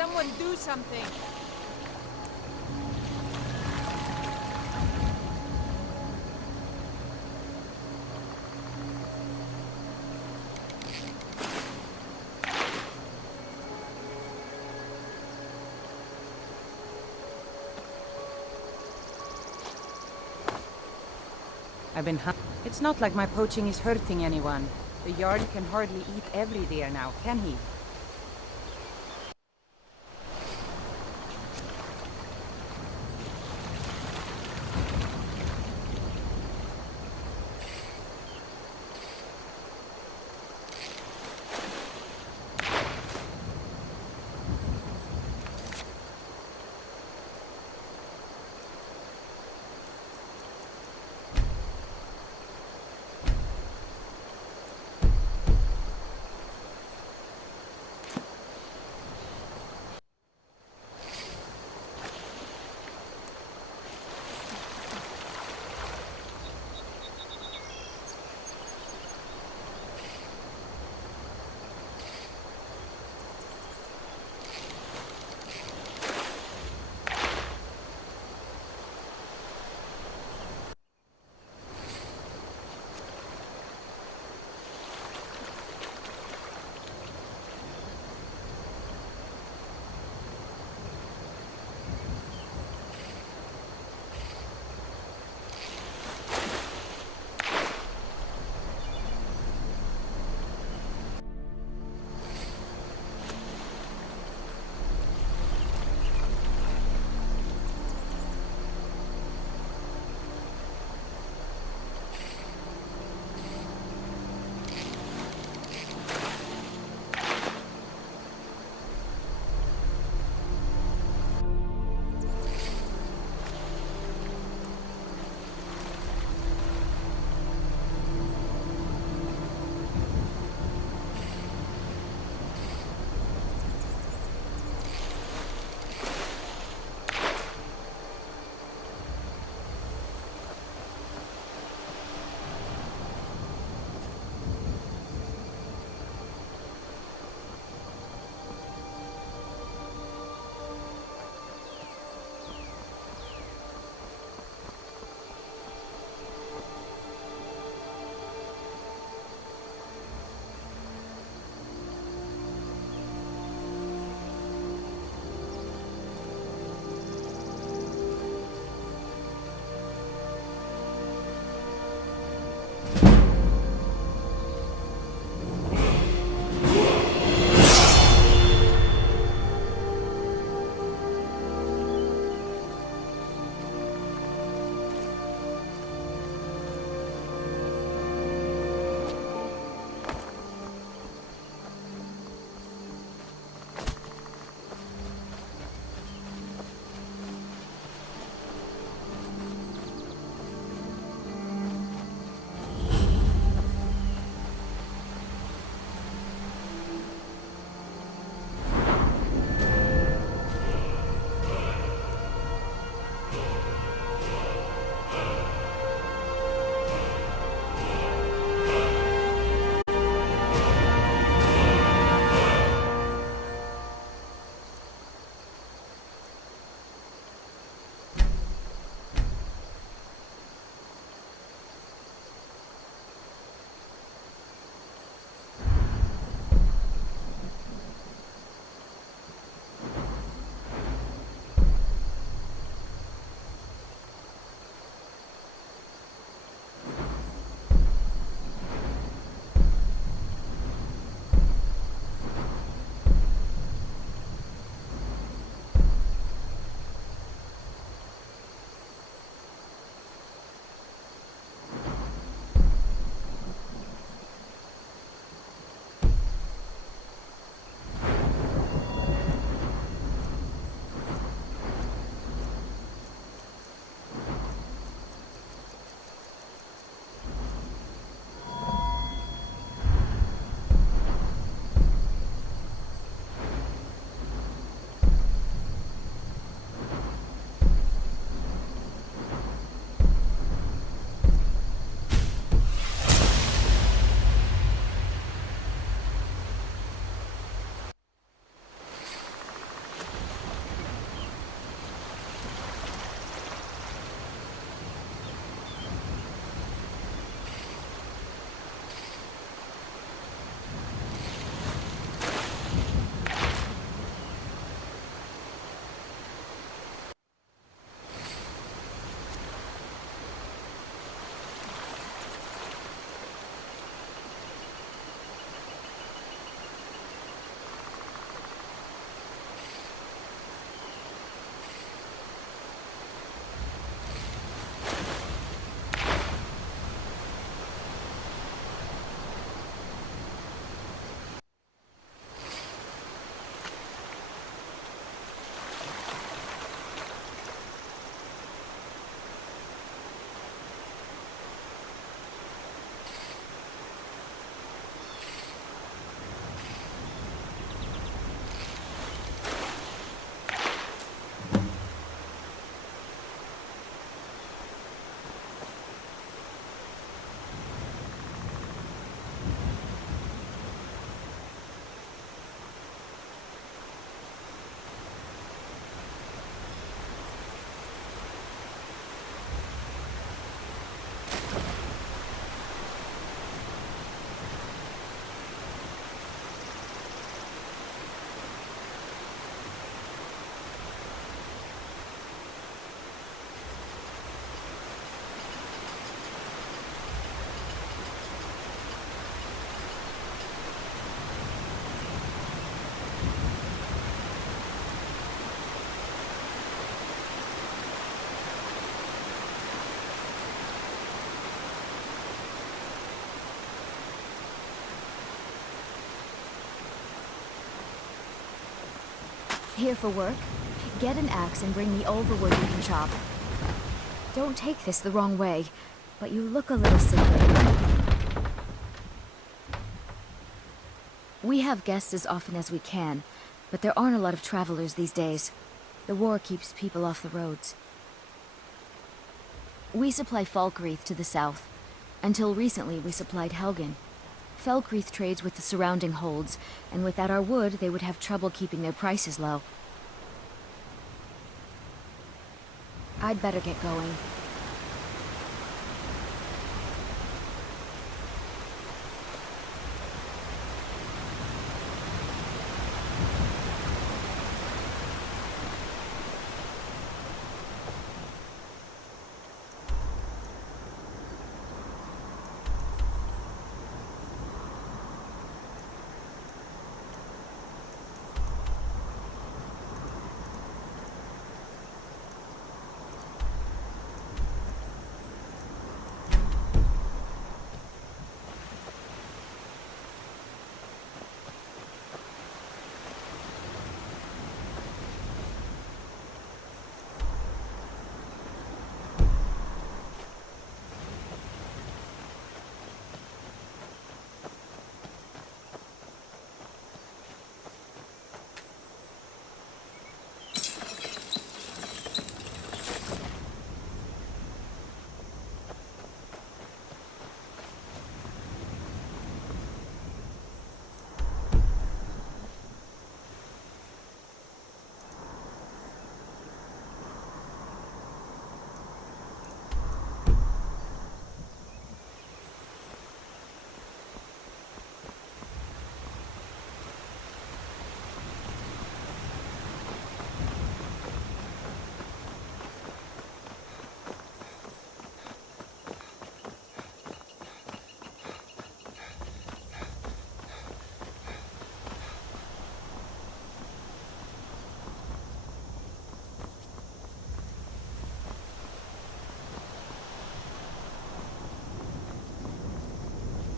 Someone do something! I've been It's not like my poaching is hurting anyone. The Jarl can hardly eat every deer now, can he? Here for work? Get an axe and bring me all the wood you can chop. Don't take this the wrong way, but you look a little sickly. We have guests as often as we can, but there aren't a lot of travelers these days. The war keeps people off the roads. We supply Falkreath to the south. Until recently, we supplied Helgen. Falkreath trades with the surrounding holds, and without our wood, they would have trouble keeping their prices low. I'd better get going.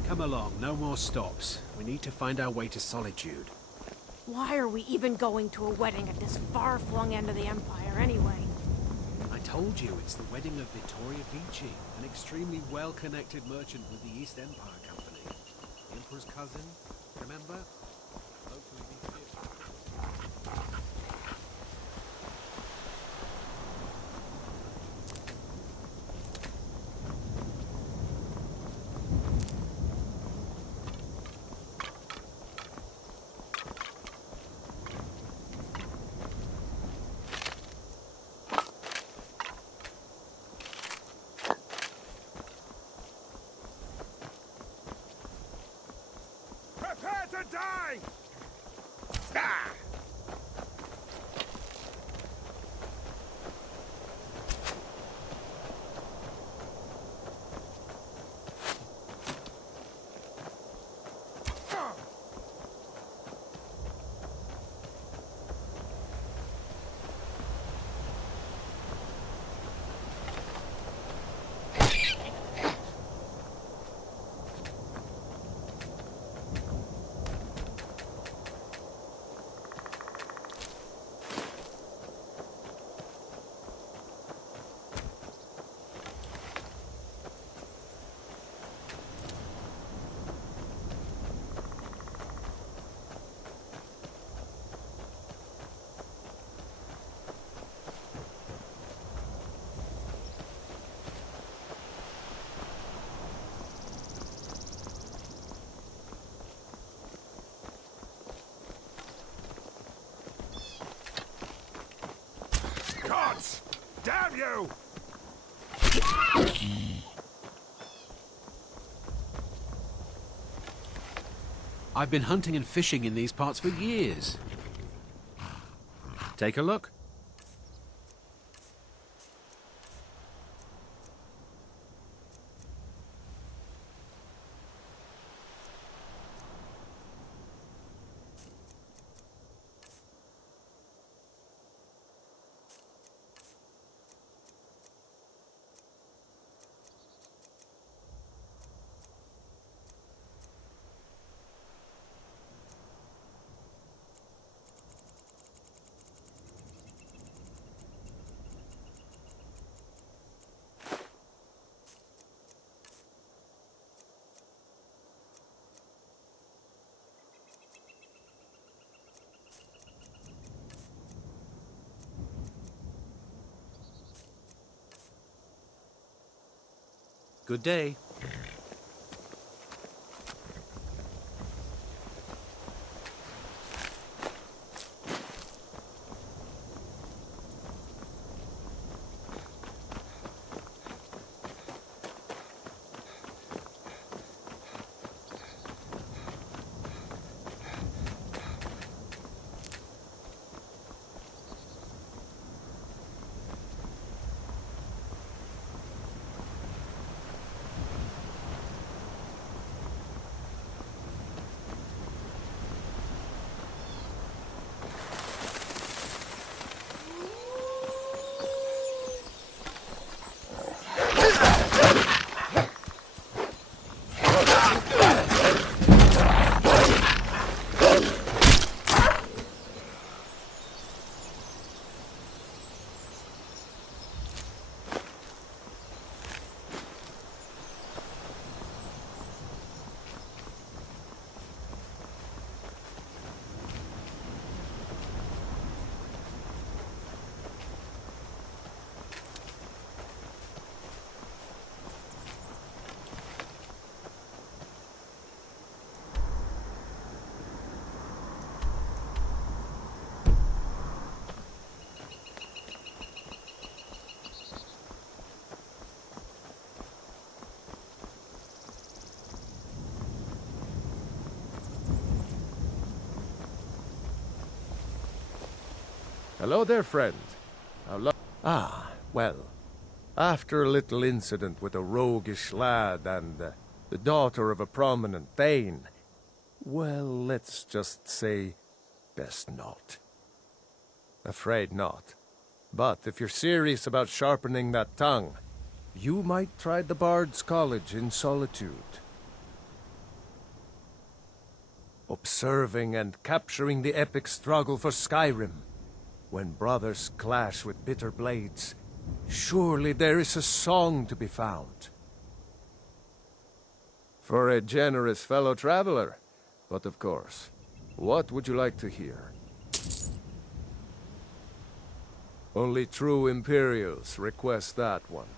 Come along, no more stops. We need to find our way to Solitude. Why are we even going to a wedding at this far-flung end of the Empire, anyway? I told you, it's the wedding of Vittoria Vici, an extremely well-connected merchant with the East Empire Company. The Emperor's cousin, remember? Hopefully these gifts... Prepare to die! Ah! Gods! Damn you! I've been hunting and fishing in these parts for years. Take a look. Good day. Hello there, friend. Well, after a little incident with a roguish lad and the daughter of a prominent thane, well, let's just say, best not. Afraid not. But if you're serious about sharpening that tongue, you might try the Bard's College in Solitude. Observing and capturing the epic struggle for Skyrim. When brothers clash with bitter blades, surely there is a song to be found. For a generous fellow traveler. But of course, what would you like to hear? Only true Imperials request that one.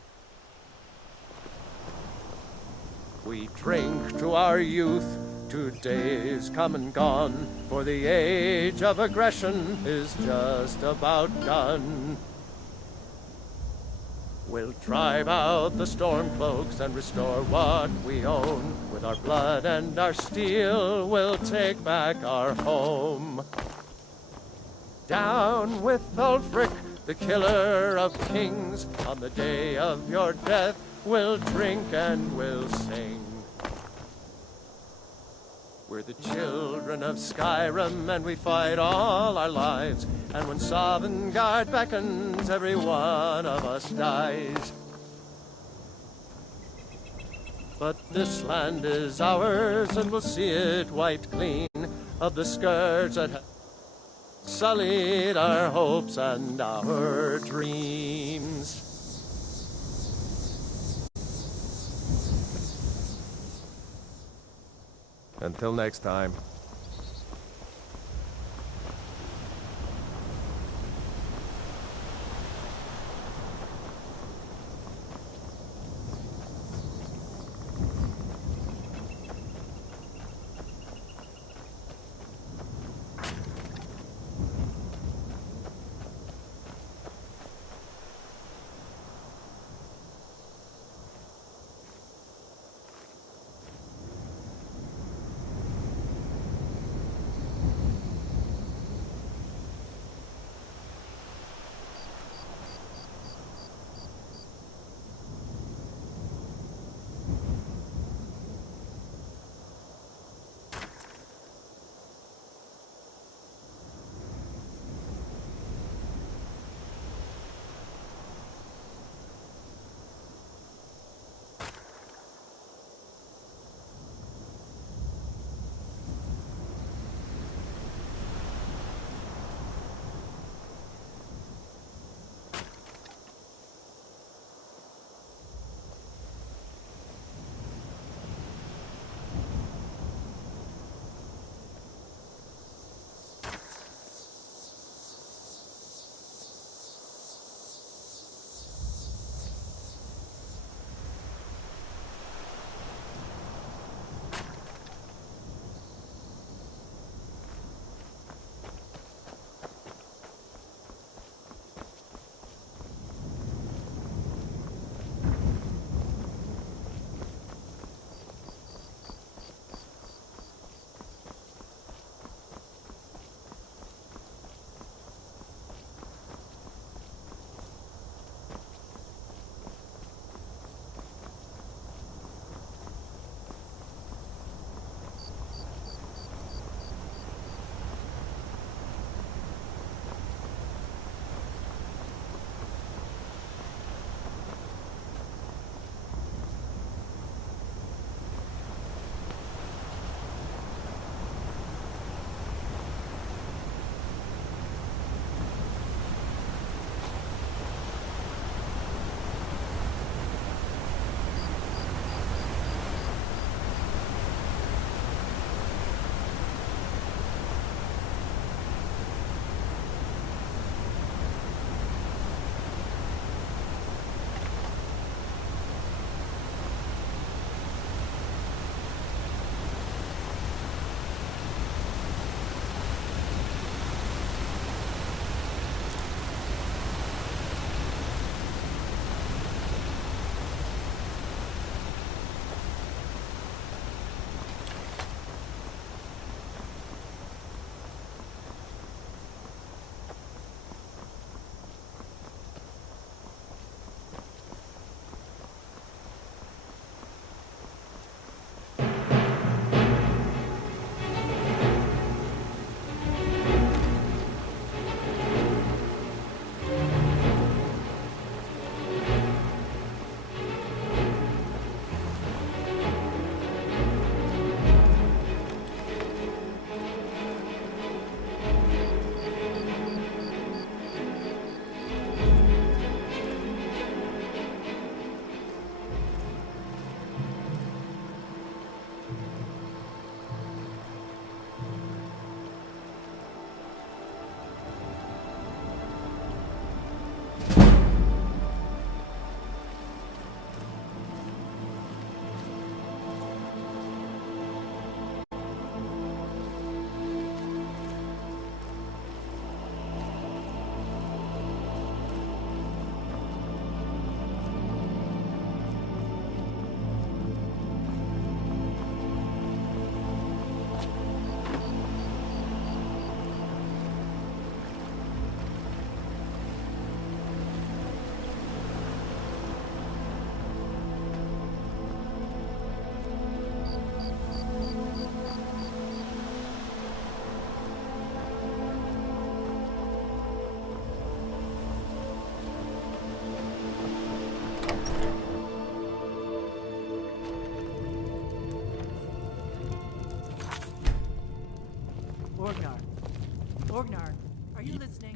We drink to our youth, 2 days come and gone, for the age of aggression is just about done. We'll drive out the stormcloaks and restore what we own. With our blood and our steel, we'll take back our home. Down with Ulfric, the killer of kings. On the day of your death, we'll drink and we'll sing. We're the children of Skyrim, and we fight all our lives. And when Sovngarde beckons, every one of us dies. But this land is ours, and we'll see it wiped clean of the scourge that has sullied our hopes and our dreams. Until next time.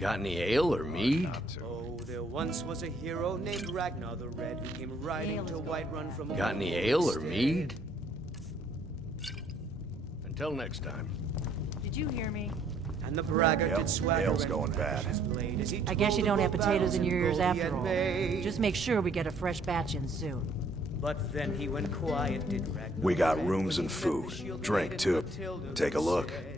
Got any ale or mead? Oh, there once was a hero named Ragnar the Red who came riding to Whiterun from. Got any ale or mead? Until next time. Did you hear me? And the braggart did swagger. ale's going bad. I guess you don't have potatoes in your ears after all. Just make sure we get a fresh batch in soon. But then he went quiet, did Ragnar. We got the Red, rooms when and he met the food. shield Drink, knight too. and Matilda Take a look. said.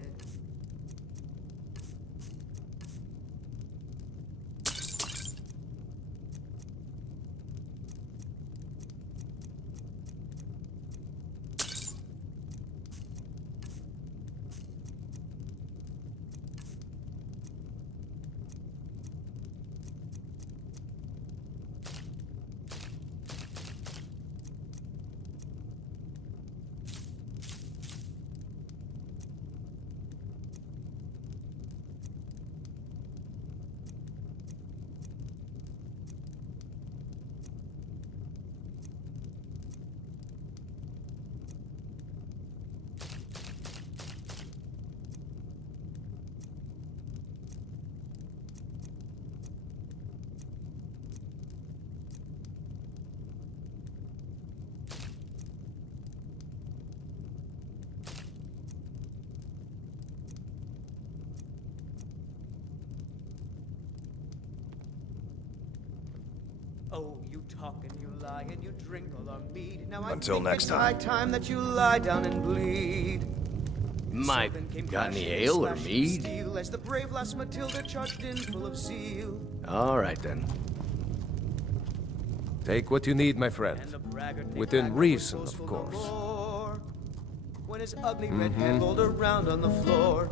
Oh, you talk and you lie and you drink all our mead. Now I Until think next it's high time that you lie down and bleed. Mike, So then came got any clashing, ale or slashing mead? steel as the brave lass Matilda charged in full of zeal. All right then. Take what you need, my friend. And the braggart named Within Ragnar was reason, boastful of no course. more, when his ugly red head rolled around on the floor.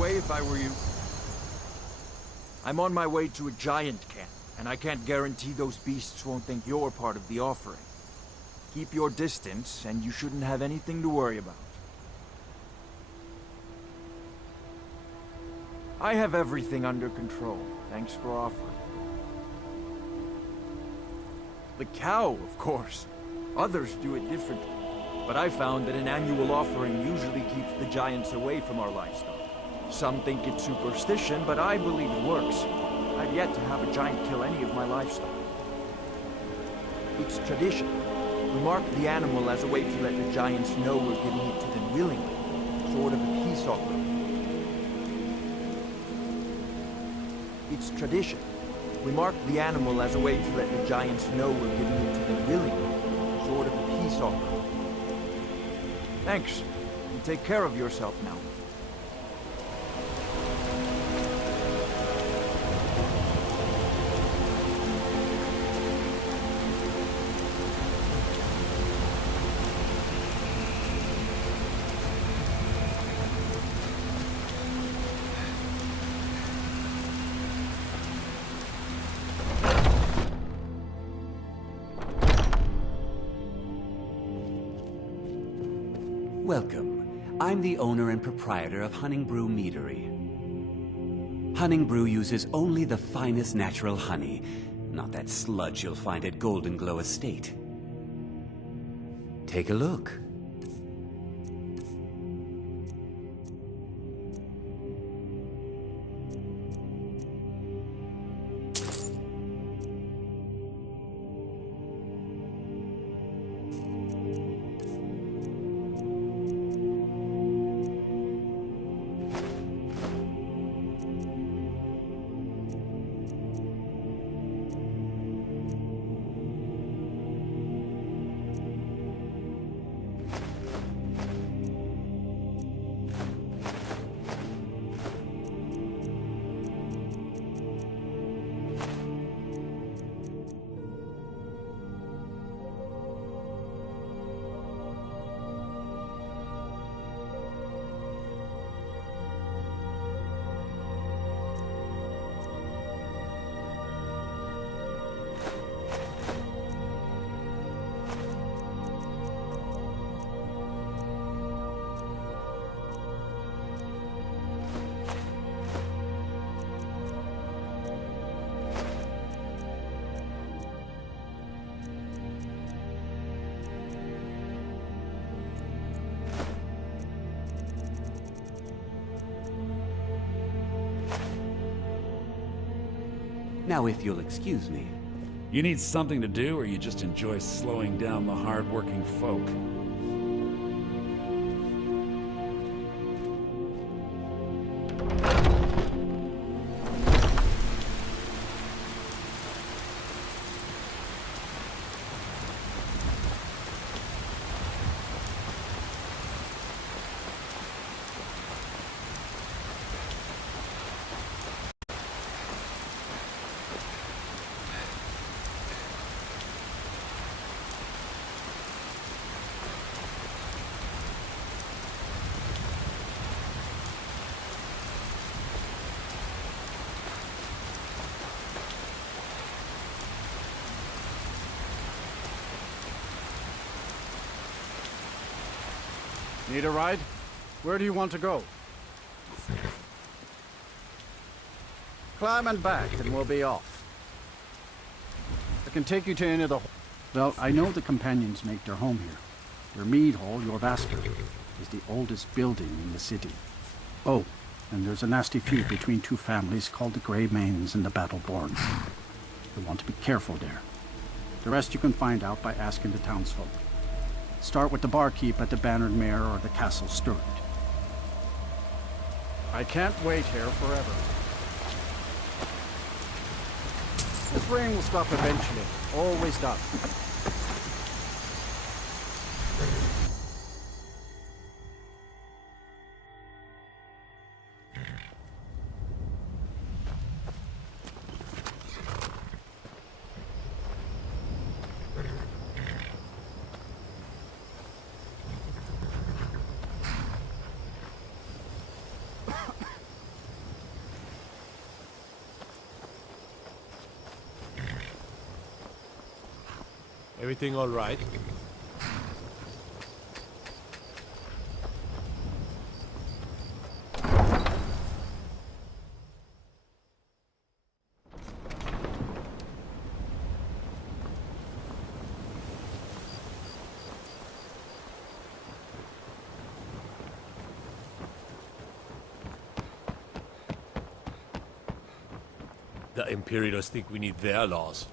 way if I were you. I'm on my way to a giant camp, and I can't guarantee those beasts won't think you're part of the offering. Keep your distance, and you shouldn't have anything to worry about. I have everything under control. Thanks for offering. The cow, of course. Others do it differently. But I found that an annual offering usually keeps the giants away from our livestock. Some think it's superstition, but I believe it works. I've yet to have a giant kill any of my livestock. It's tradition. We mark the animal as a way to let the giants know we're giving it to them willingly. Sort of a peace offering. It's tradition. We mark the animal as a way to let the giants know we're giving it to them willingly. Sort of a peace offering. Thanks. You take care of yourself now. Welcome. I'm the owner and proprietor of Honningbrew Meadery. Honningbrew uses only the finest natural honey, not that sludge you'll find at Golden Glow Estate. Take a look. Now, if you'll excuse me. You need something to do, or you just enjoy slowing down the hard-working folk? Need a ride? Where do you want to go? Climb and back, and we'll be off. I can take you to any of the... Well, I know the companions make their home here. Their mead hall, your Vasker, is the oldest building in the city. Oh, and there's a nasty feud between two families called the Grey Mains and the Battleborns. You'll want to be careful there. The rest you can find out by asking the townsfolk. Start with the barkeep at the Bannered Mare or the Castle Steward. I can't wait here forever. This rain will stop eventually. Always does. Everything all right? The Imperials think we need their laws.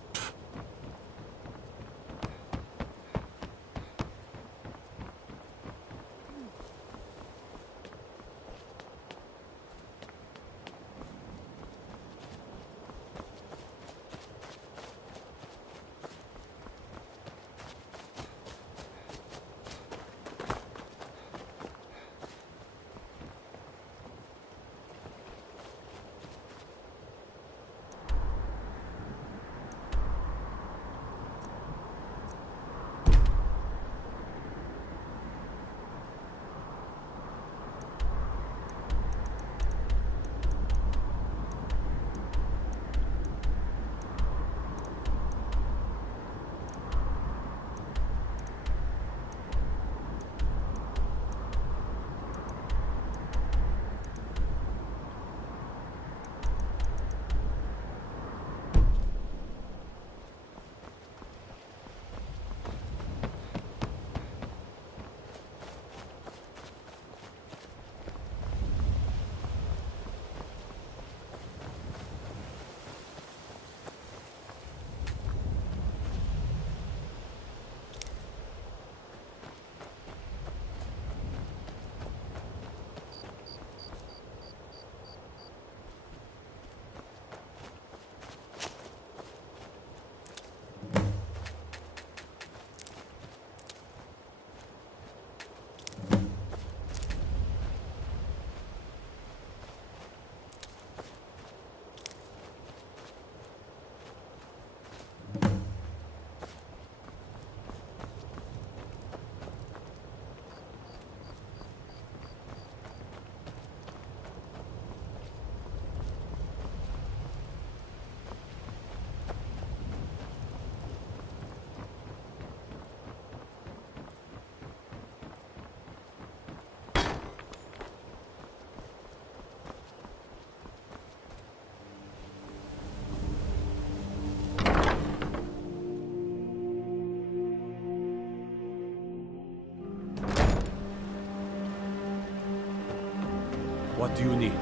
What do you need?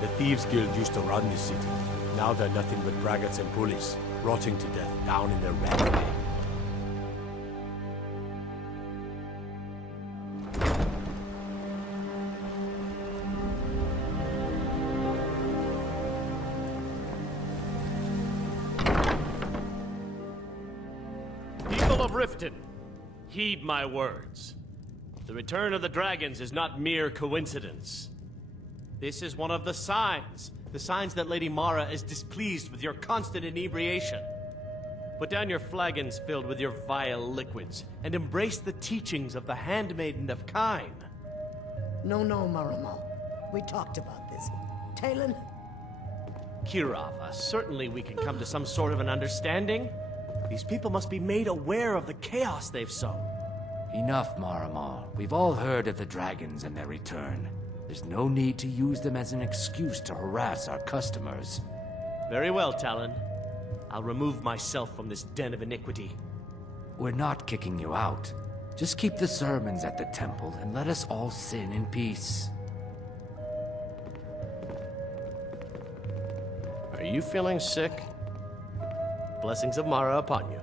The Thieves Guild used to run this city. Now they're nothing but braggarts and bullies, rotting to death down in their rat den. of Riften, heed my words. The return of the dragons is not mere coincidence. This is one of the signs that Lady Mara is displeased with your constant inebriation. Put down your flagons filled with your vile liquids, and embrace the teachings of the Handmaiden of Kine. No, Maramal. We talked about this. Talon? Kirava, certainly we can come to some sort of an understanding. These people must be made aware of the chaos they've sown. Enough, Maramal. We've all heard of the dragons and their return. There's no need to use them as an excuse to harass our customers. Very well, Talon. I'll remove myself from this den of iniquity. We're not kicking you out. Just keep the sermons at the temple and let us all sin in peace. Are you feeling sick? Blessings of Mara upon you.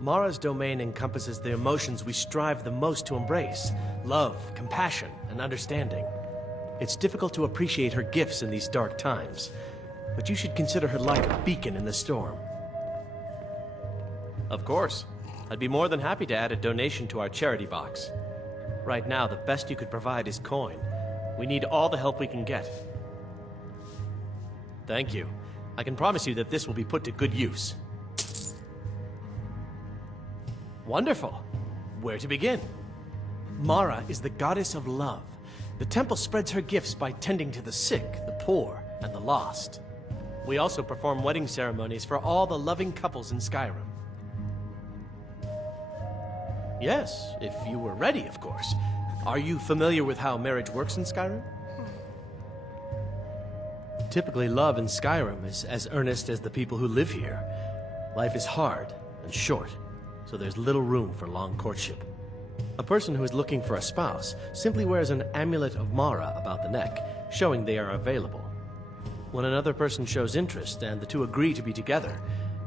Mara's domain encompasses the emotions we strive the most to embrace: love, compassion, and understanding. It's difficult to appreciate her gifts in these dark times, but you should consider her light a beacon in the storm. Of course. I'd be more than happy to add a donation to our charity box. Right now, the best you could provide is coin. We need all the help we can get. Thank you. I can promise you that this will be put to good use. Wonderful. Where to begin? Mara is the goddess of love. The temple spreads her gifts by tending to the sick, the poor, and the lost. We also perform wedding ceremonies for all the loving couples in Skyrim. Yes, if you were ready, of course. Are you familiar with how marriage works in Skyrim? Typically, love in Skyrim is as earnest as the people who live here. Life is hard and short, so there's little room for long courtship. A person who is looking for a spouse simply wears an amulet of Mara about the neck, showing they are available. When another person shows interest and the two agree to be together,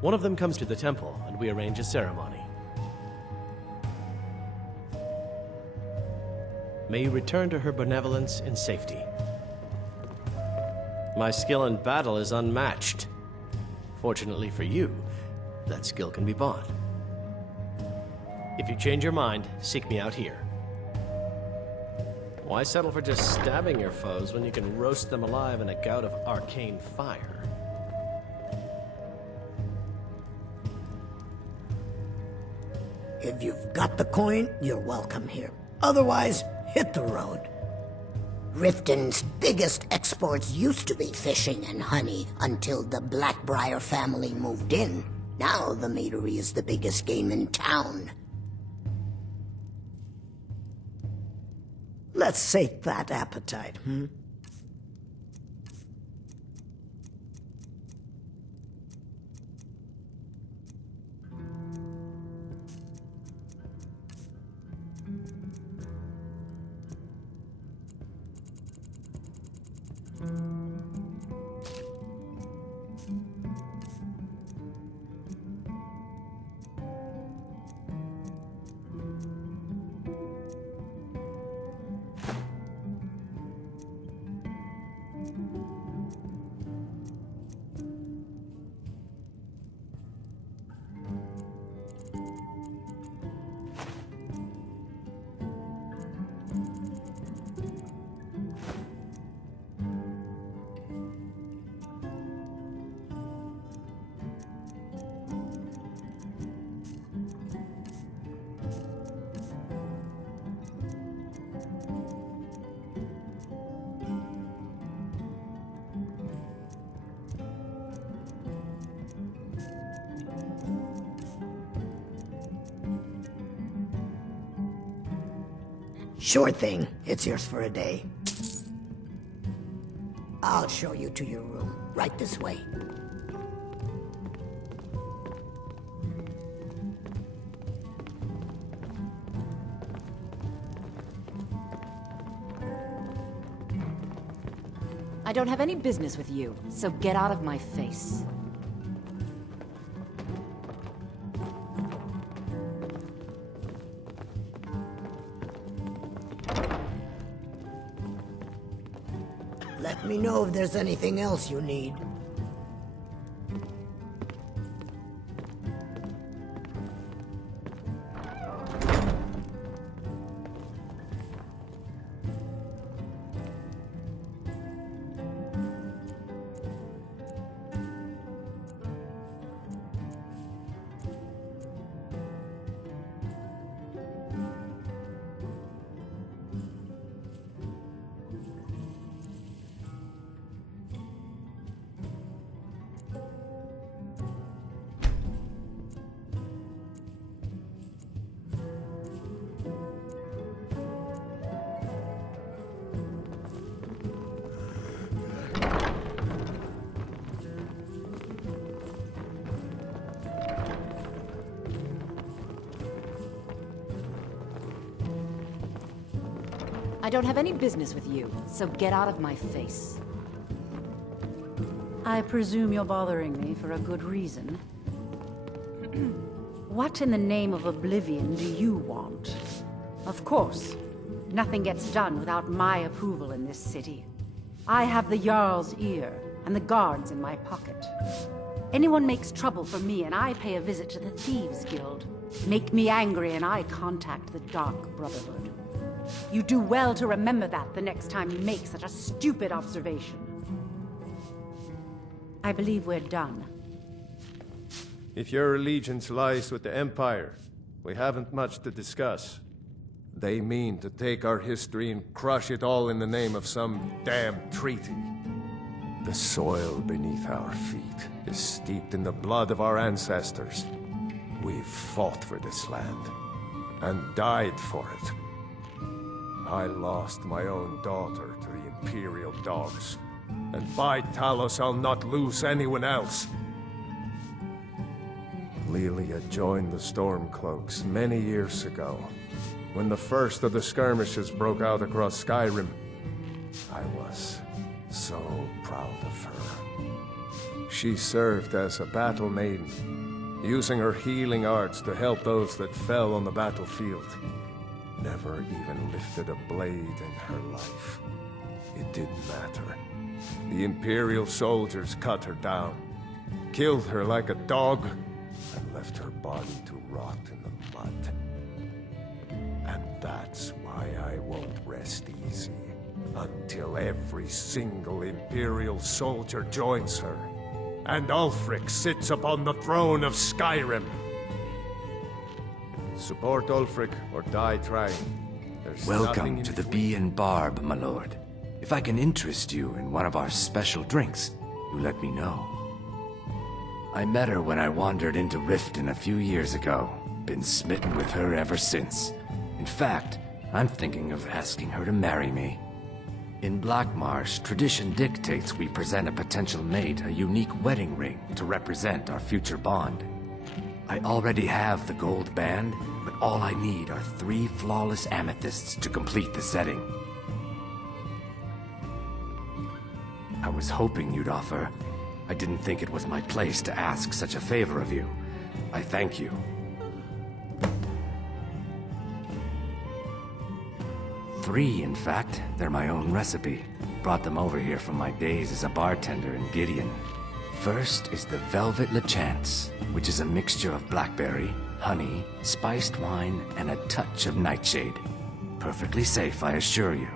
one of them comes to the temple and we arrange a ceremony. May you return to her benevolence in safety. My skill in battle is unmatched. Fortunately for you, that skill can be bought. If you change your mind, seek me out here. Why settle for just stabbing your foes when you can roast them alive in a gout of arcane fire? If you've got the coin, you're welcome here. Otherwise, hit the road. Riften's biggest exports used to be fishing and honey until the Blackbriar family moved in. Now the meadery is the biggest game in town. Let's sate that appetite, Sure thing. It's yours for a day. I'll show you to your room. Right this way. I don't have any business with you, so get out of my face. Let me know if there's anything else you need. don't have any business with you, so get out of my face. I presume you're bothering me for a good reason. What in the name of oblivion do you want? Of course, nothing gets done without my approval in this city. I have the Jarl's ear, and the guards in my pocket. Anyone makes trouble for me, and I pay a visit to the Thieves' Guild. Make me angry, and I contact the Dark Brotherhood. You do well to remember that the next time you make such a stupid observation. I believe we're done. If your allegiance lies with the Empire, we haven't much to discuss. They mean to take our history and crush it all in the name of some damn treaty. The soil beneath our feet is steeped in the blood of our ancestors. We've fought for this land, and died for it. I lost my own daughter to the Imperial dogs, and by Talos I'll not lose anyone else. Lilia joined the Stormcloaks many years ago, when the first of the skirmishes broke out across Skyrim. I was so proud of her. She served as a battle maiden, using her healing arts to help those that fell on the battlefield. Never even lifted a blade in her life. It didn't matter. The Imperial soldiers cut her down, killed her like a dog, and left her body to rot in the mud. And that's why I won't rest easy until every single Imperial soldier joins her, and Ulfric sits upon the throne of Skyrim. Support Ulfric or die trying. There's Welcome to the Bee and Barb, my lord. If I can interest you in one of our special drinks, you let me know. I met her when I wandered into Riften a few years ago. Been smitten with her ever since. In fact, I'm thinking of asking her to marry me. In Blackmarsh, tradition dictates we present a potential mate a unique wedding ring to represent our future bond. I already have the gold band, but all I need are 3 flawless amethysts to complete the setting. I was hoping you'd offer. I didn't think it was my place to ask such a favor of you. I thank you. Three, in fact. They're my own recipe. Brought them over here from my days as a bartender in Gideon. First is the Velvet Lechance, which is a mixture of blackberry, honey, spiced wine, and a touch of nightshade. Perfectly safe, I assure you.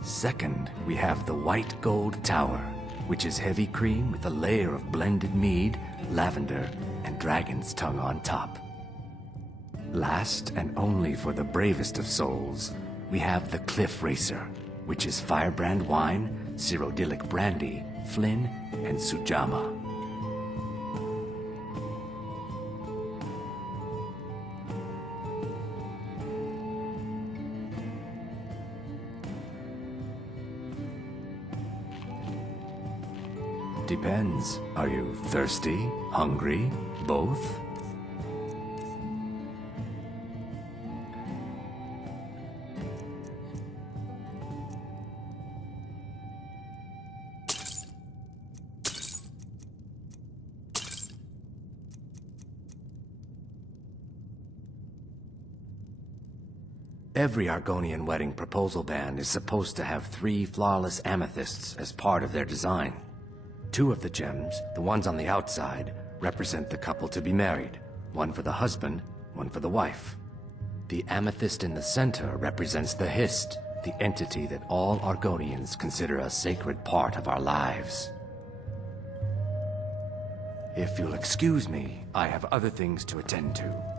Second, we have the White Gold Tower, which is heavy cream with a layer of blended mead, lavender, and dragon's tongue on top. Last, and only for the bravest of souls, we have the Cliff Racer, which is firebrand wine, Cyrodiilic brandy, Flynn, and Sujama. Depends. Are you thirsty? Hungry? Both? Every Argonian wedding proposal band is supposed to have 3 flawless amethysts as part of their design. 2 of the gems, the ones on the outside, represent the couple to be married. One for the husband, one for the wife. The amethyst in the center represents the Hist, the entity that all Argonians consider a sacred part of our lives. If you'll excuse me, I have other things to attend to.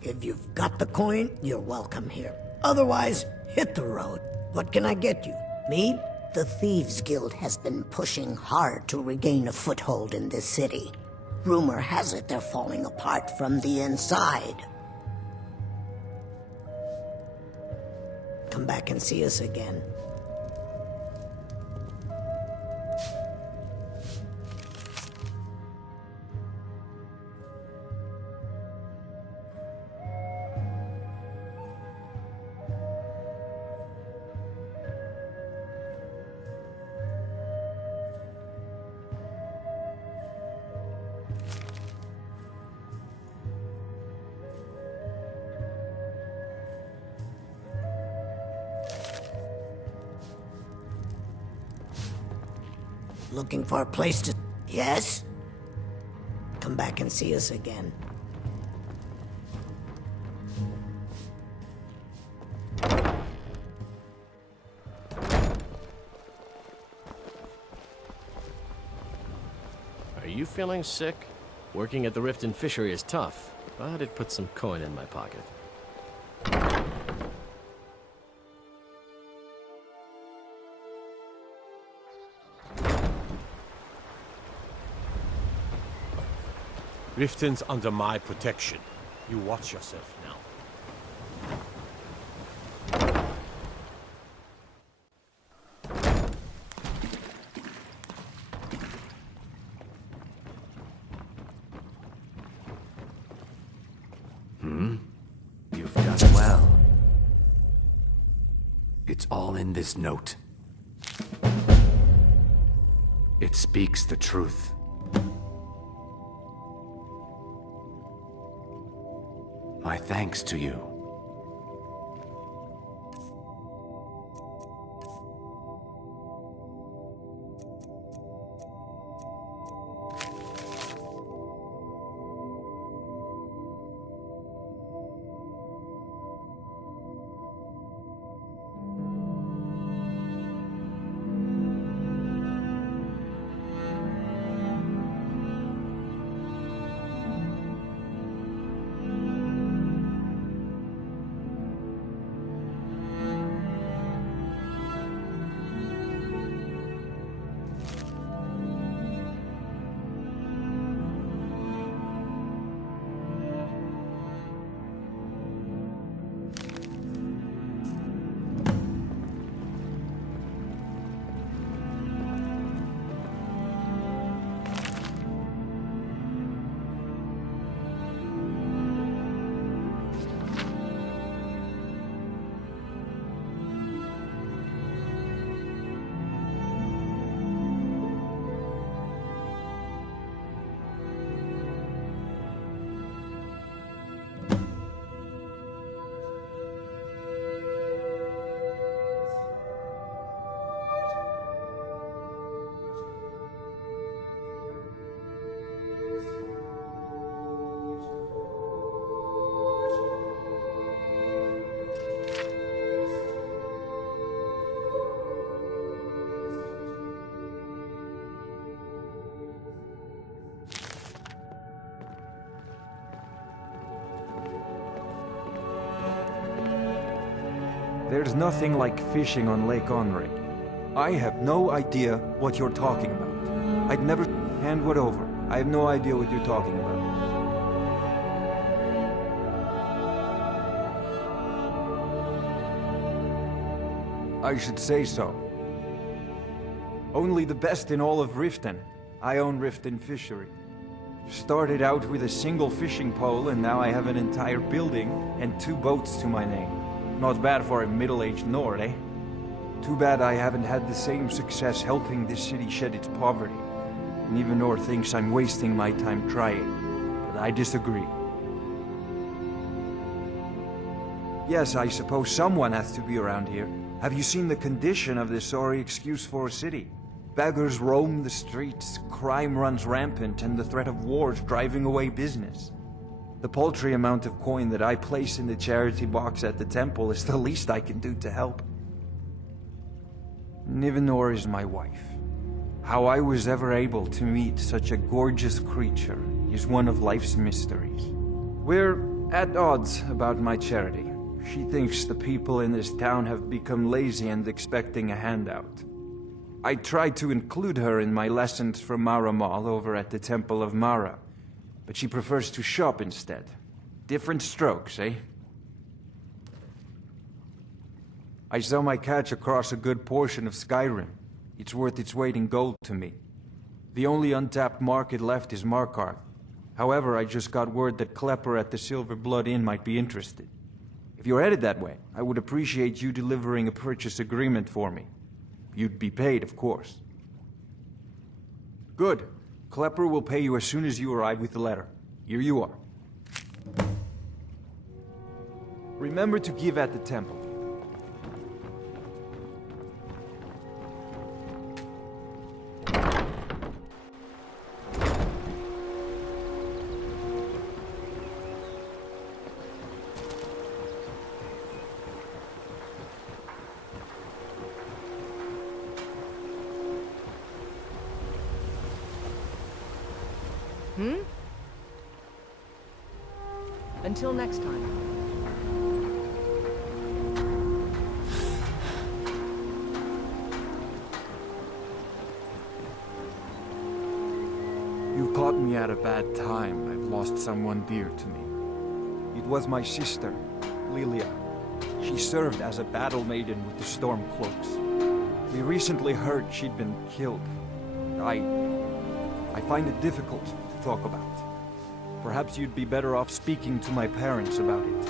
If you've got the coin, you're welcome here. Otherwise, hit the road. What can I get you? Mead? The Thieves' Guild has been pushing hard to regain a foothold in this city. Rumor has it they're falling apart from the inside. Come back and see us again. Looking for a place to... Yes? Come back and see us again. Are you feeling sick? Working at the Riften fishery is tough, but it puts some coin in my pocket. Riften's under my protection. You watch yourself now. You've done well. It's all in this note. It speaks the truth. My thanks to you. There's nothing like fishing on Lake Onrey. I have no idea what you're talking about. I'd never hand what over. I have no idea what you're talking about. I should say so. Only the best in all of Riften. I own Riften Fishery. Started out with a single fishing pole, and now I have an entire building and 2 boats to my name. Not bad for a middle-aged Nord, eh? Too bad I haven't had the same success helping this city shed its poverty. And even Nord thinks I'm wasting my time trying. But I disagree. Yes, I suppose someone has to be around here. Have you seen the condition of this sorry excuse for a city? Beggars roam the streets, crime runs rampant, and the threat of wars driving away business. The paltry amount of coin that I place in the charity box at the temple is the least I can do to help. Nivenor is my wife. How I was ever able to meet such a gorgeous creature is one of life's mysteries. We're at odds about my charity. She thinks the people in this town have become lazy and expecting a handout. I tried to include her in my lessons from Mara Mall over at the Temple of Mara, but she prefers to shop instead. Different strokes, eh? I sell my catch across a good portion of Skyrim. It's worth its weight in gold to me. The only untapped market left is Markarth. However, I just got word that Klepper at the Silver Blood Inn might be interested. If you're headed that way, I would appreciate you delivering a purchase agreement for me. You'd be paid, of course. Good. Klepper will pay you as soon as you arrive with the letter. Here you are. Remember to give at the temple. Until next time. You caught me at a bad time. I've lost someone dear to me. It was my sister, Lilia. She served as a battle maiden with the Stormcloaks. We recently heard she'd been killed. I find it difficult to talk about. Perhaps you'd be better off speaking to my parents about it.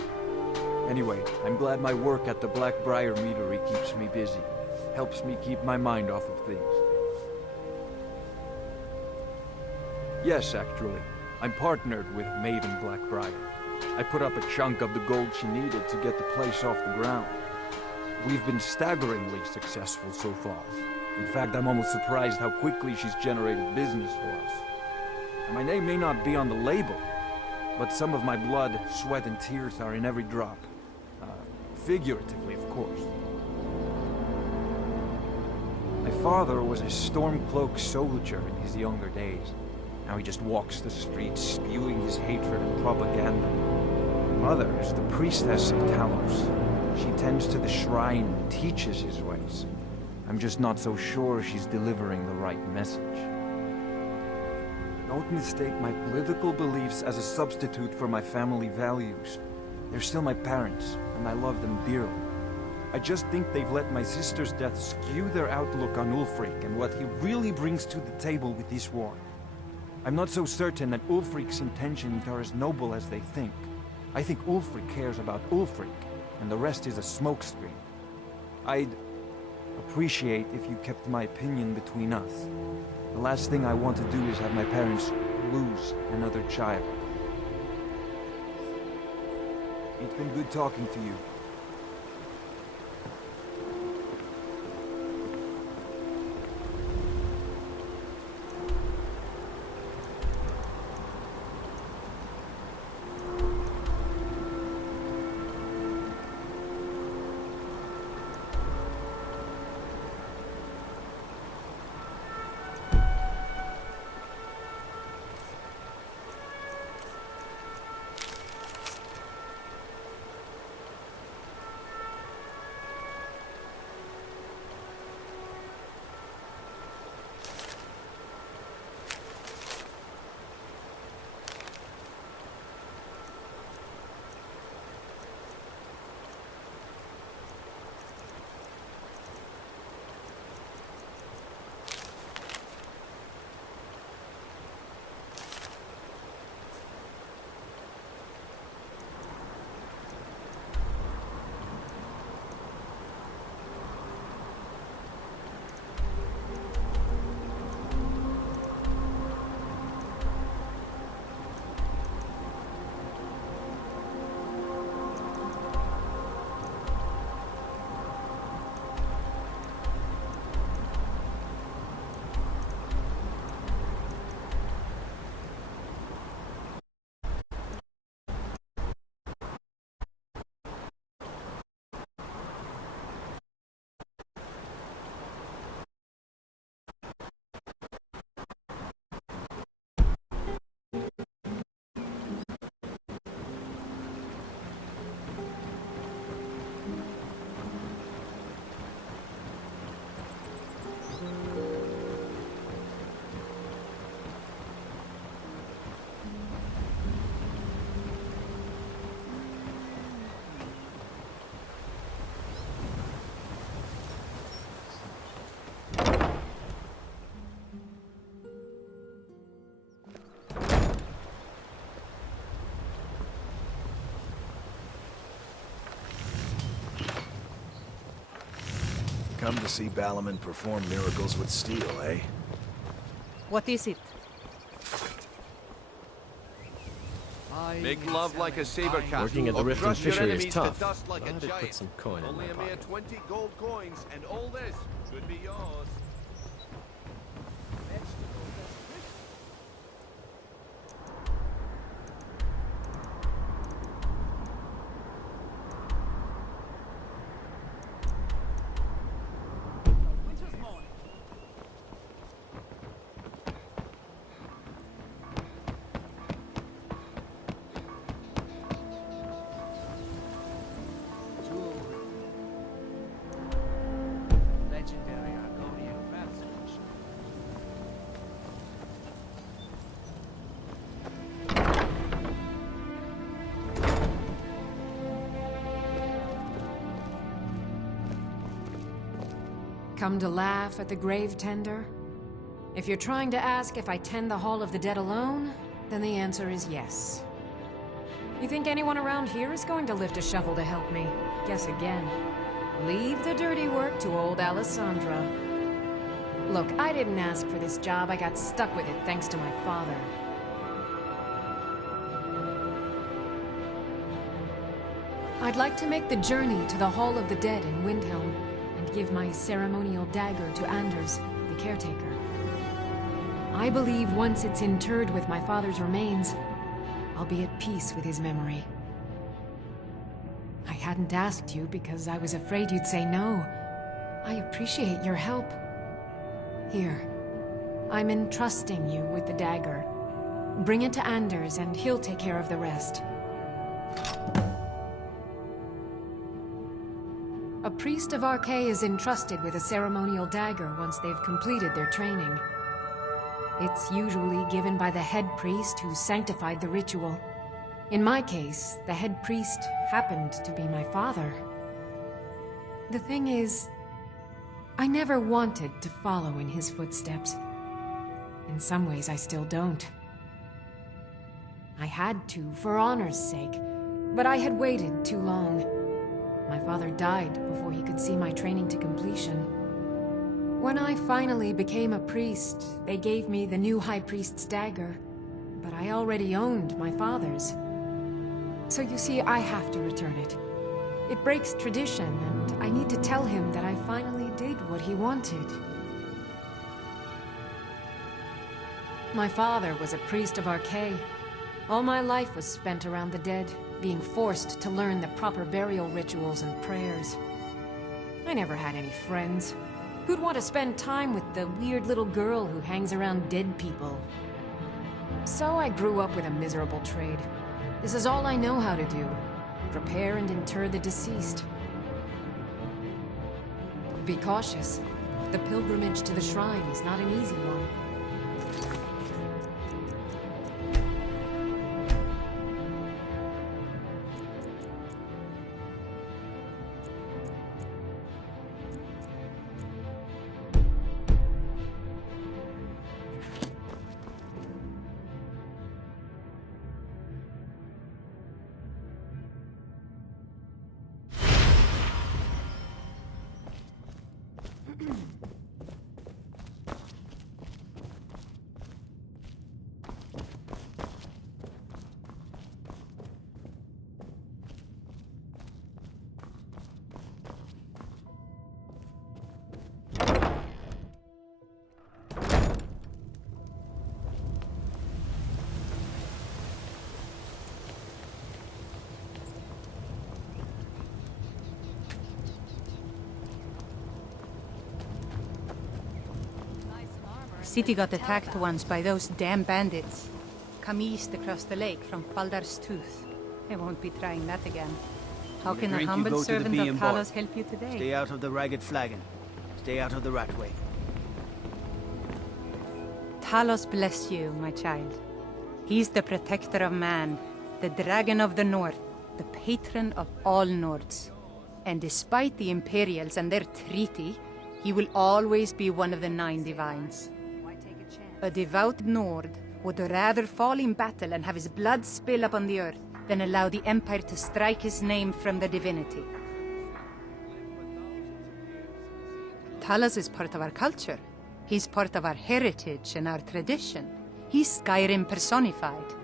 Anyway, I'm glad my work at the Blackbriar Meadery keeps me busy. Helps me keep my mind off of things. Yes, actually. I'm partnered with Maiden Blackbriar. I put up a chunk of the gold she needed to get the place off the ground. We've been staggeringly successful so far. In fact, I'm almost surprised how quickly she's generated business for us. And my name may not be on the label, but some of my blood, sweat, and tears are in every drop. Figuratively, of course. My father was a Stormcloak soldier in his younger days. Now he just walks the streets spewing his hatred and propaganda. My mother is the priestess of Talos. She tends to the shrine and teaches his ways. I'm just not so sure she's delivering the right message. Don't mistake my political beliefs as a substitute for my family values. They're still my parents, and I love them dearly. I just think they've let my sister's death skew their outlook on Ulfric and what he really brings to the table with this war. I'm not so certain that Ulfric's intentions are as noble as they think. I think Ulfric cares about Ulfric, and the rest is a smokescreen. I'd appreciate if you kept my opinion between us. The last thing I want to do is have my parents lose another child. It's been good talking to you. Come to see Balliman perform miracles with steel, eh? What is it? Make love like a saber cat. Working at the or Rift and crush your Fishery is enemies tough. to dust like a Glad to put giant. some coin in Only my a mere pocket. 20 gold coins, and all this should be yours. Come to laugh at the grave tender? If you're trying to ask if I tend the Hall of the Dead alone, then the answer is yes. You think anyone around here is going to lift a shovel to help me? Guess again. Leave the dirty work to old Alessandra. Look, I didn't ask for this job. I got stuck with it thanks to my father. I'd like to make the journey to the Hall of the Dead in Windhelm and give my ceremonial dagger to Anders, the caretaker. I believe once it's interred with my father's remains, I'll be at peace with his memory. I hadn't asked you because I was afraid you'd say no. I appreciate your help. Here, I'm entrusting you with the dagger. Bring it to Anders and he'll take care of the rest. A priest of Arkay is entrusted with a ceremonial dagger once they've completed their training. It's usually given by the head priest who sanctified the ritual. In my case, the head priest happened to be my father. The thing is, I never wanted to follow in his footsteps. In some ways, I still don't. I had to, for honor's sake, but I had waited too long. My father died before he could see my training to completion. When I finally became a priest, they gave me the new High Priest's dagger, but I already owned my father's. So you see, I have to return it. It breaks tradition, and I need to tell him that I finally did what he wanted. My father was a priest of Arkay. All my life was spent around the dead, being forced to learn the proper burial rituals and prayers. I never had any friends. Who'd want to spend time with the weird little girl who hangs around dead people? So I grew up with a miserable trade. This is all I know how to do. Prepare and inter the deceased. Be cautious. The pilgrimage to the shrine is not an easy one. City got attacked once by those damn bandits. Come east across the lake from Faldar's Tooth. I won't be trying that again. How can a humble servant of Talos help you today? Stay out of the ragged flagon. Stay out of the rat way. Talos bless you, my child. He's the protector of man, the dragon of the north, the patron of all Nords. And despite the Imperials and their treaty, he will always be one of the 9 divines. A devout Nord would rather fall in battle and have his blood spill upon the earth than allow the Empire to strike his name from the divinity. Talos is part of our culture. He's part of our heritage and our tradition. He's Skyrim personified.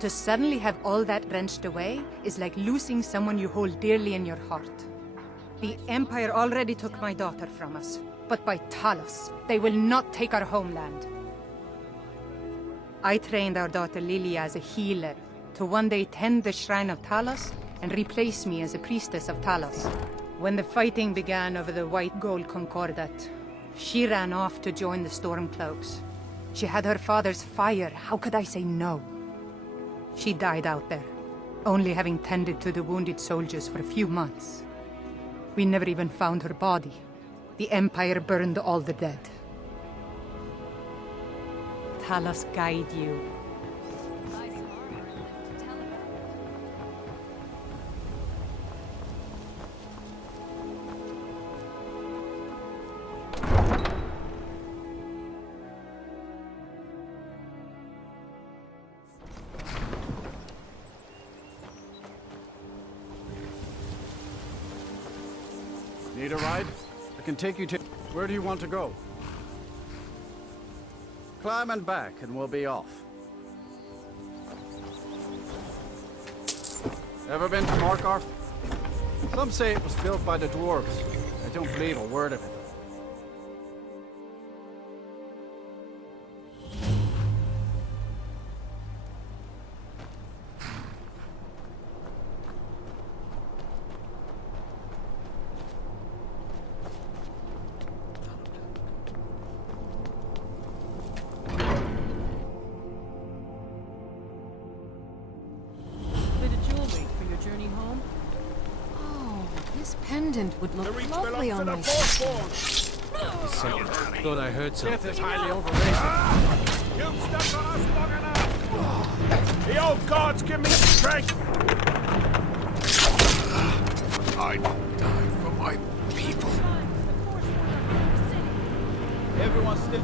To suddenly have all that wrenched away is like losing someone you hold dearly in your heart. The Empire already took my daughter from us, but by Talos, they will not take our homeland. I trained our daughter Lilia as a healer, to one day tend the shrine of Talos and replace me as a priestess of Talos. When the fighting began over the white gold concordat, she ran off to join the Stormcloaks. She had her father's fire, how could I say no? She died out there, only having tended to the wounded soldiers for a few months. We never even found her body. The Empire burned all the dead. Talos guide you. can take you to... Where do you want to go? Climb and back, and we'll be off. Ever been to Markarth? Some say it was built by the dwarves. I don't believe a word of it. Would look lovely on my skin. Thought I heard something. Death is highly overrated. You've stuck on us long enough! The old gods give me strength! I die for my people. Everyone still...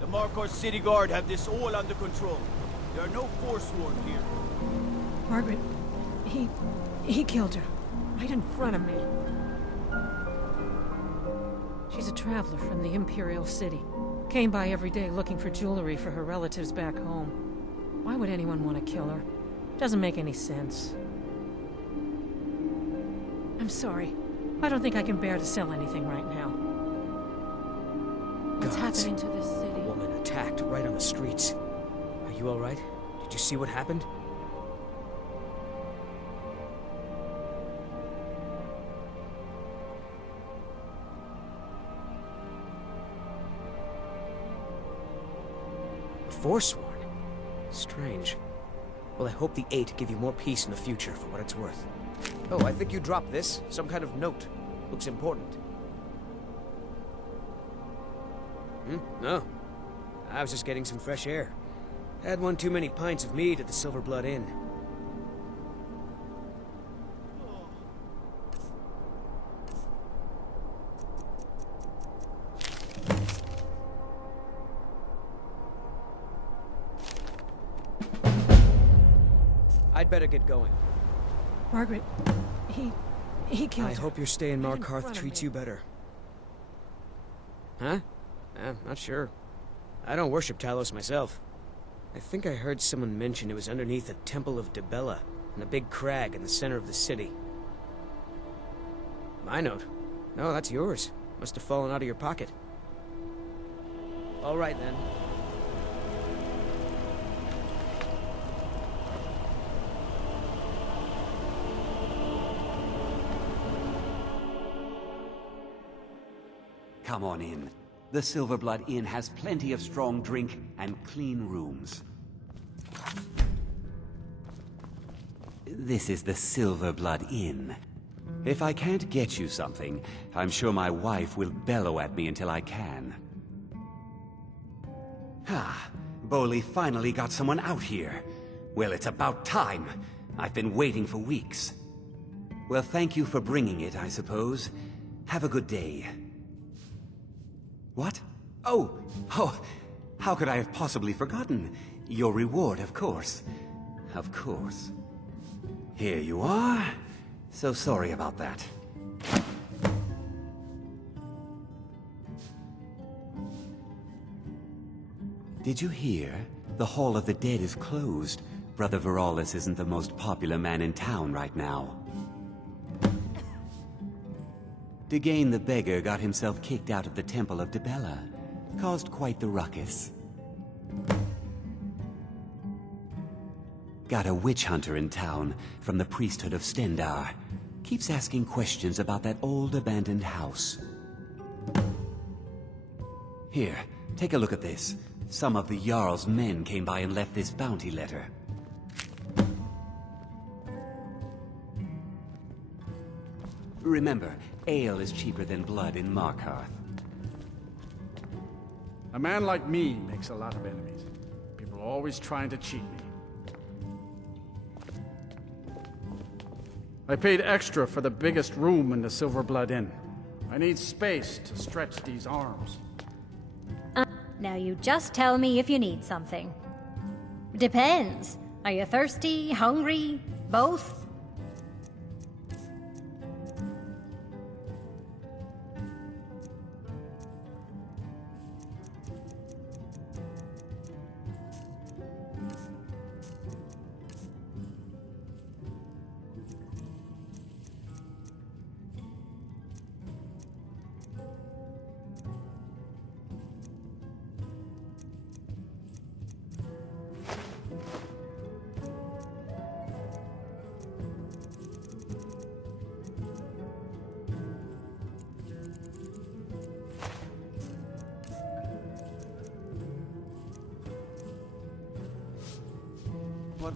The Markarth City Guard have this all under control. There are no Forsworn here. Margaret, he killed her. Right in front of me. She's a traveler from the Imperial City. Came by every day looking for jewelry for her relatives back home. Why would anyone want to kill her? Doesn't make any sense. I'm sorry. I don't think I can bear to sell anything right now. What's happening to this city? A woman attacked right on the streets. Are you all right? Did you see what happened? A Forsworn? Strange. Well, I hope the Eight give you more peace in the future for what it's worth. Oh, I think you dropped this. Some kind of note. Looks important. No. I was just getting some fresh air. Had one too many pints of mead at the Silver Blood Inn. I'd better get going. Margaret, he killed her. I hope your stay in Markarth treats you better. Huh? I'm not sure. I don't worship Talos myself. I think I heard someone mention it was underneath the Temple of Dibella, in a big crag in the center of the city. My note? No, that's yours. Must have fallen out of your pocket. All right, then. Come on in. The Silver Blood Inn has plenty of strong drink and clean rooms. This is the Silver Blood Inn. If I can't get you something, I'm sure my wife will bellow at me until I can. Ah, Boley finally got someone out here. Well, it's about time. I've been waiting for weeks. Well, thank you for bringing it, I suppose. Have a good day. What? Oh, how could I have possibly forgotten? Your reward, of course. Of course. Here you are. So sorry about that. Did you hear? The Hall of the Dead is closed. Brother Veralis isn't the most popular man in town right now. Degane the Beggar got himself kicked out of the Temple of Dibella. Caused quite the ruckus. Got a witch hunter in town from the priesthood of Stendar. Keeps asking questions about that old abandoned house. Here, take a look at this. Some of the Jarl's men came by and left this bounty letter. Remember, ale is cheaper than blood in Markarth. A man like me makes a lot of enemies. People are always trying to cheat me. I paid extra for the biggest room in the Silver Blood Inn. I need space to stretch these arms. Now you just tell me if you need something. Depends. Are you thirsty, hungry, both?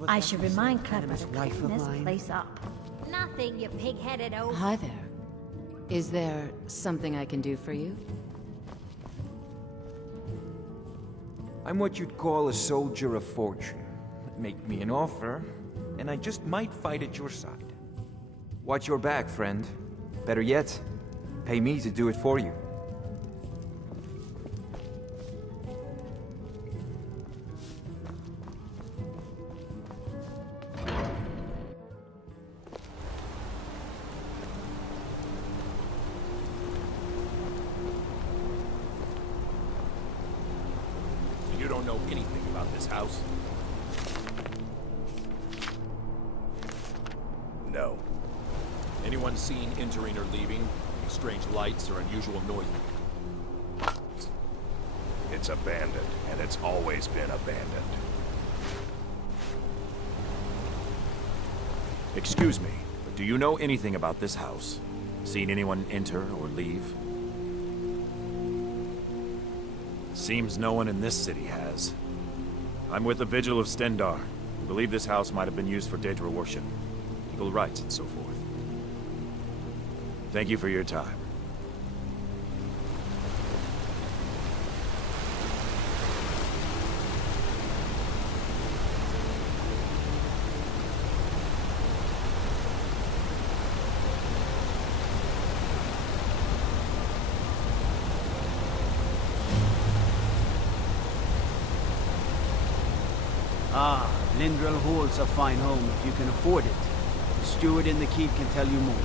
I should remind Clever to clean this place up. Nothing, you pig-headed oaf. Hi there. Is there something I can do for you? I'm what you'd call a soldier of fortune. Make me an offer, and I just might fight at your side. Watch your back, friend. Better yet, pay me to do it for you. You don't know anything about this house? No. Anyone seen entering or leaving? Any strange lights or unusual noise? It's abandoned, and it's always been abandoned. Excuse me, but do you know anything about this house? Seen anyone enter or leave? Seems no one in this city has. I'm with the Vigil of Stendar. We believe this house might have been used for Daedra worship, eagle rites, and so forth. Thank you for your time. Ah, Lindrel Hall's a fine home if you can afford it. The steward in the keep can tell you more.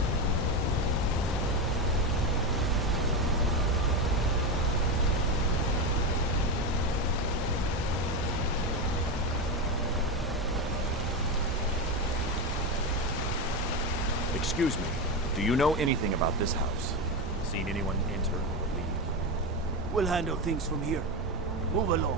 Excuse me, do you know anything about this house? Seen anyone enter or leave? We'll handle things from here. Move along.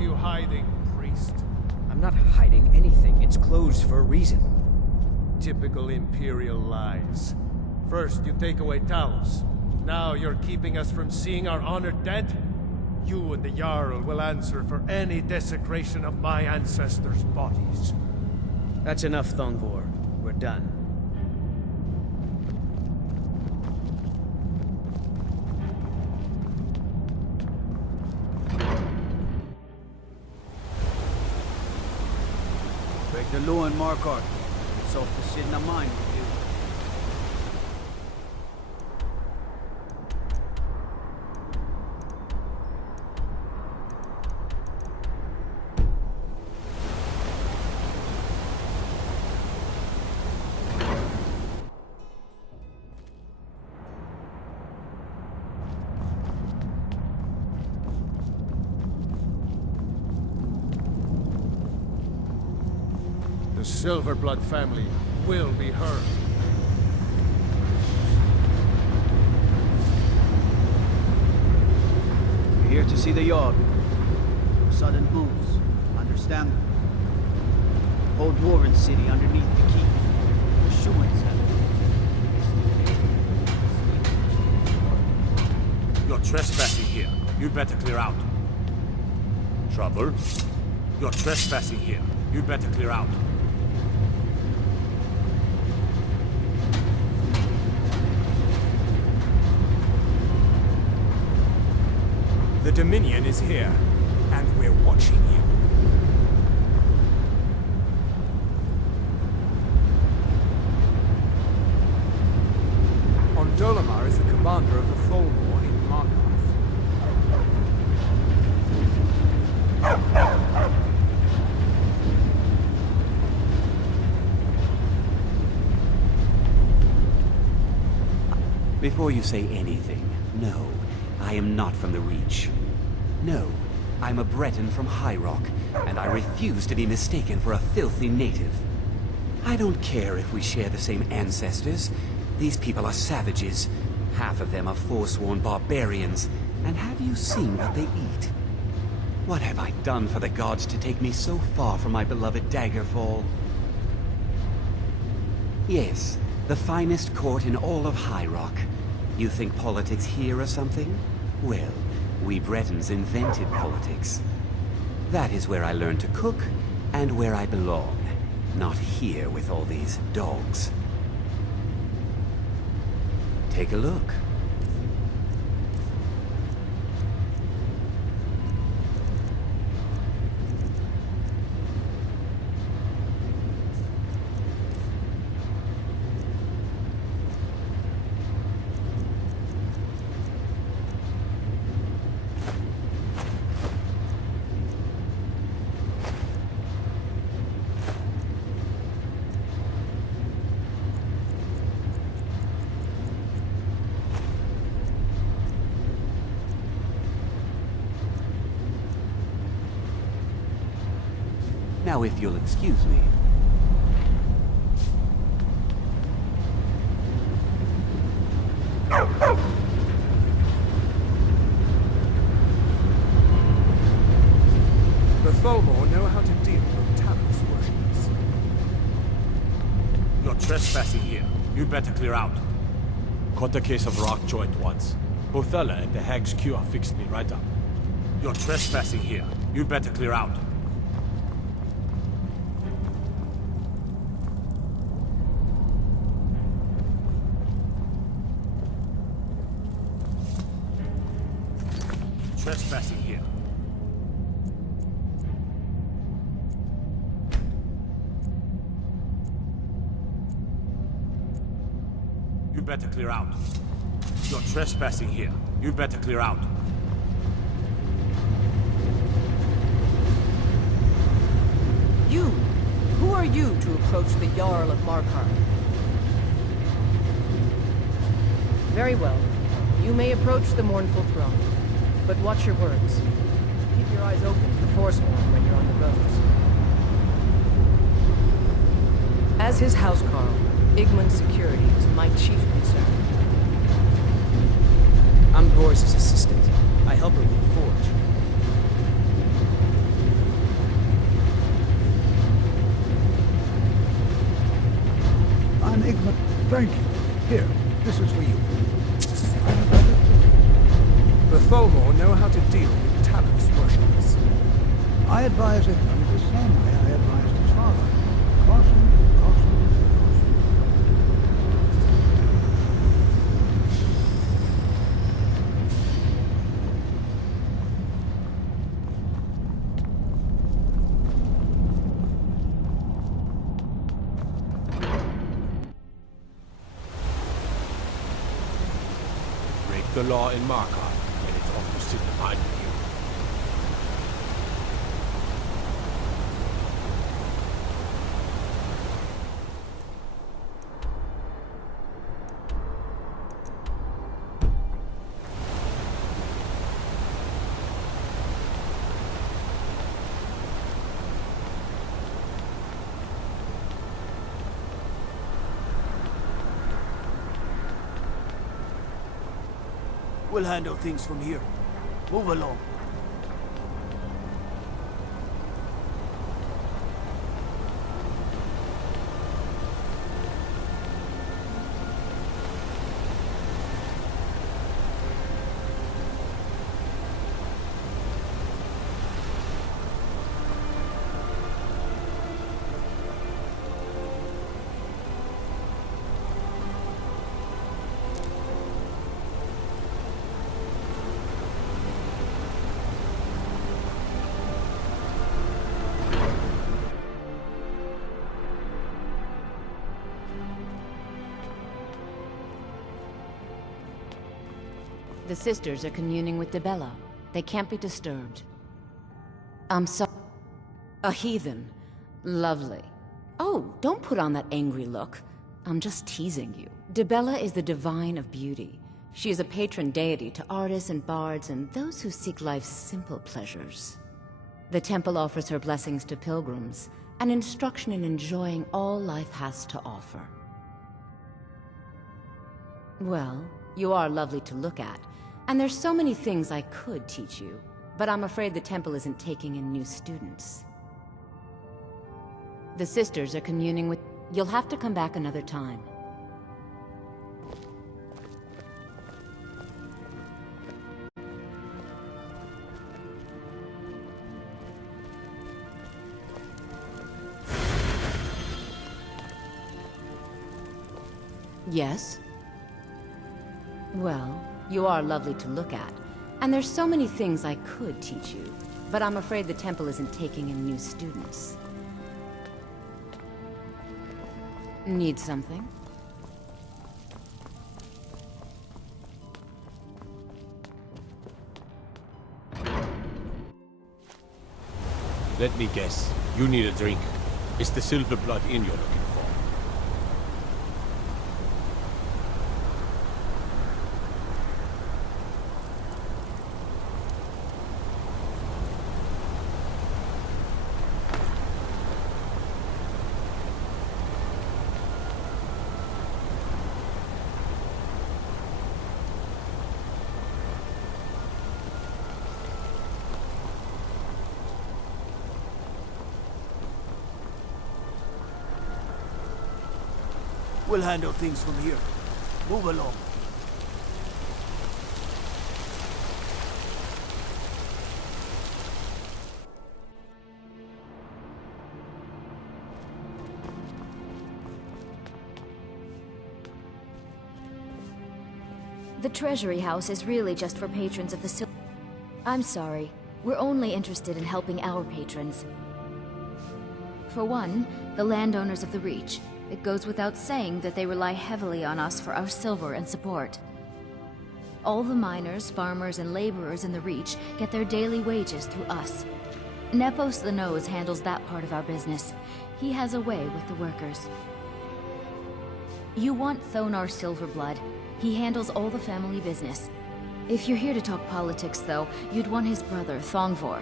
you hiding, priest? I'm not hiding anything. It's closed for a reason. Typical Imperial lies. First, you take away Talos. Now you're keeping us from seeing our honored dead? You and the Jarl will answer for any desecration of my ancestors' bodies. That's enough, Thongvor. We're done. Break the law and Markarth. It's off to sit in a mine with you. The Silverblood family will be heard. We're here to see the Jarl. No sudden moves. Understand? Whole dwarven city underneath the keep. The Shuans have You're trespassing here. You'd better clear out. Trouble? You're trespassing here. You'd better clear out. The Dominion is here, and we're watching you. Ondolamar is the commander of the Tholmor in Markarth. Before you say anything, no, I am not from the Reach. No, I'm a Breton from High Rock, and I refuse to be mistaken for a filthy native. I don't care if we share the same ancestors. These people are savages. Half of them are forsworn barbarians. And have you seen what they eat? What have I done for the gods to take me so far from my beloved Daggerfall? Yes, the finest court in all of High Rock. You think politics here or something? Well, we Bretons invented politics. That is where I learned to cook, and where I belong. Not here with all these dogs. Take a look. Now, if you'll excuse me. The Tholmor know how to deal with Talos worshippers. You're trespassing here. You'd better clear out. Caught a case of rock joint once. Bothella at the Hag's Cure fixed me right up. You're trespassing here. You'd better clear out. Trespassing here. You better clear out. You're trespassing here. You better clear out. You! Who are you to approach the Jarl of Markarth? Very well. You may approach the mournful throne. But watch your words. Keep your eyes open for Forsworn when you're on the roads. As his housecarl, Igmund's security is my chief concern. I'm Boris's assistant. I help her with the forge. an ignorant... Thank you. Here, this is for you. The Tholmor know how to deal with Talos worshippers. I advise ignorant the same way I advised his father. Caution, caution, caution. Break the law in Markarth, and it's off to sit behind you. We'll handle things from here. Move along. The sisters are communing with Dibella. They can't be disturbed. I'm sorry. A heathen. Lovely. Oh, don't put on that angry look. I'm just teasing you. Dibella is the divine of beauty. She is a patron deity to artists and bards and those who seek life's simple pleasures. The temple offers her blessings to pilgrims, and instruction in enjoying all life has to offer. Well, you are lovely to look at. And there's so many things I could teach you, but I'm afraid the temple isn't taking in new students. The sisters are communing with... You'll have to come back another time. Yes? Well... You are lovely to look at, and there's so many things I could teach you, but I'm afraid the temple isn't taking in new students. Need something? Let me guess. You need a drink. It's the silver blood inn you're looking for. We'll handle things from here. Move along. The Treasury House is really just for patrons of the Silver... I'm sorry. We're only interested in helping our patrons. For one, the landowners of the Reach. It goes without saying that they rely heavily on us for our silver and support. All the miners, farmers, and laborers in the Reach get their daily wages through us. Nepos the Nose handles that part of our business. He has a way with the workers. You want Thonar Silverblood. He handles all the family business. If you're here to talk politics, though, you'd want his brother, Thongvor.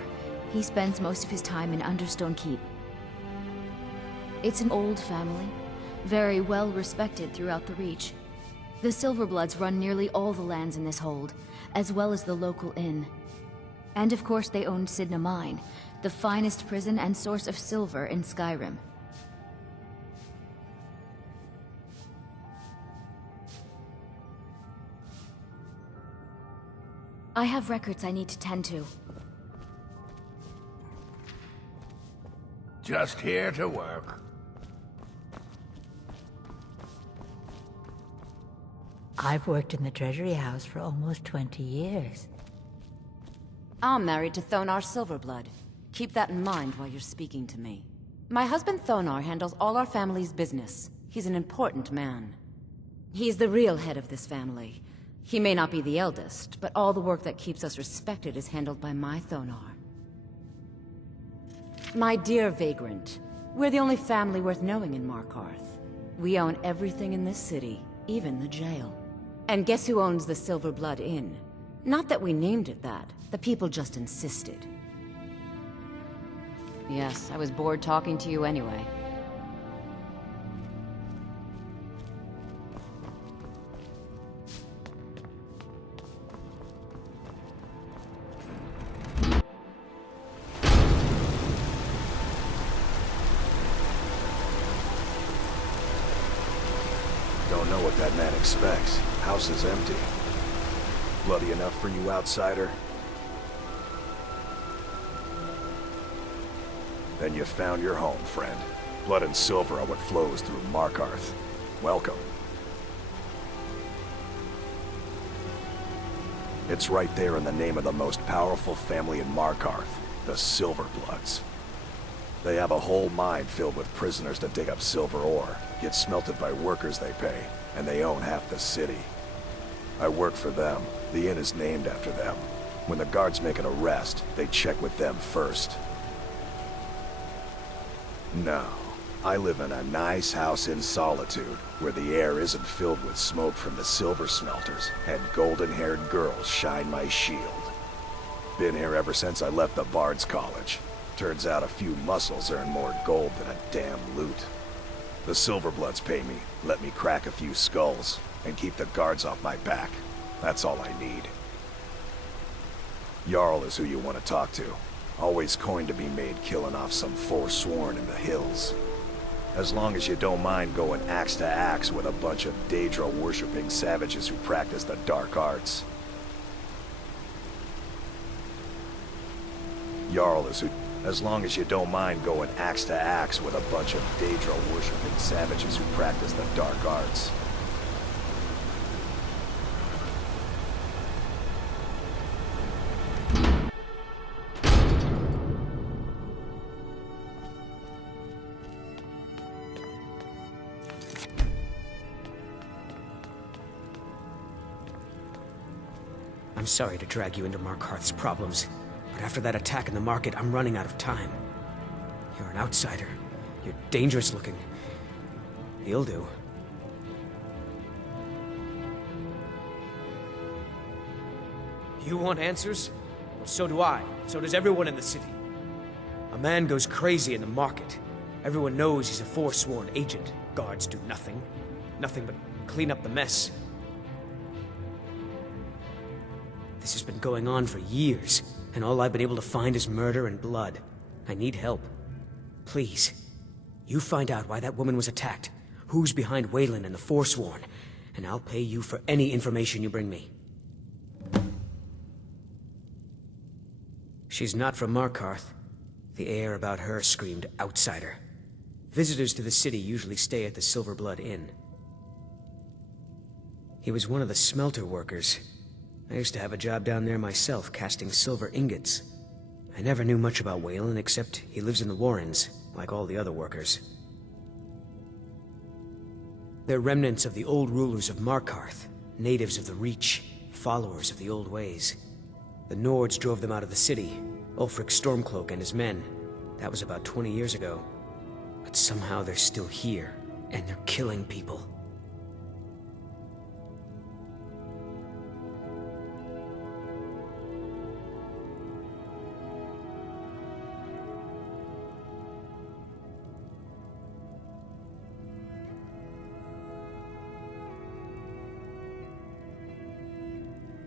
He spends most of his time in Understone Keep. It's an old family. Very well respected throughout the Reach. The Silverbloods run nearly all the lands in this hold, as well as the local inn. And of course they own Sidna Mine, the finest prison and source of silver in Skyrim. I have records I need to tend to. Just here to work. I've worked in the Treasury House for almost 20 years. I'm married to Thonar Silverblood. Keep that in mind while you're speaking to me. My husband Thonar handles all our family's business. He's an important man. He's the real head of this family. He may not be the eldest, but all the work that keeps us respected is handled by my Thonar. My dear Vagrant, we're the only family worth knowing in Markarth. We own everything in this city, even the jail. And guess who owns the Silverblood Inn? Not that we named it that. The people just insisted. Yes, I was bored talking to you anyway. Don't know what that man expects. House is empty. Bloody enough for you, outsider? Then you found your home, friend. Blood and silver are what flows through Markarth. Welcome. It's right there in the name of the most powerful family in Markarth, the Silverbloods. They have a whole mine filled with prisoners to dig up silver ore, get smelted by workers they pay, and they own half the city. I work for them. The inn is named after them. When the guards make an arrest, they check with them first. No, I live in a nice house in solitude, where the air isn't filled with smoke from the silver smelters, and golden-haired girls shine my shield. Been here ever since I left the Bard's College. Turns out a few muscles earn more gold than a damn loot. The Silverbloods pay me, let me crack a few skulls, and keep the guards off my back. That's all I need. Jarl is who you want to talk to. Always coin to be made killing off some Forsworn in the hills. As long as you don't mind going axe to axe with a bunch of Daedra-worshipping savages who practice the dark arts. Jarl is who... As long as you don't mind going axe to axe with a bunch of Daedra-worshipping savages who practice the dark arts. I'm sorry to drag you into Markarth's problems, but after that attack in the market, I'm running out of time. You're an outsider. You're dangerous looking. You'll do. You want answers? Well, so do I. So does everyone in the city. A man goes crazy in the market. Everyone knows he's a Forsworn agent. Guards do nothing. Nothing but clean up the mess. This has been going on for years, and all I've been able to find is murder and blood. I need help. Please, you find out why that woman was attacked, who's behind Wayland and the Forsworn, and I'll pay you for any information you bring me. She's not from Markarth. The air about her screamed outsider. Visitors to the city usually stay at the Silverblood Inn. He was one of the smelter workers. I used to have a job down there myself, casting silver ingots. I never knew much about Wayland, except he lives in the Warrens, like all the other workers. They're remnants of the old rulers of Markarth, natives of the Reach, followers of the old ways. The Nords drove them out of the city, Ulfric Stormcloak and his men. That was about 20 years ago. But somehow they're still here, and they're killing people.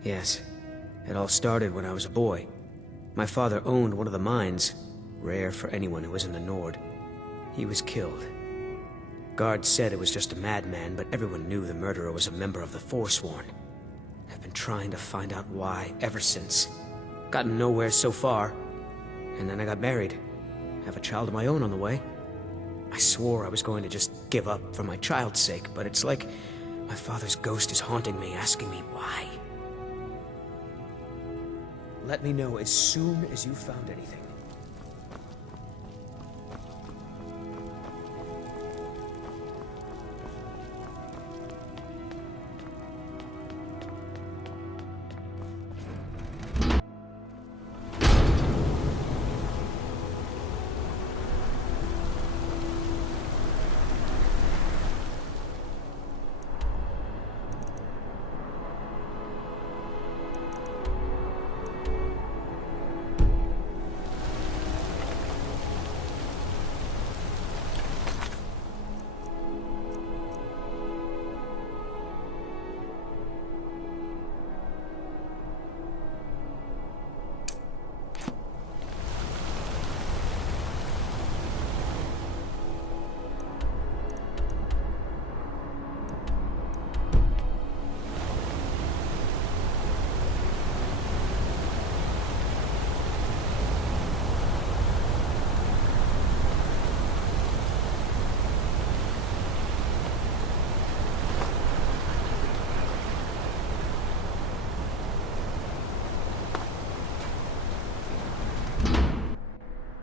Yes. It all started when I was a boy. My father owned one of the mines, rare for anyone who isn't a Nord. He was killed. Guards said it was just a madman, but everyone knew the murderer was a member of the Forsworn. I've been trying to find out why ever since. Gotten nowhere so far. And then I got married. Have a child of my own on the way. I swore I was going to just give up for my child's sake, but it's like my father's ghost is haunting me, asking me why. Let me know as soon as you found anything.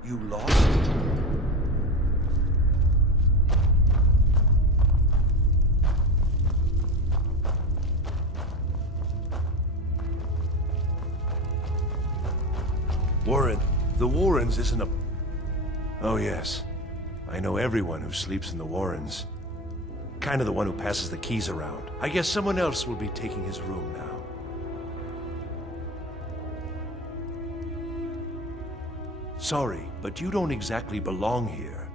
You lost? Warren, the Warrens isn't a... Oh yes. I know everyone who sleeps in the Warrens. Kind of the one who passes the keys around. I guess someone else will be taking his room now. Sorry, but you don't exactly belong here.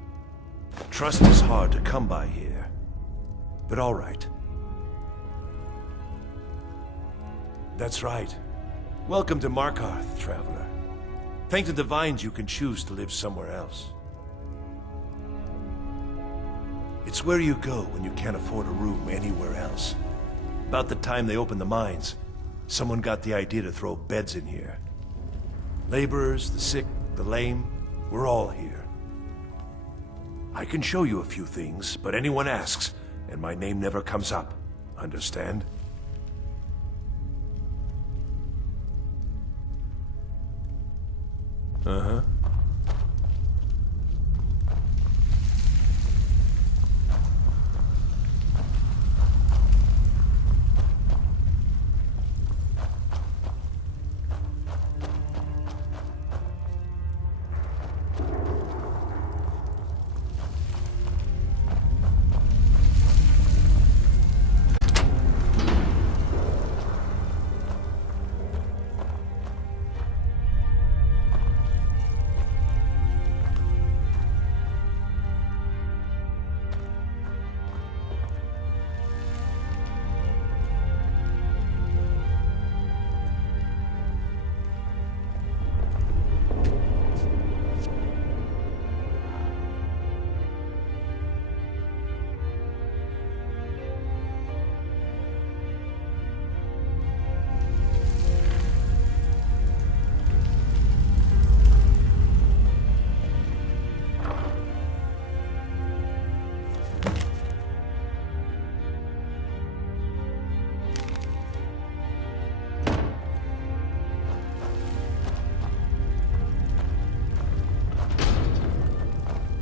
Trust is hard to come by here. But all right. That's right. Welcome to Markarth, traveler. Thank the Divines you can choose to live somewhere else. It's where you go when you can't afford a room anywhere else. About the time they opened the mines, someone got the idea to throw beds in here. Laborers, the sick, the lame, we're all here. I can show you a few things, but anyone asks, and my name never comes up. Understand? Uh-huh.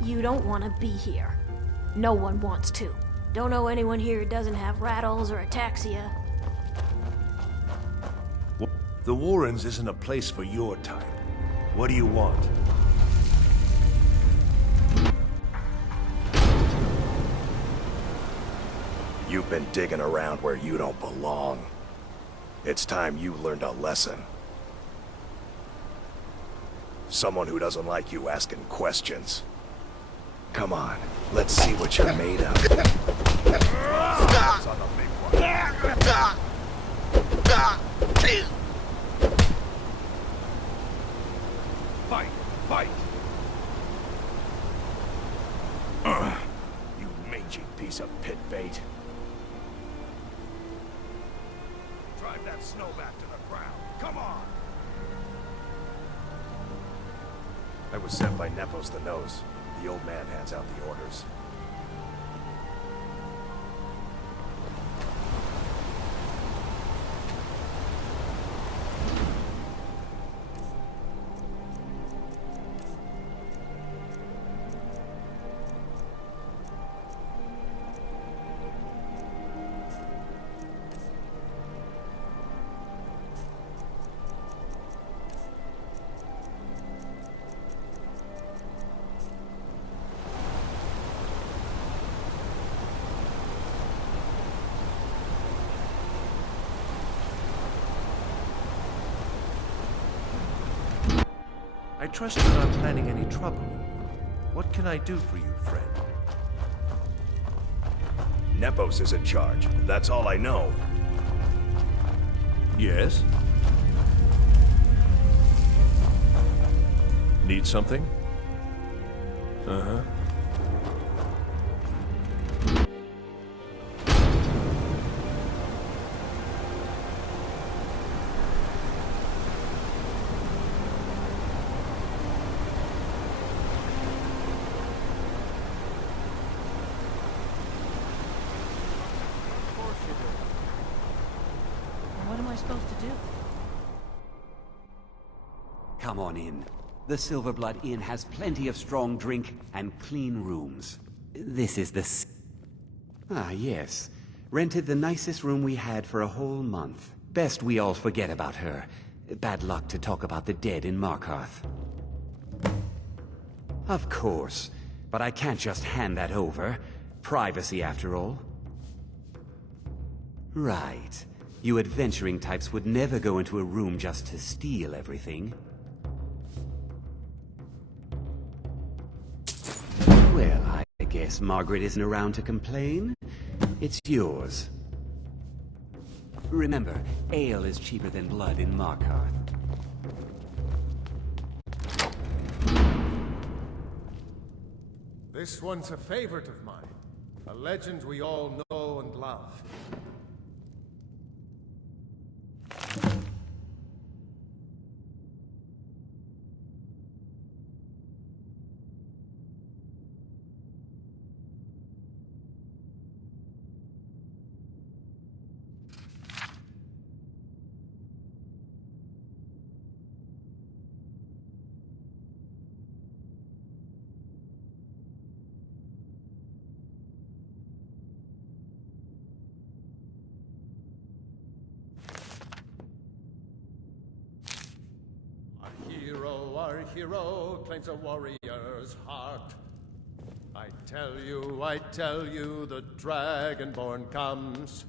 You don't want to be here. No one wants to. Don't know anyone here who doesn't have rattles or ataxia. The Warrens isn't a place for your type. What do you want? You've been digging around where you don't belong. It's time you learned a lesson. Someone who doesn't like you asking questions. Come on, let's see what you're made of. Fight! Fight! You mangy piece of pit bait. Try Get that snow back to the ground. Come on! I was sent by Nepos the Nose. The old man hands out the orders. I trust you're not planning any trouble. What can I do for you, friend? Nepos is in charge. That's all I know. Yes? Need something? Uh-huh. What am I supposed to do? Come on in. The Silverblood Inn has plenty of strong drink and clean rooms. This is the Ah, yes. Rented the nicest room we had for a whole month. Best we all forget about her. Bad luck to talk about the dead in Markarth. Of course. But I can't just hand that over. Privacy, after all. Right. You adventuring types would never go into a room just to steal everything. Well, I guess Margaret isn't around to complain. It's yours. Remember, ale is cheaper than blood in Markarth. This one's a favorite of mine. A legend we all know and love. Our hero claims a warrior's heart. I tell you, the Dragonborn comes.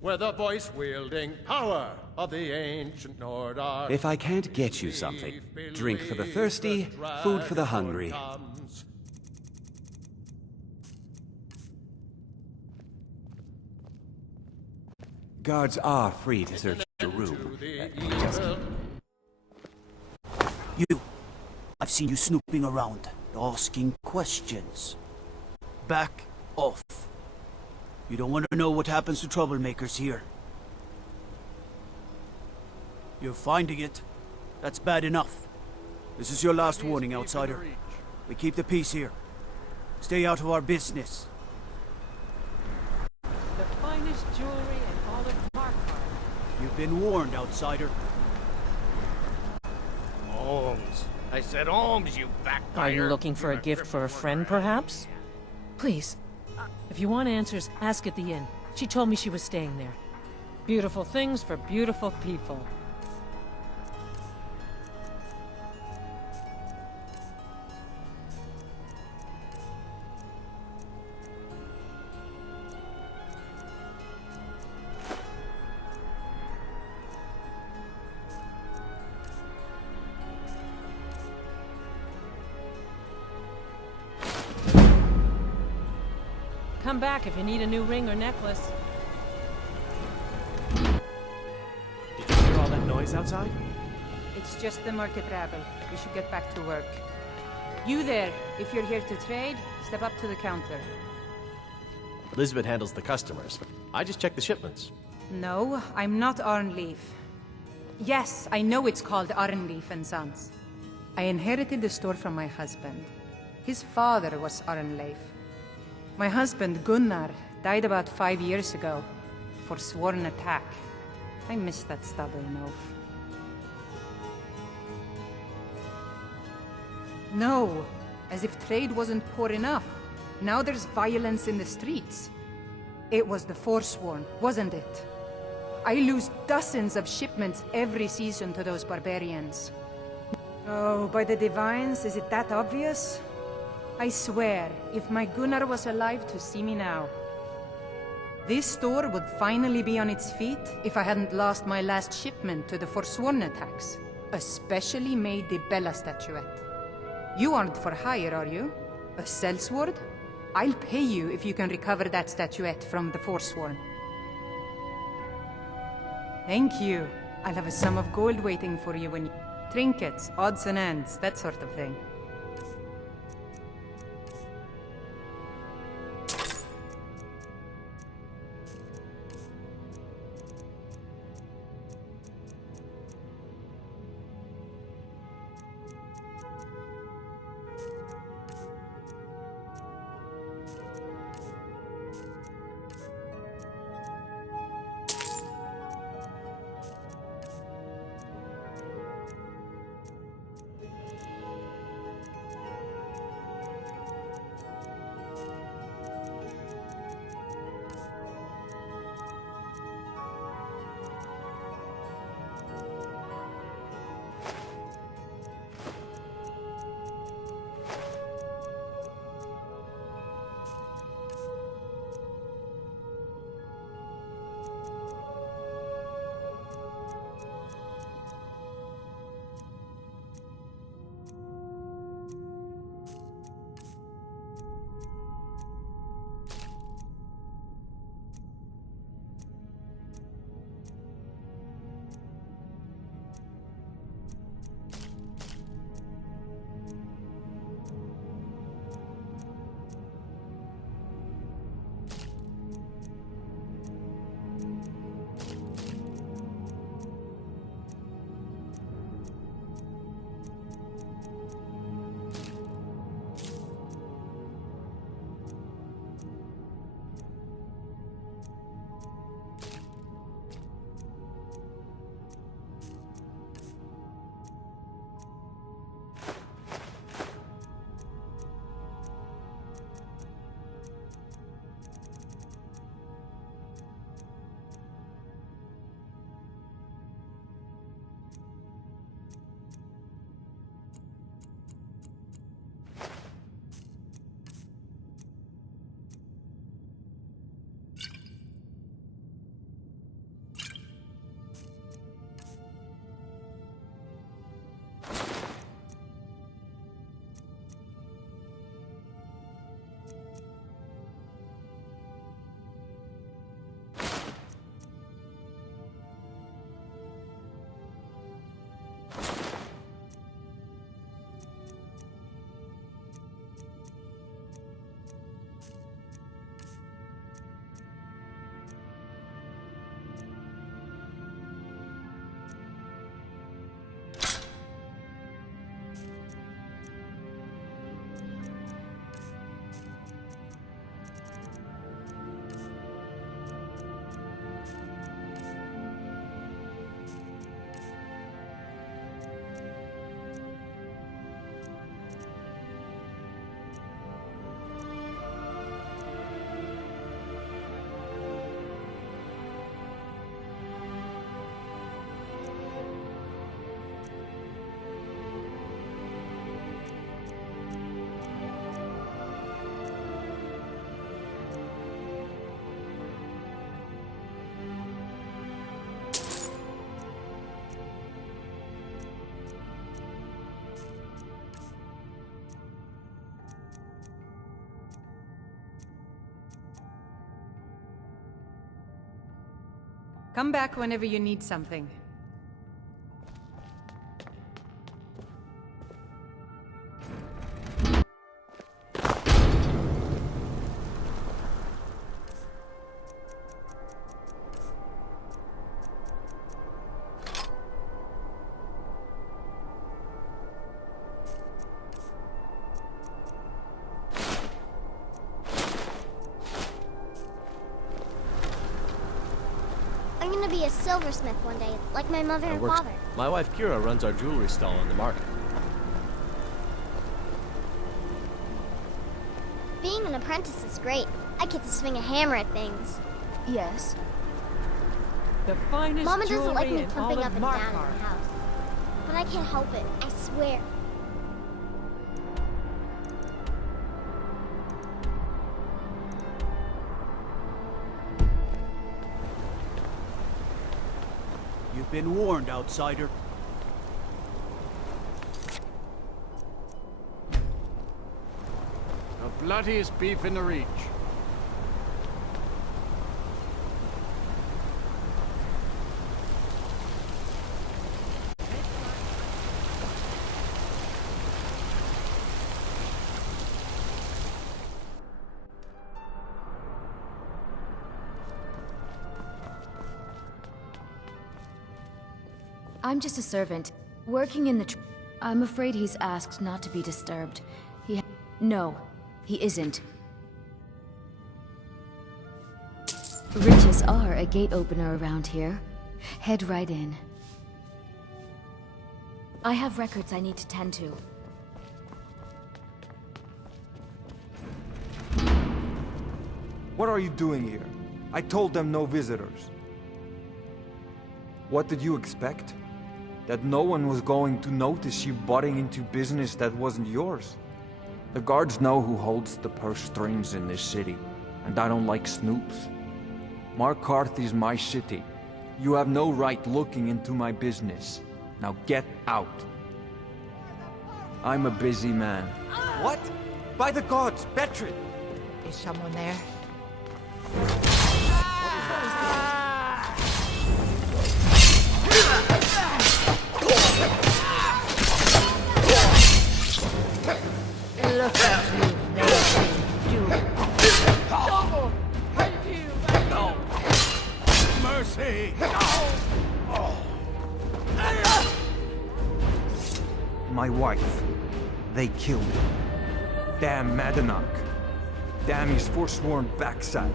With the voice-wielding power of the ancient Nord art. If I can't get you something, drink for the thirsty, food for the hungry. Guards are free to search your room. Just You! I've seen you snooping around, asking questions. Back off. You don't want to know what happens to troublemakers here. You're finding it. That's bad enough. This is your last warning, outsider. We keep the peace here. Stay out of our business. The finest jewelry in all of Markarth. You've been warned, outsider. Holmes. I said Holmes, you backbiter. Are you looking for a gift for a friend, perhaps? Please. If you want answers, ask at the inn. She told me she was staying there. Beautiful things for beautiful people. Come back if you need a new ring or necklace. Did you hear all that noise outside? It's just the market rabble. We should get back to work. You there, if you're here to trade, step up to the counter. Elizabeth handles the customers. I just check the shipments. No, I'm not Arnleif. Yes, I know it's called Arnleif and Sons. I inherited the store from my husband. His father was Arnleif. My husband, Gunnar, died about 5 years ago. Forsworn attack. I miss that stubborn oaf. No, as if trade wasn't poor enough. Now there's violence in the streets. It was the Forsworn, wasn't it? I lose dozens of shipments every season to those barbarians. Oh, by the divines, is it that obvious? I swear, if my Gunnar was alive to see me now. This store would finally be on its feet if I hadn't lost my last shipment to the Forsworn attacks. A specially made Dibella statuette. You aren't for hire, are you? A sellsword? I'll pay you if you can recover that statuette from the Forsworn. Thank you. I'll have a sum of gold waiting for you when you... Trinkets, odds and ends, that sort of thing. Come back whenever you need something. be a silversmith one day, like my mother and father. My wife Kira runs our jewelry stall on the market. Being an apprentice is great. I get to swing a hammer at things. Yes. The finest Mama doesn't jewelry like me in pumping all up of and down in Markarth. the house. But I can't help it, I swear. You've been warned, outsider. The bloodiest beef in the Reach. I'm just a servant, working in the I'm afraid he's asked not to be disturbed. No, he isn't. Riches are a gate opener around here. Head right in. I have records I need to tend to. What are you doing here? I told them no visitors. What did you expect? That no one was going to notice you butting into business that wasn't yours? The guards know who holds the purse strings in this city, and I don't like snoops. Markarth is my city. You have no right looking into my business. Now get out. I'm a busy man. What? By the gods, Betrid! Is someone there? Look at you, lazy dude. Oh, thank you. No. Mercy. No. My wife. They killed her. Damn Madanach. Damn his forsworn backside.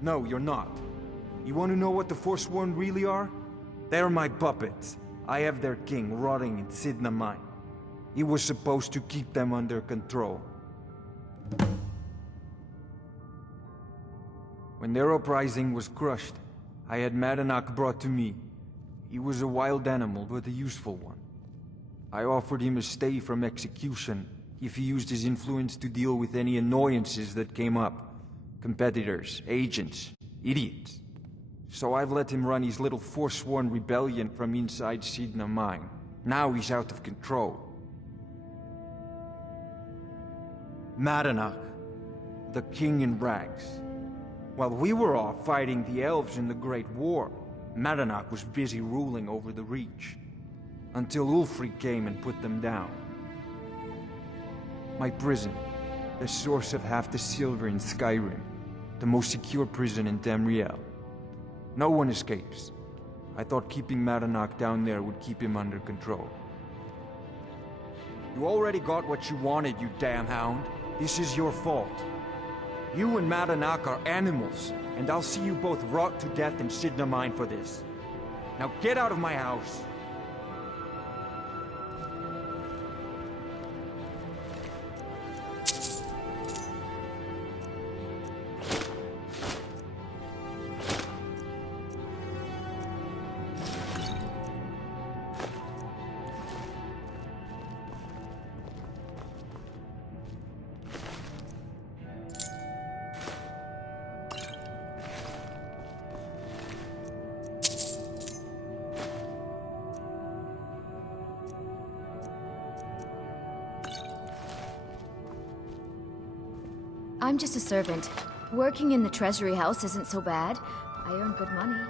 No, you're not. You want to know what the Forsworn really are? They're my puppets. I have their king rotting in Sidna Mine. He was supposed to keep them under control. When their uprising was crushed, I had Madanach brought to me. He was a wild animal, but a useful one. I offered him a stay from execution if he used his influence to deal with any annoyances that came up. Competitors, agents, idiots. So I've let him run his little Forsworn rebellion from inside Sidna Mine. Now he's out of control. Madanach, the king in rags. While we were off fighting the elves in the Great War, Madanach was busy ruling over the Reach. Until Ulfric came and put them down. My prison, the source of half the silver in Skyrim, the most secure prison in Tamriel. No one escapes. I thought keeping Madanach down there would keep him under control. You already got what you wanted, you damn hound. This is your fault. You and Madanach are animals, and I'll see you both rot to death in Sidna Mine for this. Now get out of my house! I'm just a servant. Working in the treasury house isn't so bad. I earn good money.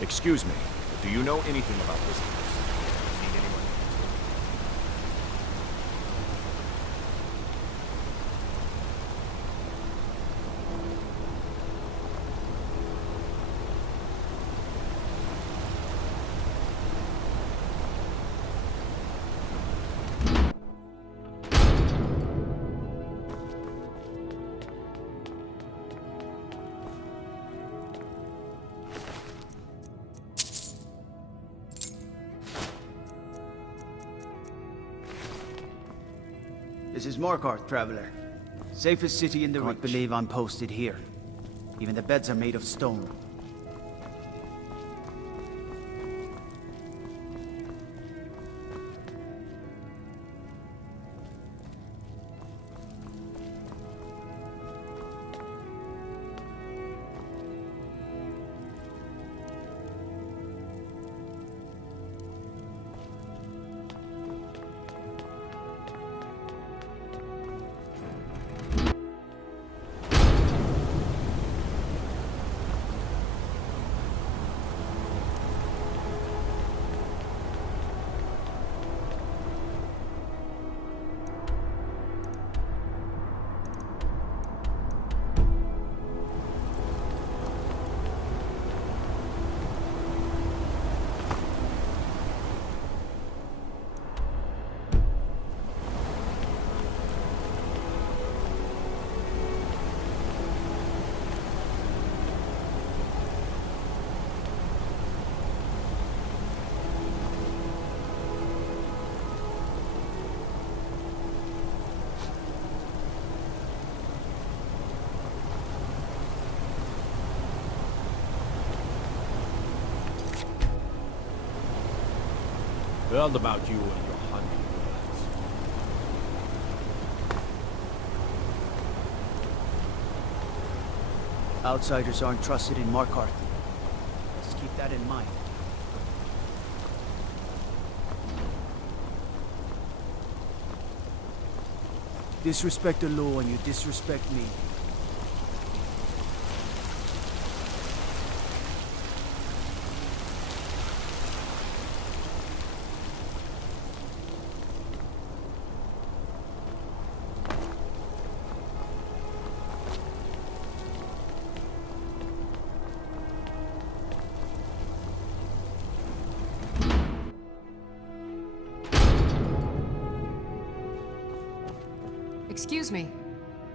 Excuse me, but do you know anything about this house? Seen anyone? This is Markarth, traveler. Safest city in the Reach. Can't believe I'm posted here. Even the beds are made of stone. Heard about you and your honey words. Outsiders aren't trusted in Markarth. Let's keep that in mind. Disrespect the law and you disrespect me. Excuse me.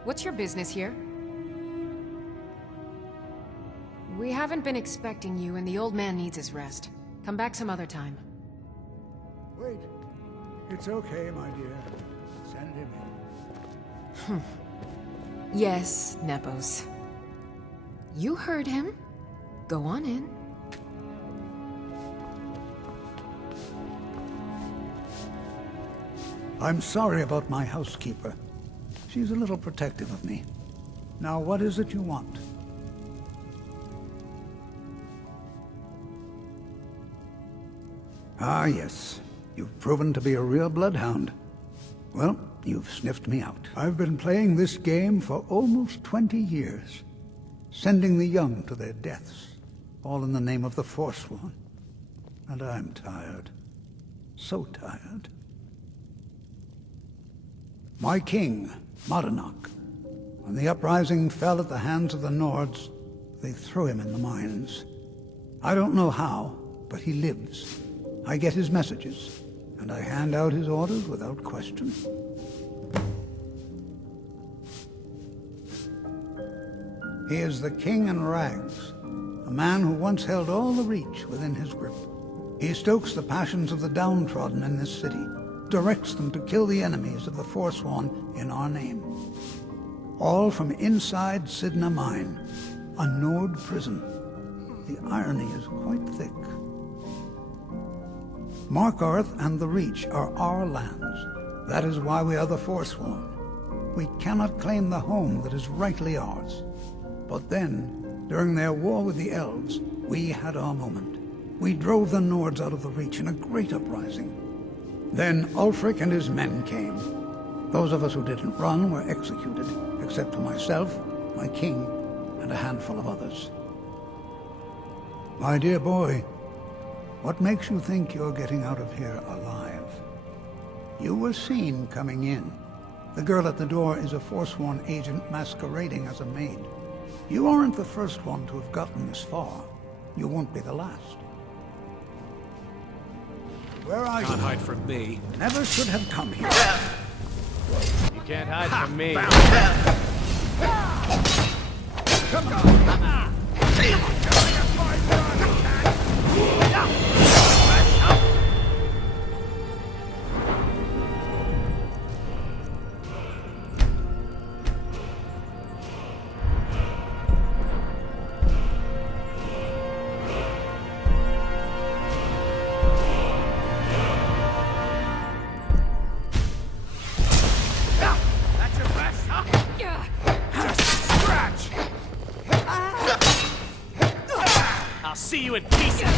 What's your business here? We haven't been expecting you, and the old man needs his rest. Come back some other time. Wait. It's okay, my dear. Send him in. Yes, Nepos. You heard him. Go on in. I'm sorry about my housekeeper. She's a little protective of me. Now, what is it you want? Ah, yes. You've proven to be a real bloodhound. Well, you've sniffed me out. I've been playing this game for almost 20 years, sending the young to their deaths, all in the name of the Forsworn. And I'm tired. So tired. My king, Madanach, when the uprising fell at the hands of the Nords, they threw him in the mines. I don't know how, but he lives. I get his messages, and I hand out his orders without question. He is the king in rags, a man who once held all the Reach within his grip. He stokes the passions of the downtrodden in this city, directs them to kill the enemies of the Forsworn in our name. All from inside Sidna Mine, a Nord prison. The irony is quite thick. Markarth and the Reach are our lands. That is why we are the Forsworn. We cannot claim the home that is rightly ours. But then, during their war with the Elves, we had our moment. We drove the Nords out of the Reach in a great uprising. Then Ulfric and his men came. Those of us who didn't run were executed, except for myself, my king, and a handful of others. My dear boy, what makes you think you're getting out of here alive? You were seen coming in. The girl at the door is a Forsworn agent masquerading as a maid. You aren't the first one to have gotten this far. You won't be the last. Where are you? Can't hide from me. Never should have come here. You can't hide from me. Come on. I'll see you in pieces!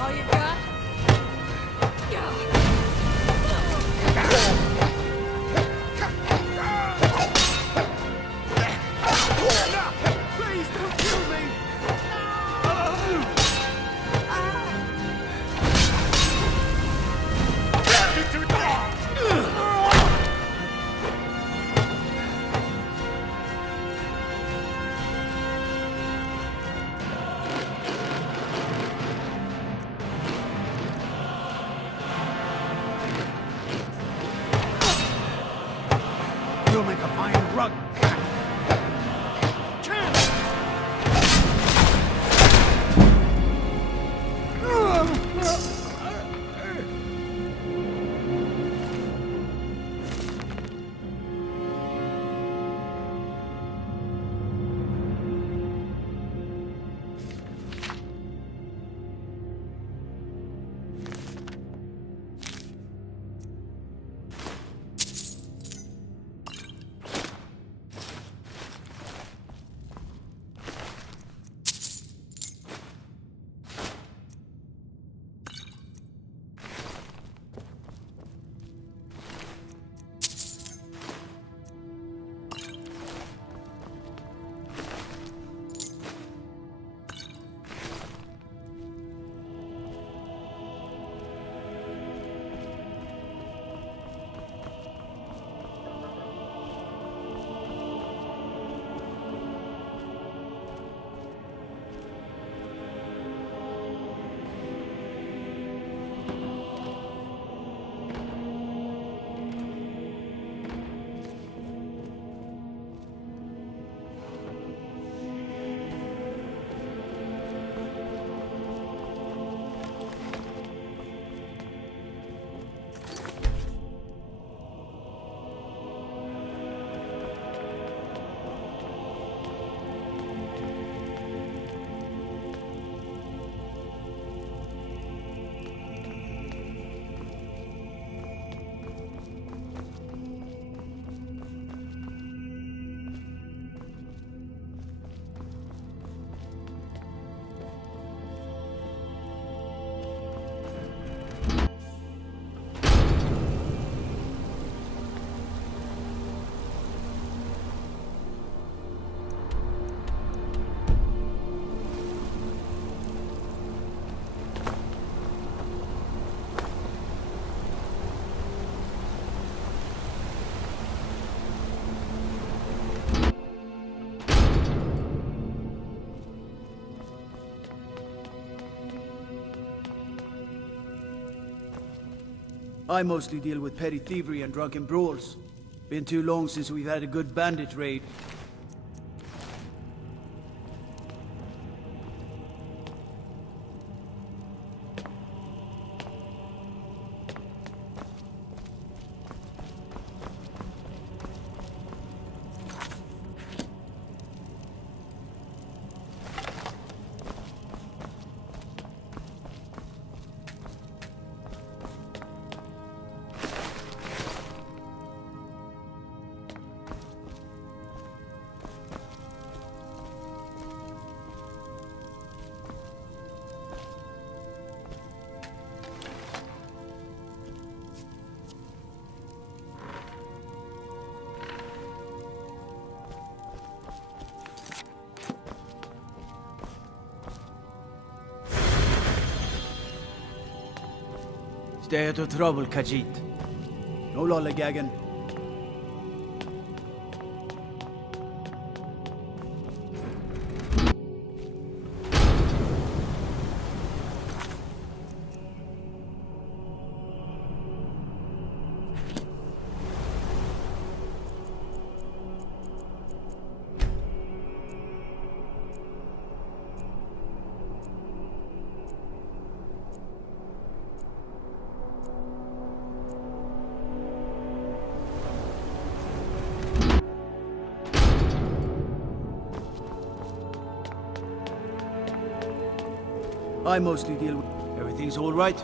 All you've got? Please don't kill me! You'll make a fine rug. I mostly deal with petty thievery and drunken brawls. Been too long since we've had a good bandit raid. Stay out of trouble, Khajiit. No lollygagging. I mostly deal with... Everything's all right?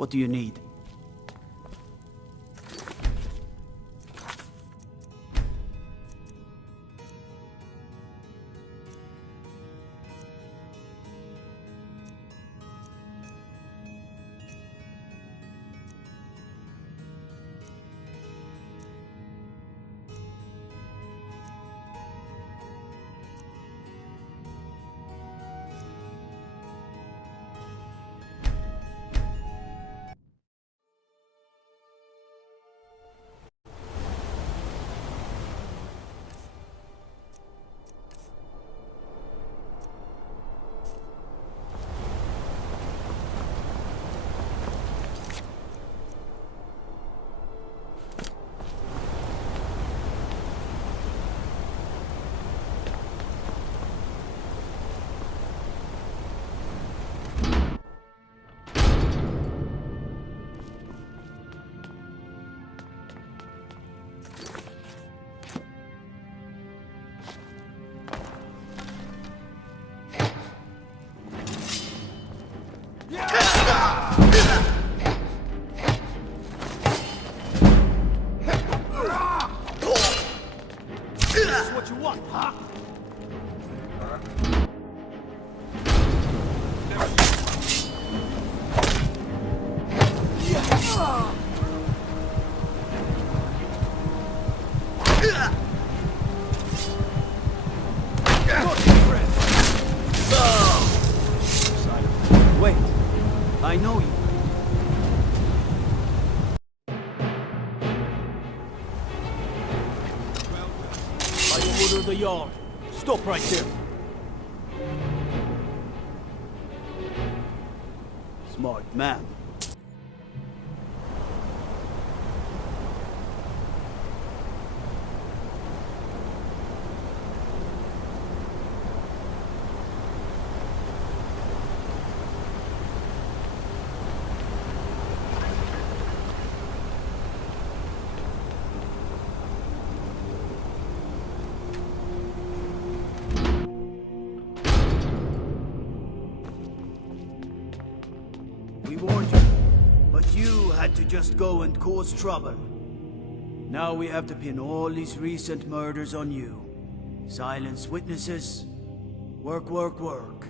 What do you need? the Jarl. Stop right there. Smart man. We warned you, but you had to just go and cause trouble. Now we have to pin all these recent murders on you. Silence witnesses. Work, work, work.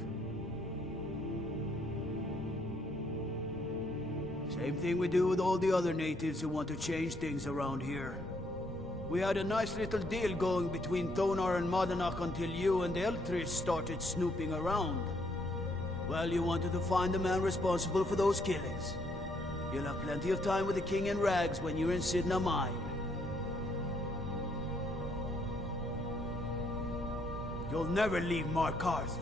Same thing we do with all the other natives who want to change things around here. We had a nice little deal going between Thonar and Madanach until you and Eltris started snooping around. Well, you wanted to find the man responsible for those killings. You'll have plenty of time with the king in rags when you're in Sidna Mine. You'll never leave Markarth.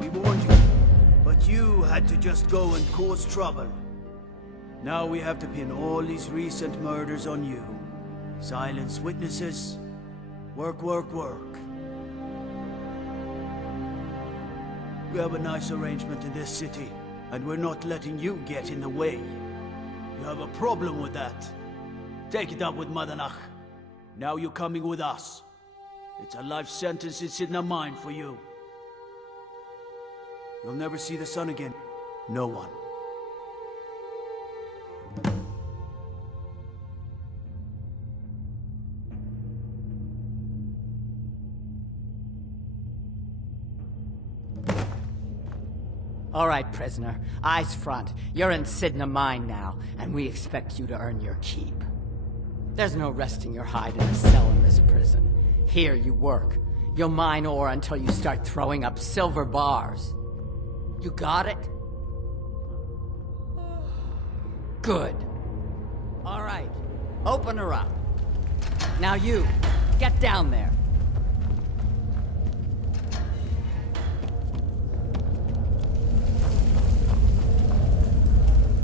We warned you, but you had to just go and cause trouble. Now we have to pin all these recent murders on you. Silence witnesses. Work, work, work. We have a nice arrangement in this city, and we're not letting you get in the way. You have a problem with that. Take it up with Madanach. Now you're coming with us. It's a life sentence in Sidna Mine for you. You'll never see the sun again. No one. All right, prisoner. Eyes front. You're in Sidna Mine now, and we expect you to earn your keep. There's no resting your hide in a cell in this prison. Here you work. You'll mine ore until you start throwing up silver bars. You got it? Good. All right. Open her up. Now you, get down there.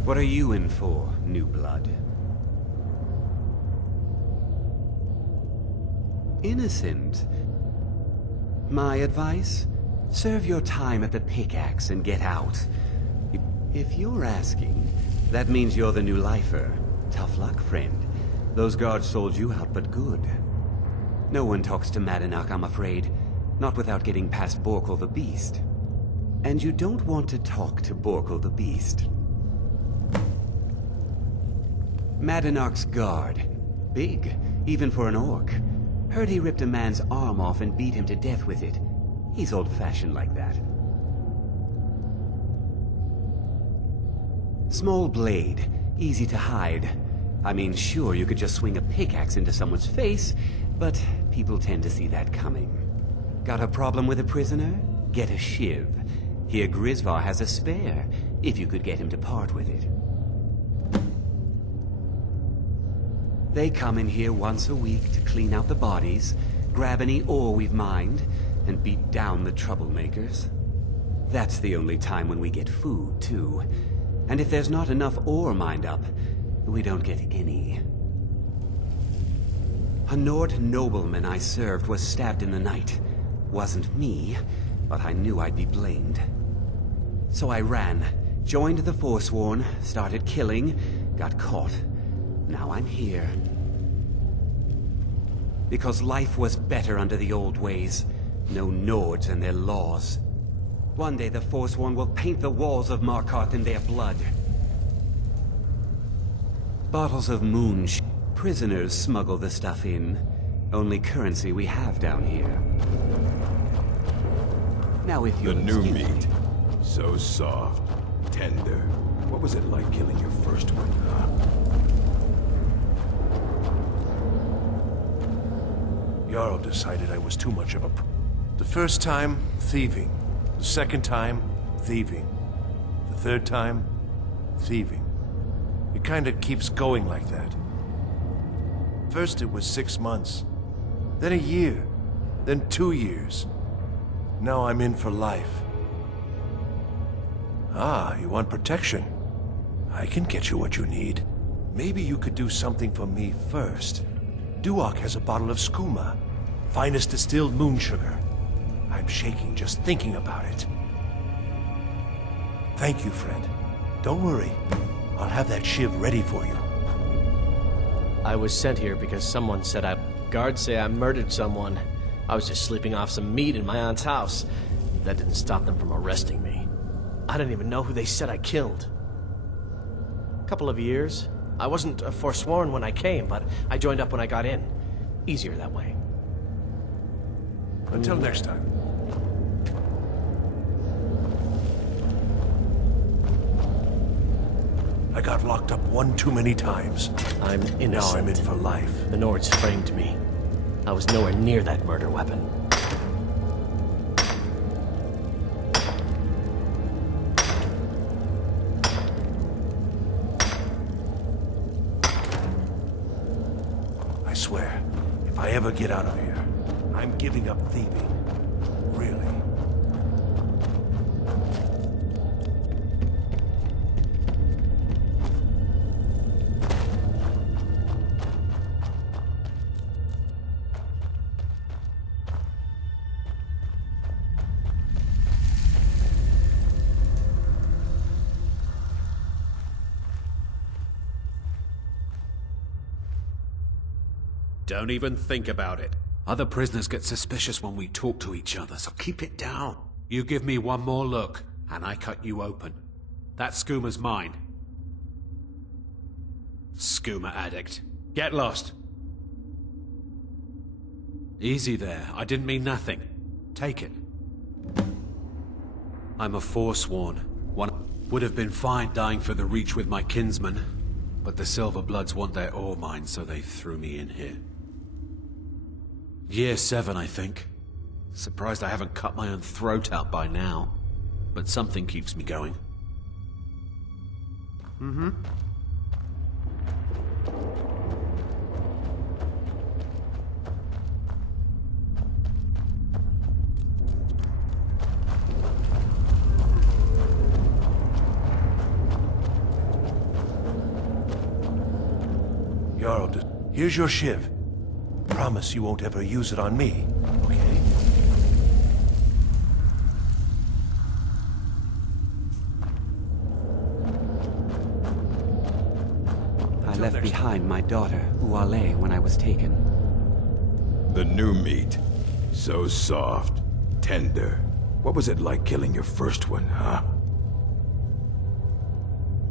What are you in for, new blood? Innocent. My advice? Serve your time at the pickaxe and get out. If you're asking, that means you're the new lifer. Tough luck, friend. Those guards sold you out, but good. No one talks to Madanach, I'm afraid. Not without getting past Borkul the Beast. And you don't want to talk to Borkul the Beast. Madanach's guard. Big, even for an orc. Heard he ripped a man's arm off and beat him to death with it. He's old-fashioned like that. Small blade, easy to hide. I mean, sure, you could just swing a pickaxe into someone's face, but people tend to see that coming. Got a problem with a prisoner? Get a shiv. Here Grisvar has a spare, if you could get him to part with it. They come in here once a week to clean out the bodies, grab any ore we've mined, and beat down the troublemakers. That's the only time when we get food, too. And if there's not enough ore mined up, we don't get any. A Nord nobleman I served was stabbed in the night. Wasn't me, but I knew I'd be blamed. So I ran, joined the Forsworn, started killing, got caught. Now I'm here. Because life was better under the old ways. No Nords and their laws. One day the Forsworn will paint the walls of Markarth in their blood. Bottles of moonshine. Prisoners smuggle the stuff in. Only currency we have down here. Now if you The new meat. So soft. Tender. What was it like killing your first one, huh? Jarl decided I was too much of a... The first time, thieving. The second time, thieving. The third time, thieving. It kinda keeps going like that. First it was 6 months, then a year, then 2 years. Now I'm in for life. Ah, you want protection? I can get you what you need. Maybe you could do something for me first. Duak has a bottle of skooma, finest distilled moon sugar. I'm shaking just thinking about it. Thank you, friend. Don't worry. I'll have that shiv ready for you. I was sent here because someone said Guards say I murdered someone. I was just sleeping off some meat in my aunt's house. That didn't stop them from arresting me. I don't even know who they said I killed. Couple of years. I wasn't forsworn when I came, but I joined up when I got in. Easier that way. Until next time. I got locked up one too many times. I'm innocent. Now I'm in for life. The Nords framed me. I was nowhere near that murder weapon. I swear, if I ever get out of here, I'm giving up thieving. Really. Don't even think about it. Other prisoners get suspicious when we talk to each other, so keep it down. You give me one more look, and I cut you open. That skooma's mine. Skooma addict. Get lost. Easy there. I didn't mean nothing. Take it. I'm a forsworn. One would have been fine dying for the Reach with my kinsmen, but the Silverbloods want their ore mine, so they threw me in here. Year 7, I think. Surprised I haven't cut my own throat out by now. But something keeps me going. Mm-hmm. Jarl, here's your shiv. Promise you won't ever use it on me, okay? I left behind my daughter, Uale, when I was taken. The new meat. So soft. Tender. What was it like killing your first one, huh?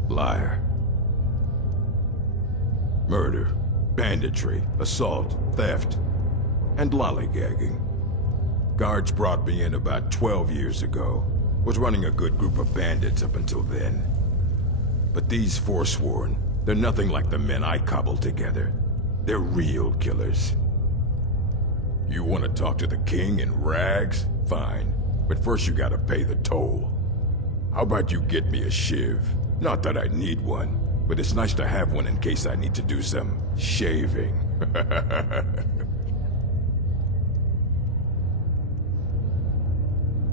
Liar. Murder. Banditry, assault, theft, and lollygagging. Guards brought me in about 12 years ago. Was running a good group of bandits up until then. But these Forsworn, they're nothing like the men I cobbled together. They're real killers. You want to talk to the king in rags? Fine. But first you gotta pay the toll. How about you get me a shiv? Not that I need one, but it's nice to have one in case I need to do some shaving.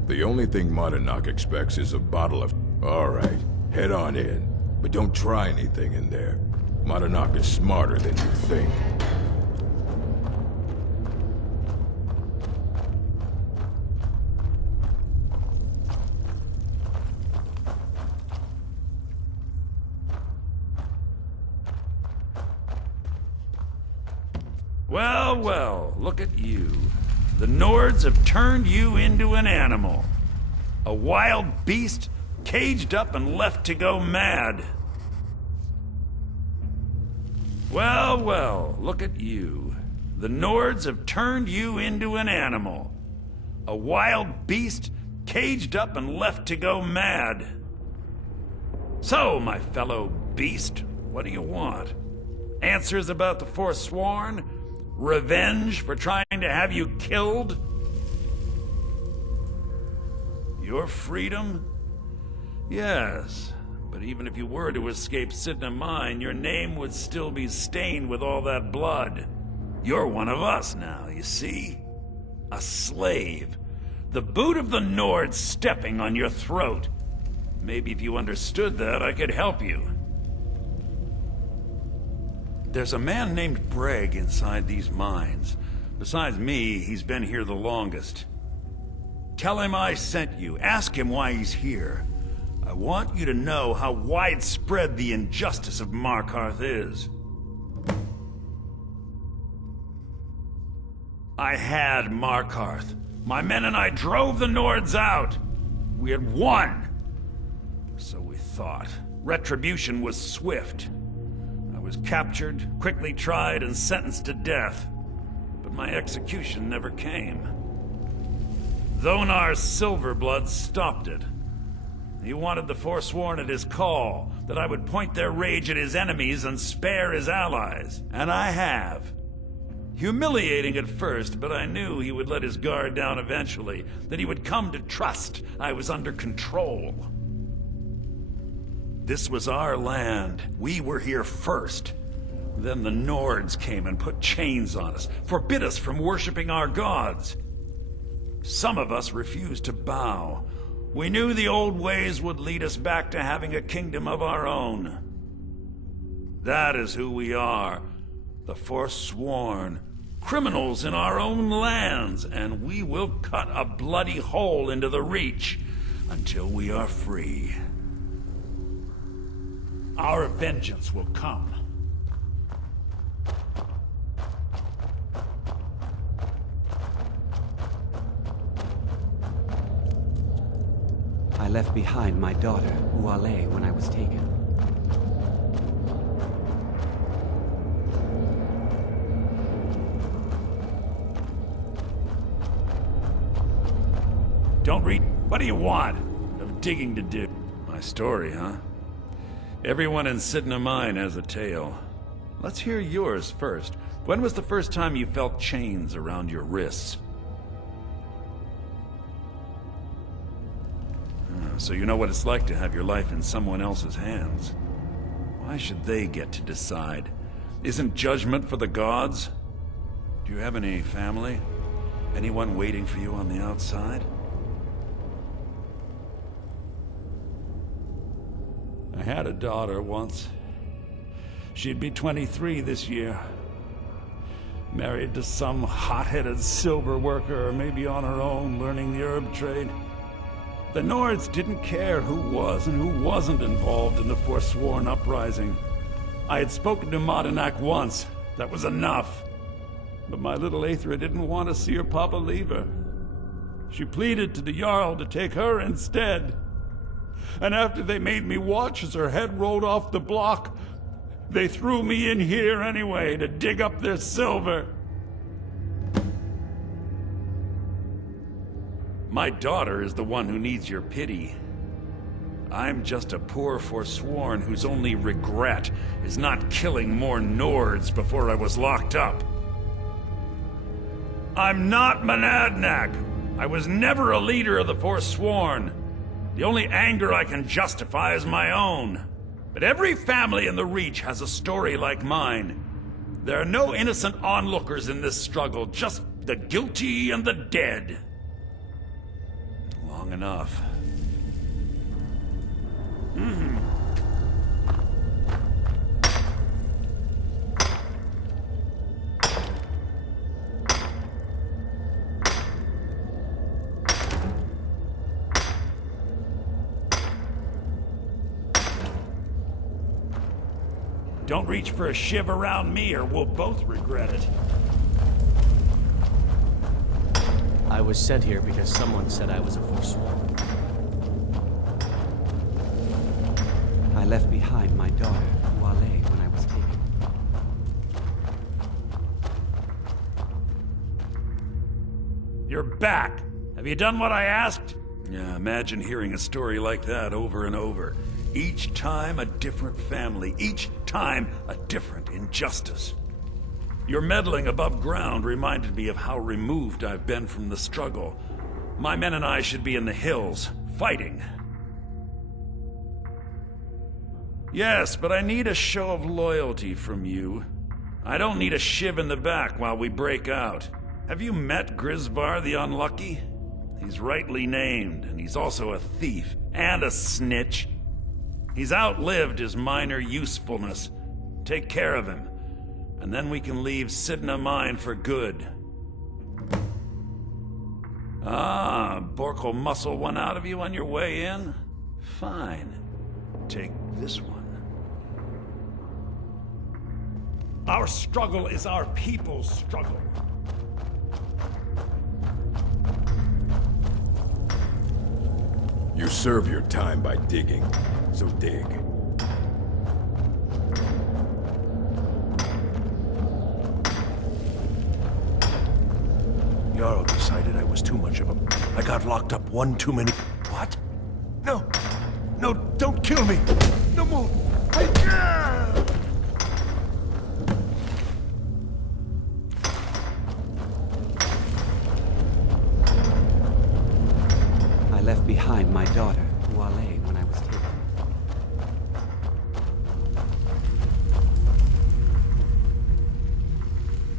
The only thing Monadnock expects is a bottle of... Alright, head on in. But don't try anything in there. Monadnock is smarter than you think. Well, well, look at you. The Nords have turned you into an animal. A wild beast, caged up and left to go mad. Well, well, look at you. The Nords have turned you into an animal. A wild beast, caged up and left to go mad. So, my fellow beast, what do you want? Answers about the Forsworn? Revenge for trying to have you killed? Your freedom? Yes, but even if you were to escape Sidna Mine, your name would still be stained with all that blood. You're one of us now, you see? A slave. The boot of the Nord stepping on your throat. Maybe if you understood that, I could help you. There's a man named Breg inside these mines. Besides me, he's been here the longest. Tell him I sent you. Ask him why he's here. I want you to know how widespread the injustice of Markarth is. I had Markarth. My men and I drove the Nords out. We had won. So we thought. Retribution was swift. I was captured, quickly tried, and sentenced to death. But my execution never came. Dhonar's Silverblood stopped it. He wanted the Forsworn at his call, that I would point their rage at his enemies and spare his allies. And I have. Humiliating at first, but I knew he would let his guard down eventually, that he would come to trust I was under control. This was our land. We were here first. Then the Nords came and put chains on us, forbid us from worshipping our gods. Some of us refused to bow. We knew the old ways would lead us back to having a kingdom of our own. That is who we are, the Forsworn, criminals in our own lands, and we will cut a bloody hole into the Reach until we are free. Our vengeance will come. I left behind my daughter, Uale, when I was taken. Don't read. What do you want? Of digging to do. My story, huh? Everyone in Sidna Mine has a tale. Let's hear yours first. When was the first time you felt chains around your wrists? So you know what it's like to have your life in someone else's hands. Why should they get to decide? Isn't judgment for the gods? Do you have any family? Anyone waiting for you on the outside? I had a daughter once. She'd be 23 this year. Married to some hot-headed silver worker, or maybe on her own, learning the herb trade. The Nords didn't care who was and who wasn't involved in the Forsworn uprising. I had spoken to Madanak once. That was enough. But my little Aethra didn't want to see her papa leave her. She pleaded to the Jarl to take her instead. And after they made me watch as her head rolled off the block, they threw me in here anyway to dig up their silver. My daughter is the one who needs your pity. I'm just a poor Forsworn whose only regret is not killing more Nords before I was locked up. I'm not Monadnack. I was never a leader of the Forsworn. The only anger I can justify is my own. But every family in the Reach has a story like mine. There are no innocent onlookers in this struggle, just the guilty and the dead. Long enough. Don't reach for a shiv around me or we'll both regret it. I was sent here because someone said I was a forsworn. I left behind my daughter, Wale, when I was taken. You're back! Have you done what I asked? Yeah, imagine hearing a story like that over and over. Each time a different family, each time a different injustice. Your meddling above ground reminded me of how removed I've been from the struggle. My men and I should be in the hills, fighting. Yes, but I need a show of loyalty from you. I don't need a shiv in the back while we break out. Have you met Grisvar the Unlucky? He's rightly named, and he's also a thief and a snitch. He's outlived his minor usefulness. Take care of him, and then we can leave Sidna Mine for good. Ah, Bork will muscle one out of you on your way in? Fine. Take this one. Our struggle is our people's struggle. You serve your time by digging, so dig. Jarl decided I was too much of a... I got locked up one too many... What? No! No, don't kill me! No more! I left behind my daughter, Wale, when I was taken.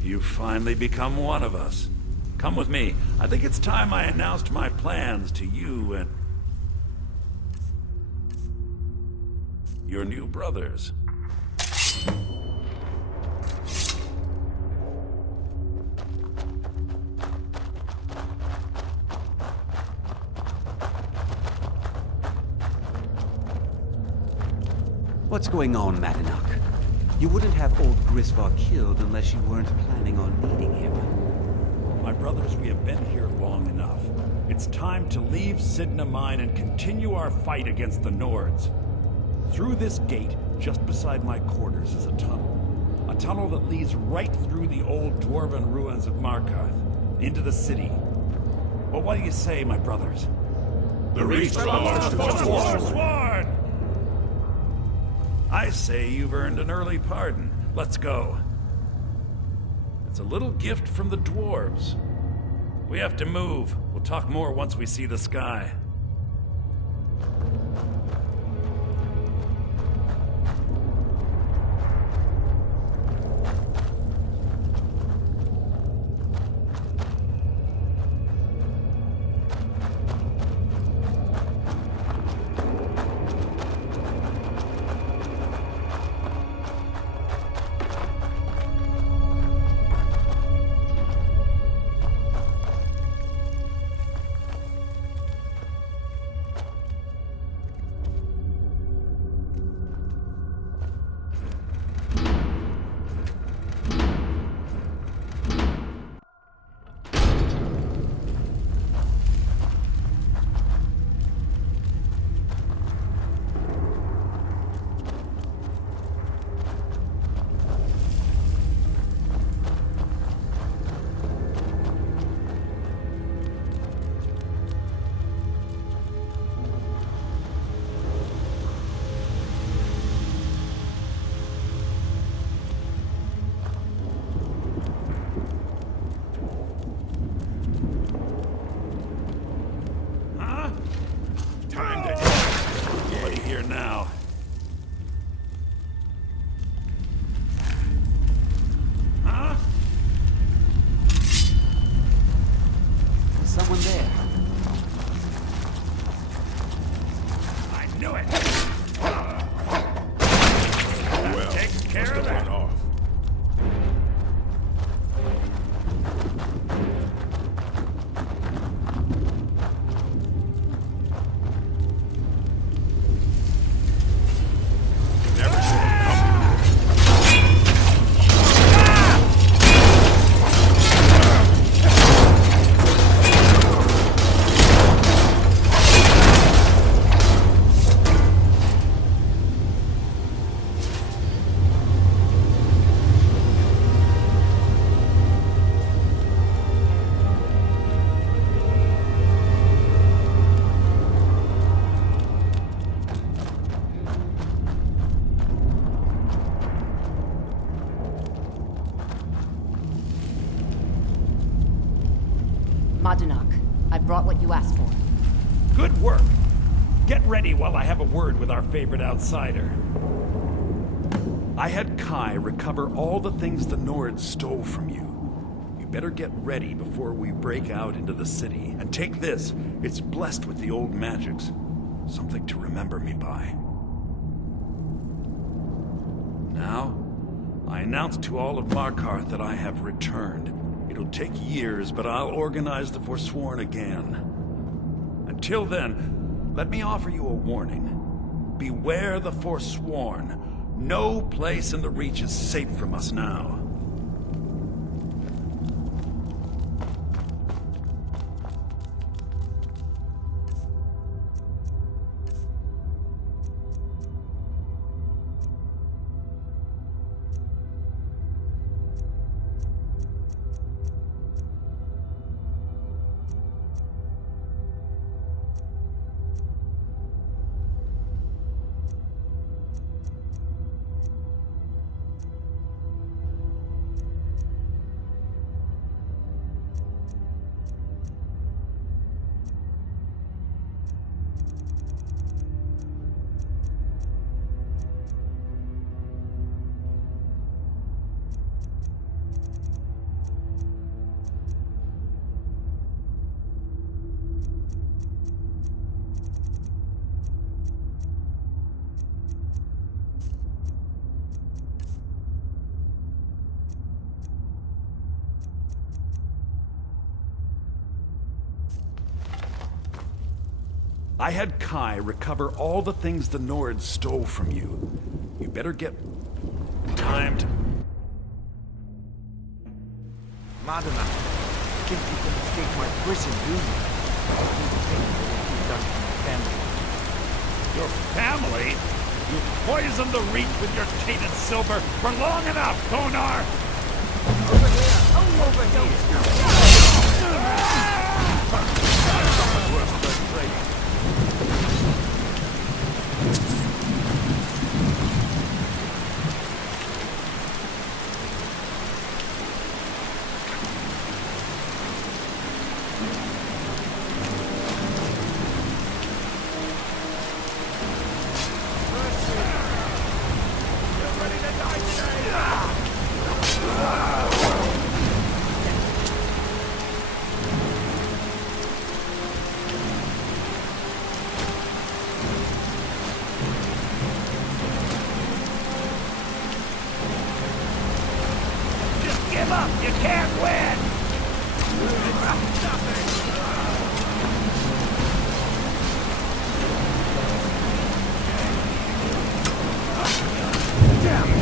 You've finally become one of us. Come with me. I think it's time I announced my plans to you and... your new brothers. What's going on, Madanach? You wouldn't have old Grisvar killed unless you weren't planning on needing him. My brothers, we have been here long enough. It's time to leave Sidna Mine and continue our fight against the Nords. Through this gate, just beside my quarters, is a tunnel. A tunnel that leads right through the old dwarven ruins of Markarth, into the city. Well, what do you say, my brothers? The Reach belongs to the Forsworn! I say you've earned an early pardon. Let's go. It's a little gift from the dwarves. We have to move. We'll talk more once we see the sky. Madanach, I brought what you asked for. Good work. Get ready while I have a word with our favorite outsider. I had Kai recover all the things the Nords stole from you. You better get ready before we break out into the city. And take this. It's blessed with the old magics. Something to remember me by. Now, I announce to all of Markarth that I have returned. It'll take years, but I'll organize the Forsworn again. Until then, let me offer you a warning. Beware the Forsworn. No place in the Reach is safe from us now. I had Kai recover all the things the Nords stole from you. You better get... time to... Madanach, I think you can escape my prison, do you? I'll do the same for what you've done to my family. Your family? You poisoned the Reach with your tainted silver for long enough, Thonar! Over here! Oh, over here! Worse than trading. Give up! You can't win! Damn you!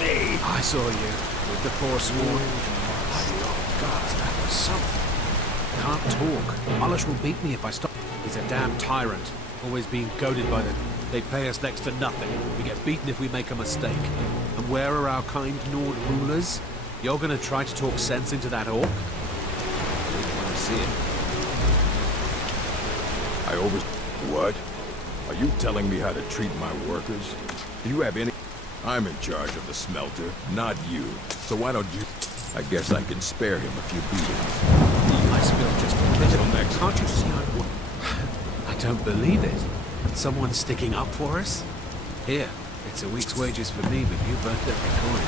Me. I saw you with the Forsworn. God, that was something. Can't talk. Malish will beat me if I stop. He's a damn tyrant, always being goaded by them. They pay us next to nothing. We get beaten if we make a mistake. And where are our kind Nord rulers? You're gonna try to talk sense into that orc? I didn't want to see it. What? Are you telling me how to treat my workers? Do you have any... I'm in charge of the smelter, not you. So why don't you... I guess I can spare him a few beatings. I spilled just a bit of next. Can't you see I don't believe it. Someone's sticking up for us? Here, it's a week's wages for me, but you've earned every coin.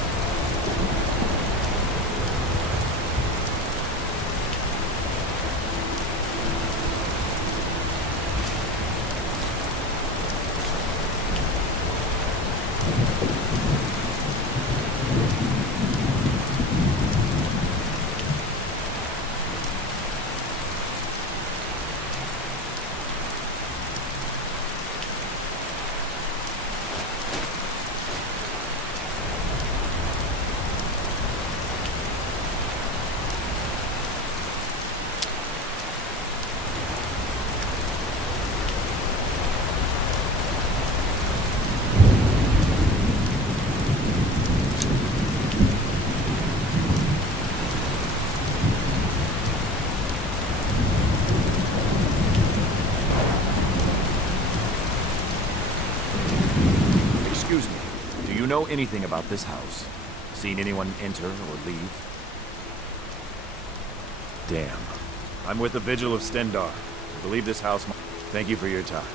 know anything about this house? Seen anyone enter or leave? Damn. I'm with the Vigil of Stendar. I believe this house... Thank you for your time.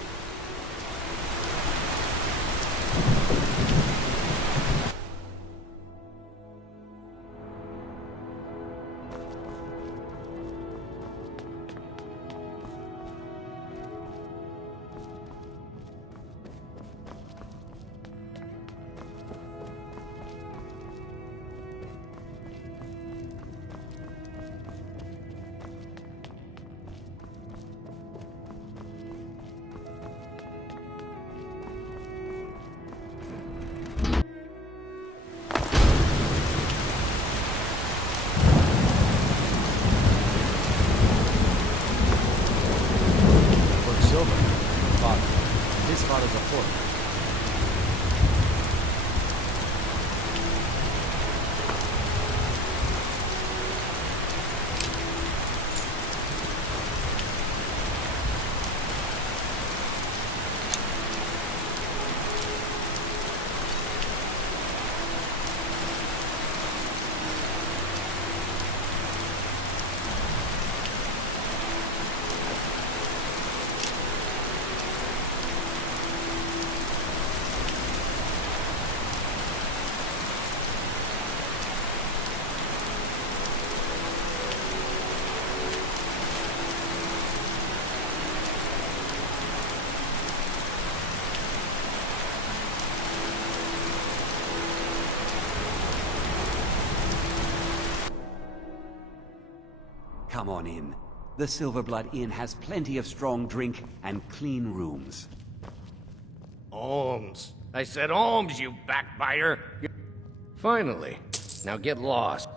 Come on in. The Silverblood Inn has plenty of strong drink and clean rooms. Holmes. I said Holmes, you backbiter. Finally. Now get lost.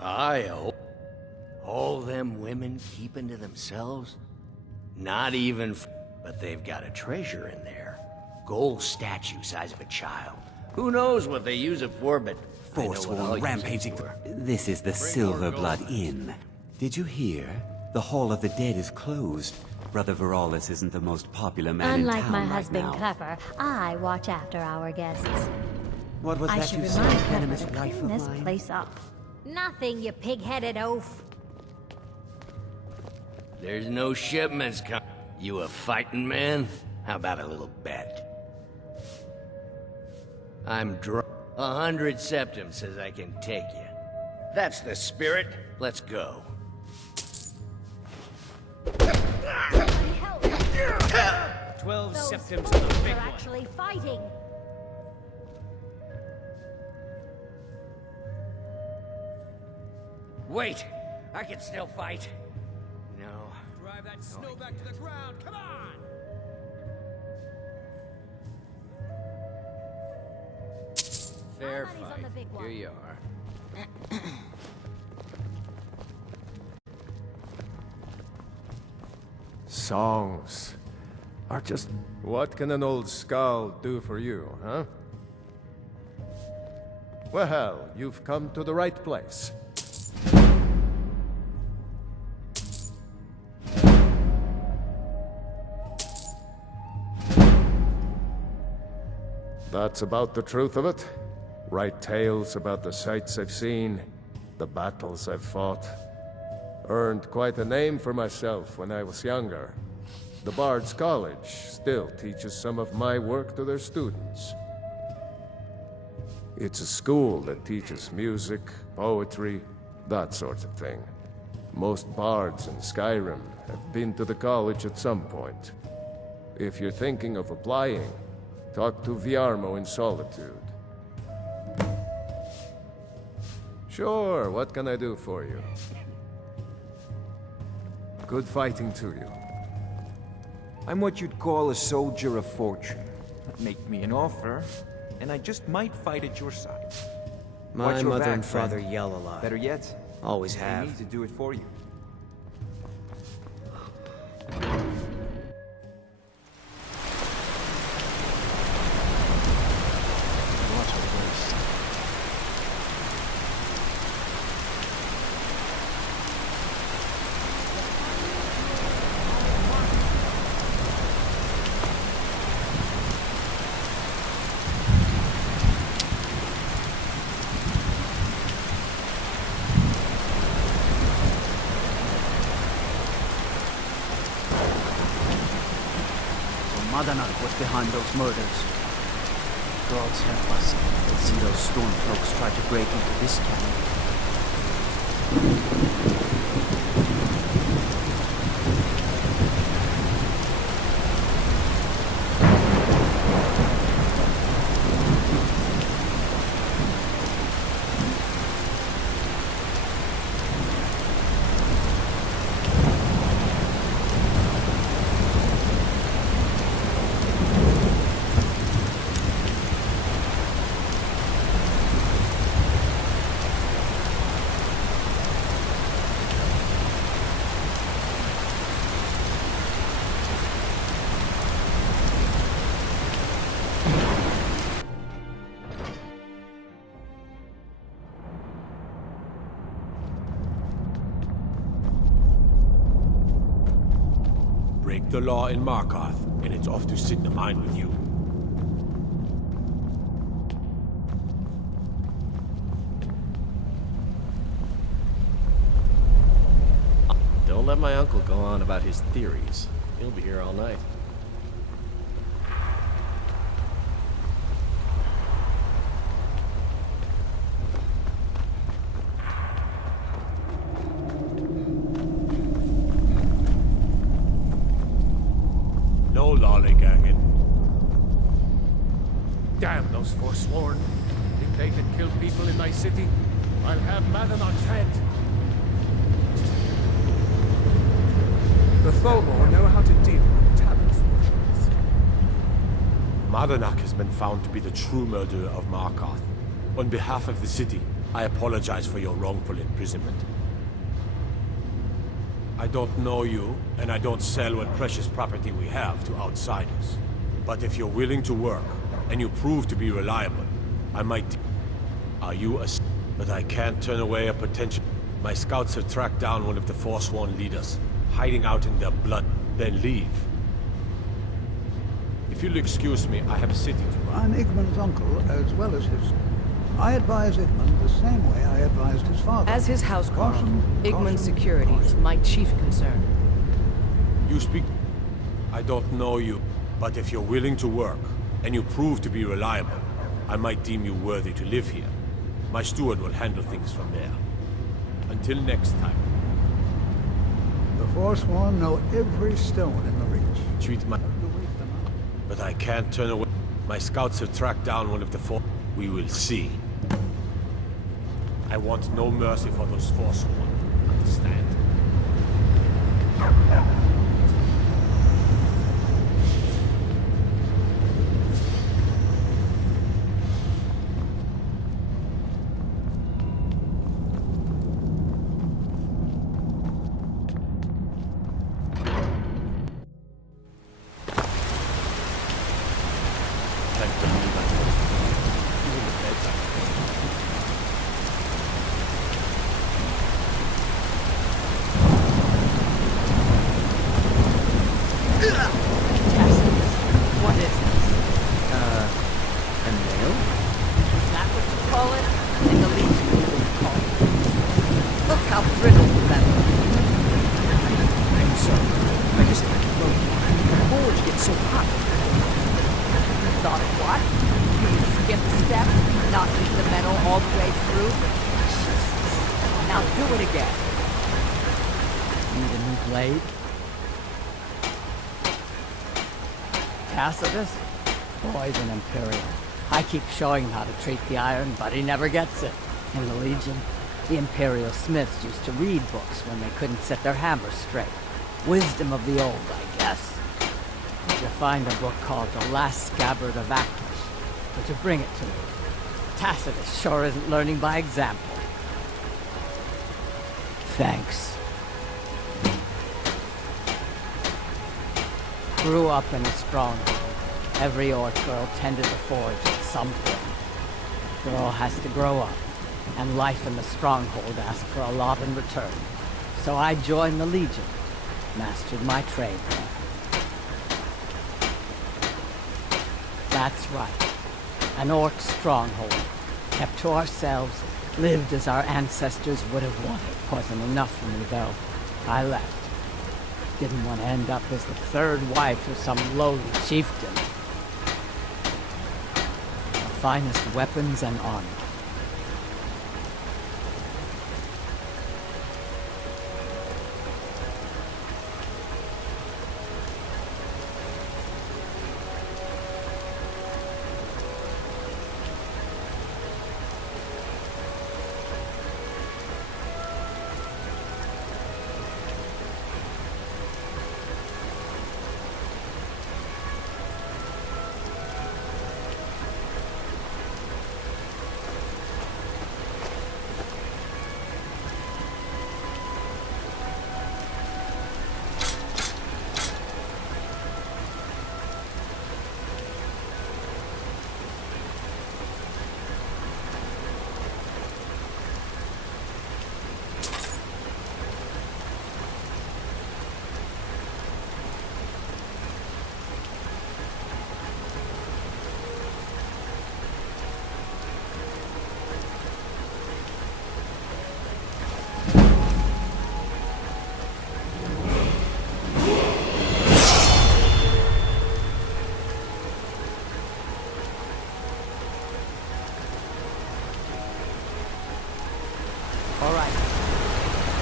All them women keeping to themselves? Not even but they've got a treasure in there. Gold statue size of a child. Who knows what they use it for, but Forsworn rampaging. This is the Silverblood Inn. Did you hear? The Hall of the Dead is closed. Brother Veralis isn't the most popular man Unlike in town my right husband now. Clever, I watch after our guests. What was I that should you remind said, Clever venomous to wife clean of this mine? place up. Nothing, you pig-headed oaf. There's no shipments coming. You a fighting man? How about a little bet? I'm drunk. 100 septum says I can take you. That's the spirit. Let's go. 12 septums to the big are one. actually fighting. Wait! I can still fight. No. Drive that snow back to the ground. Come on! Fair money's on fight. the big one. Here you are. Songs are just... What can an old skull do for you, huh? Well, you've come to the right place. That's about the truth of it. Write tales about the sights I've seen, the battles I've fought. Earned quite a name for myself when I was younger. The Bard's College still teaches some of my work to their students. It's a school that teaches music, poetry, that sort of thing. Most bards in Skyrim have been to the college at some point. If you're thinking of applying, talk to Viarmo in Solitude. Sure, what can I do for you? Good fighting to you. I'm what you'd call a soldier of fortune. Make me an offer, and I just might fight at your side. My Watch your mother back, and father friend. yell a lot. Better yet, Always I have. need to do it for you. What a waste. Madanak was behind those murders. Gods help us. Let's see those stormfolks try to break into this canyon. Break the law in Markarth, and it's off to sit in the mine with you. Don't let my uncle go on about his theories. He'll be here all night. No lollygagging. Damn those Forsworn. If they can kill people in my city, I'll have Madanok's head. The Tholor know how to deal with talents. Madanak has been found to be the true murderer of Markarth. On behalf of the city, I apologize for your wrongful imprisonment. I don't know you, and I don't sell what precious property we have to outsiders. But if you're willing to work, and you prove to be reliable, I might... Are you a... But I can't turn away a potential... My scouts have tracked down one of the Forsworn leaders, hiding out in their blood, then leave. If you'll excuse me, I have a city to run. I'm Igmund's uncle, as well as his... I advise Igmund the same way I advised his father. As his housecarl, Caution, Igmund's caution, security is my chief concern. You speak... I don't know you, but if you're willing to work, and you prove to be reliable, I might deem you worthy to live here. My steward will handle things from there. Until next time. The Forsworn know every stone in the Reach. Treat my... But I can't turn away. My scouts have tracked down one of the four... We will see. I want no mercy for those Forsworn. Understand? Boy's an Imperial. I keep showing him how to treat the iron, but he never gets it. In the Legion, the Imperial smiths used to read books when they couldn't set their hammers straight. Wisdom of the old, I guess. If you find a book called The Last Scabbard of Actish, would you bring it to me? Tacitus sure isn't learning by example. Thanks. Grew up in a stronghold. Every orc girl tended the forge at some point. Girl has to grow up, and life in the stronghold asked for a lot in return. So I joined the Legion, mastered my trade there. That's right. An orc stronghold. Kept to ourselves, lived as our ancestors would have wanted. Wasn't enough for me, though. I left. didn't want to end up as the third wife of some lowly chieftain. The finest weapons and armor.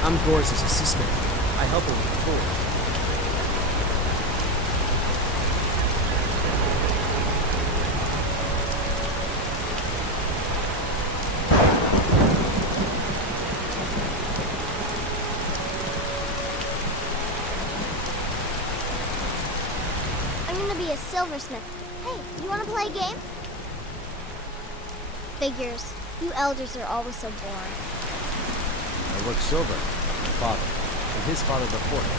I'm Gore's assistant. I help her with the forge. I'm gonna be a silversmith. Hey, you wanna play a game? Figures. You elders are always so boring. I work silver. My father. And his father before him.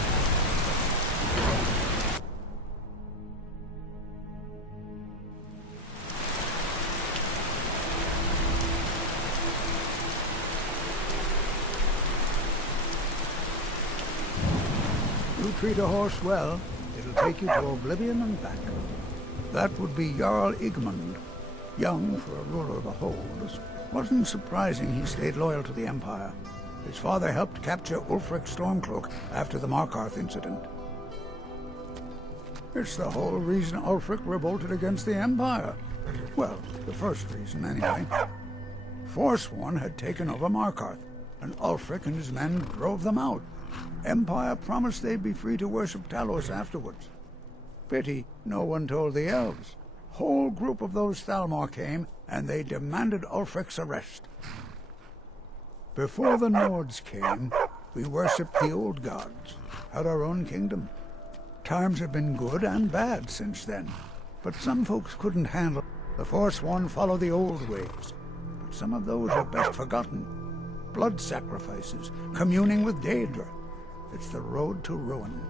You treat a horse well, it'll take you to oblivion and back. That would be Jarl Igmund. Young for a ruler of the Hold, wasn't surprising he stayed loyal to the Empire. His father helped capture Ulfric Stormcloak after the Markarth incident. It's the whole reason Ulfric revolted against the Empire. Well, the first reason, anyway. Forsworn had taken over Markarth, and Ulfric and his men drove them out. Empire promised they'd be free to worship Talos afterwards. Pity no one told the elves. Whole group of those Thalmor came, and they demanded Ulfric's arrest. Before the Nords came, we worshipped the old gods, had our own kingdom. Times have been good and bad since then, but some folks couldn't handle. The Forsworn follow the old ways, but some of those are best forgotten. Blood sacrifices, communing with Daedra. It's the road to ruin.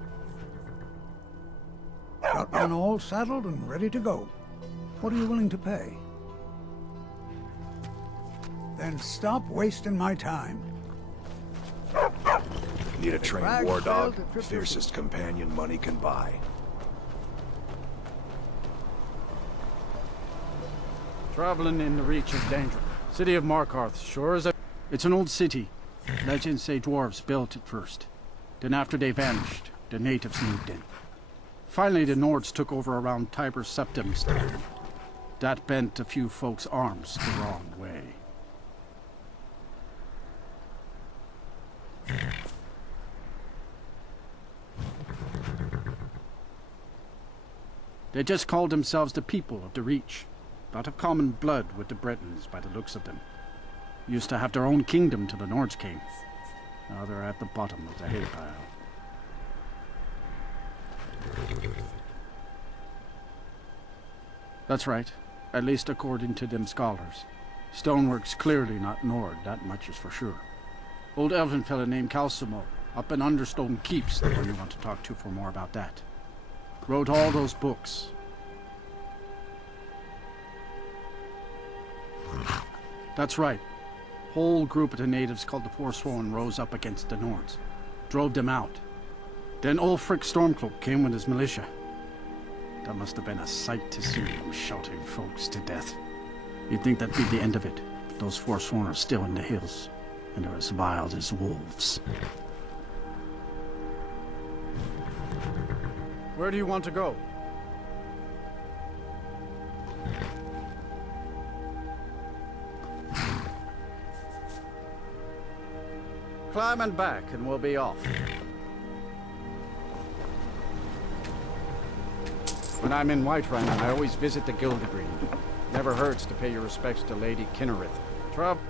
Got one all saddled and ready to go. What are you willing to pay? Then stop wasting my time. Need a trained war dog? Fiercest companion money can buy. Traveling in the reach of danger. City of Markarth, sure as a... It's an old city. Legends say dwarves built it first. Then after they vanished, the natives moved in. Finally, the Nords took over around Tiber Septim's time. That bent a few folks' arms the wrong way. They just called themselves the people of the Reach. Lot of common blood with the Bretons by the looks of them. Used to have their own kingdom till the Nords came. Now they're at the bottom of the hay pile. That's right. At least according to them scholars. Stonework's clearly not Nord, that much is for sure. Old elven fella named Calcimo, up in Understone Keep's the one you want to talk to for more about that. Wrote all those books. That's right. Whole group of the natives called the Forsworn rose up against the Nords. Drove them out. Then Ulfric Stormcloak came with his militia. That must have been a sight to see them shouting folks to death. You'd think that'd be the end of it, but those Forsworn are still in the hills, and they're as wild as wolves. Where do you want to go? Climb and back, and we'll be off. When I'm in Whiterun, I always visit the Gildegreen. Never hurts to pay your respects to Lady Kinnereth. Travel.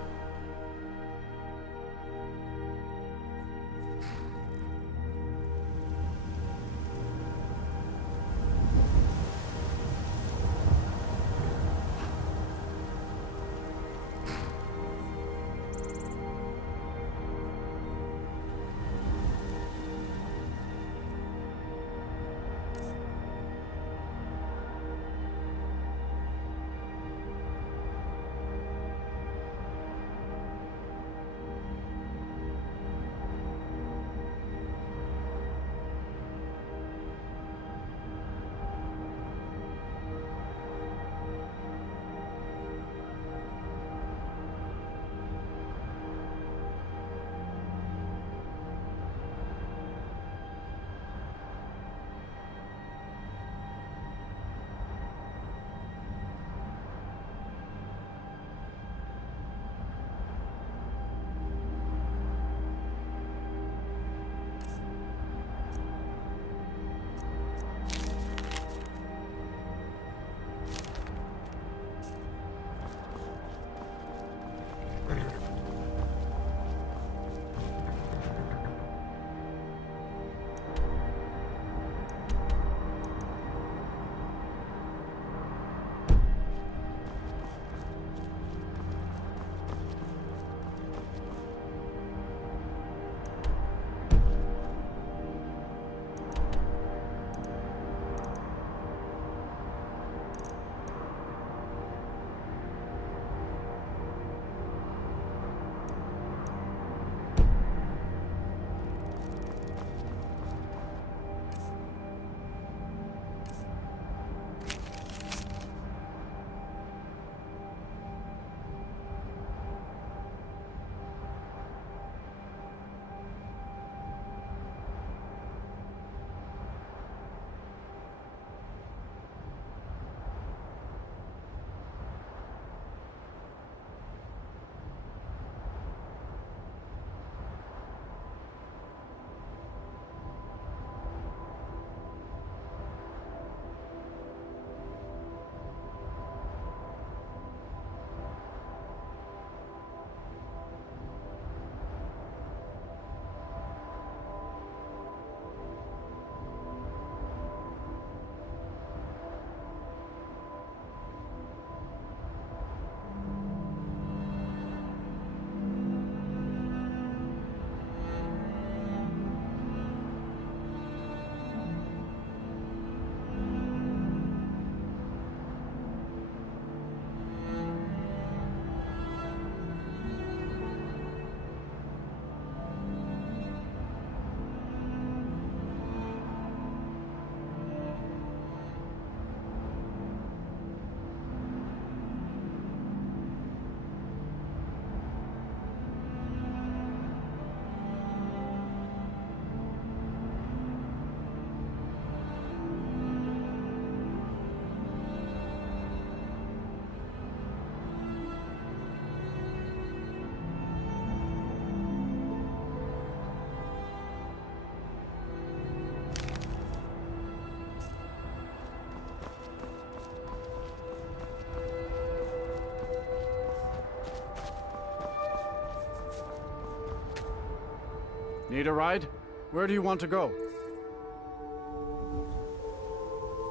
Need a ride? Where do you want to go?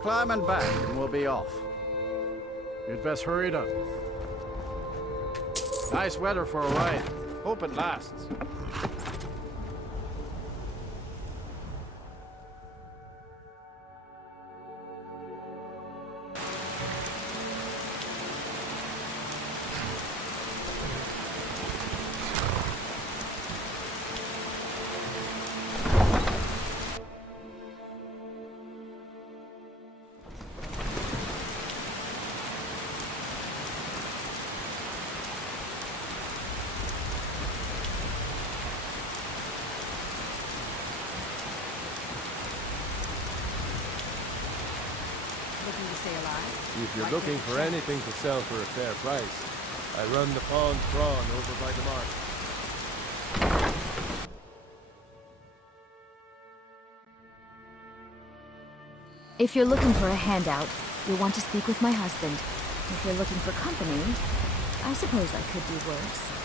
Climb and back, and we'll be off. You'd best hurry it up. Nice weather for a ride. Hope it lasts. to stay alive. If you're Like looking the for chance. anything to sell for a fair price, I run the pawned prawn over by the market. If you're looking for a handout, you'll want to speak with my husband. If you're looking for company, I suppose I could do worse.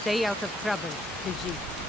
stay out of trouble, Khajiit.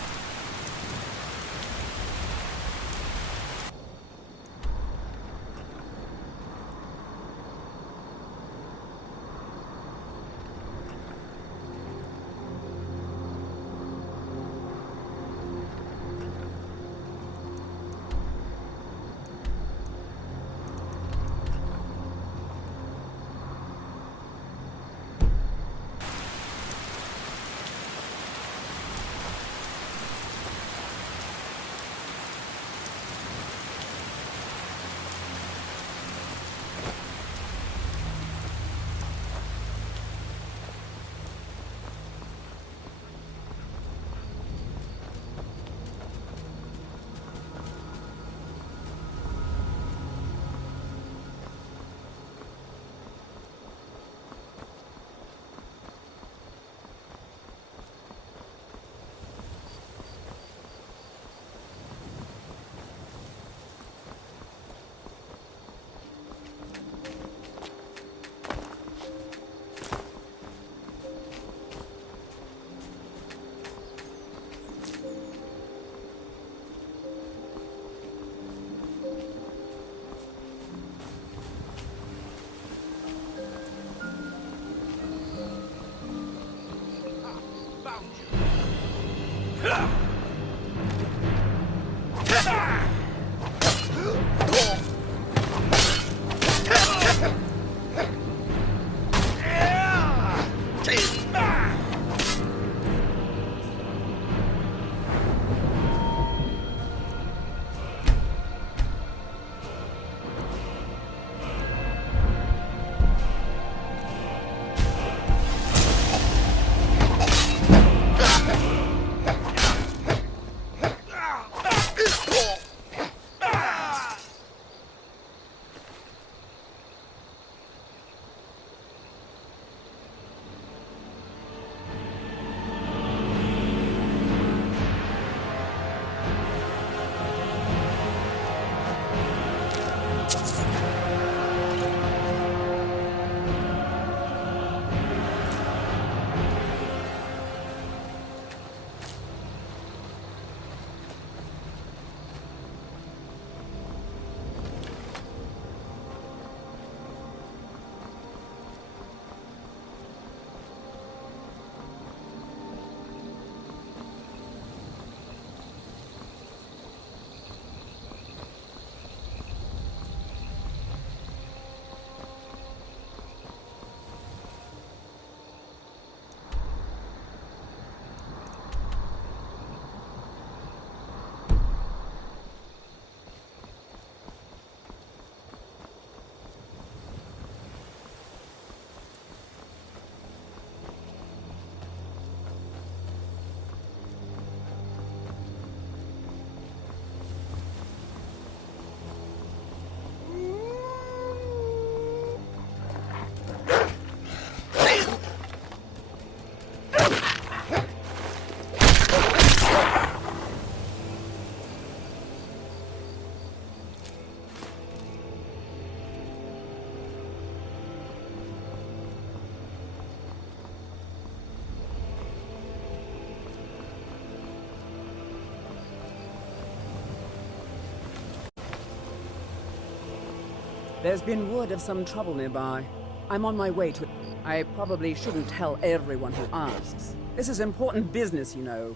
There's been word of some trouble nearby. I'm on my way to it. I probably shouldn't tell everyone who asks. This is important business, you know.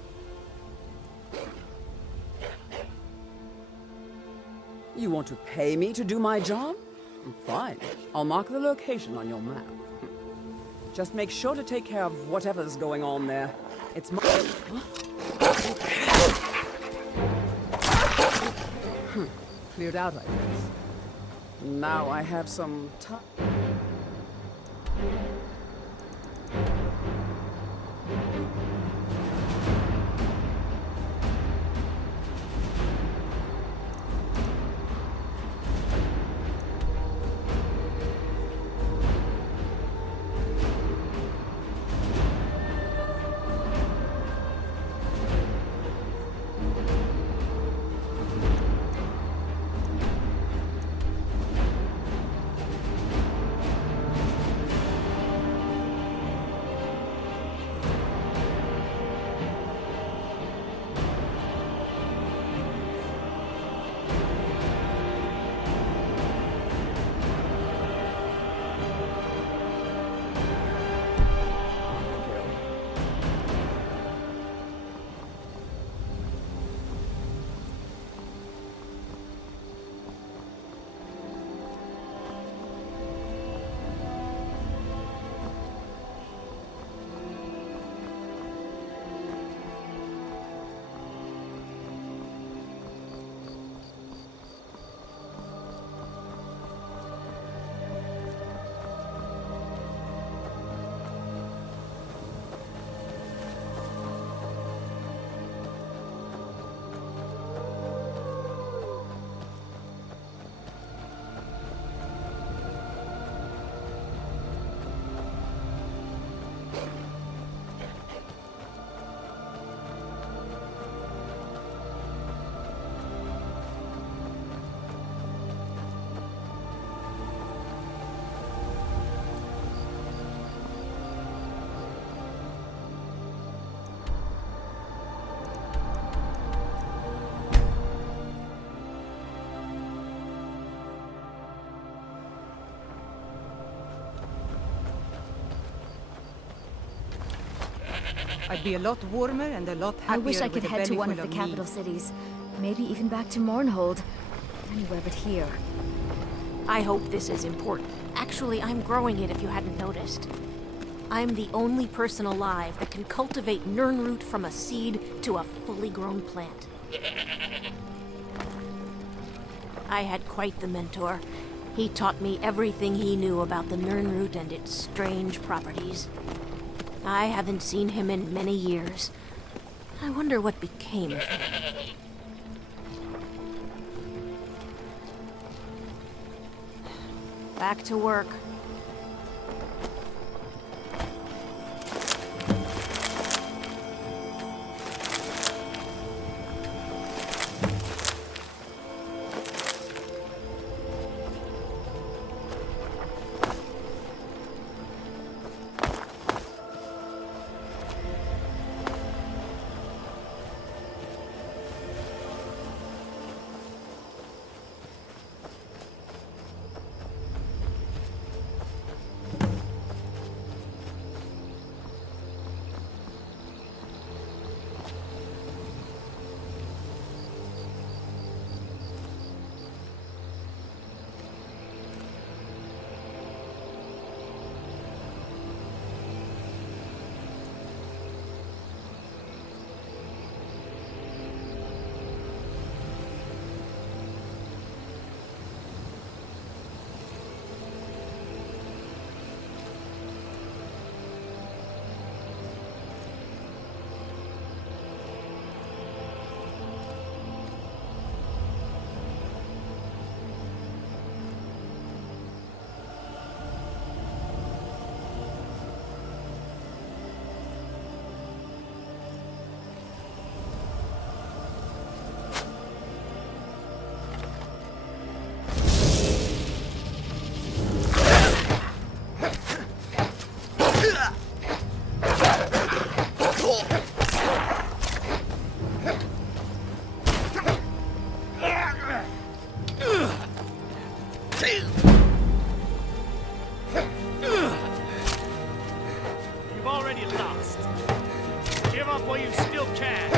You want to pay me to do my job? Fine. I'll mark the location on your map. Just make sure to take care of whatever's going on there. It's my... Cleared out, I guess. Now I have some time. I'd be a lot warmer and a lot happier. I wish I could with a head to belly one of full the meat. capital cities. Maybe even back to Mournhold. Anywhere but here. I hope this is important. Actually, I'm growing it if you hadn't noticed. I'm the only person alive that can cultivate Nirnroot from a seed to a fully grown plant. I had quite the mentor. He taught me everything he knew about the Nirnroot and its strange properties. I haven't seen him in many years. I wonder what became of him. Back to work. You've already lost. Give up while you still can.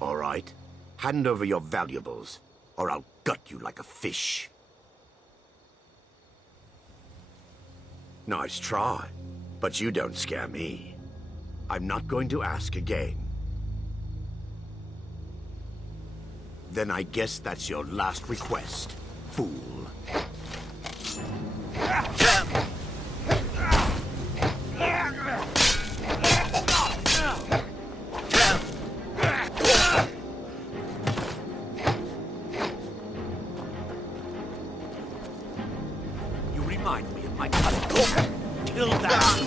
All right. Hand over your valuables, or I'll gut you like a fish. Nice try, but you don't scare me. I'm not going to ask again. Then I guess that's your last request, fool. You remind me of my cousin. Kill that!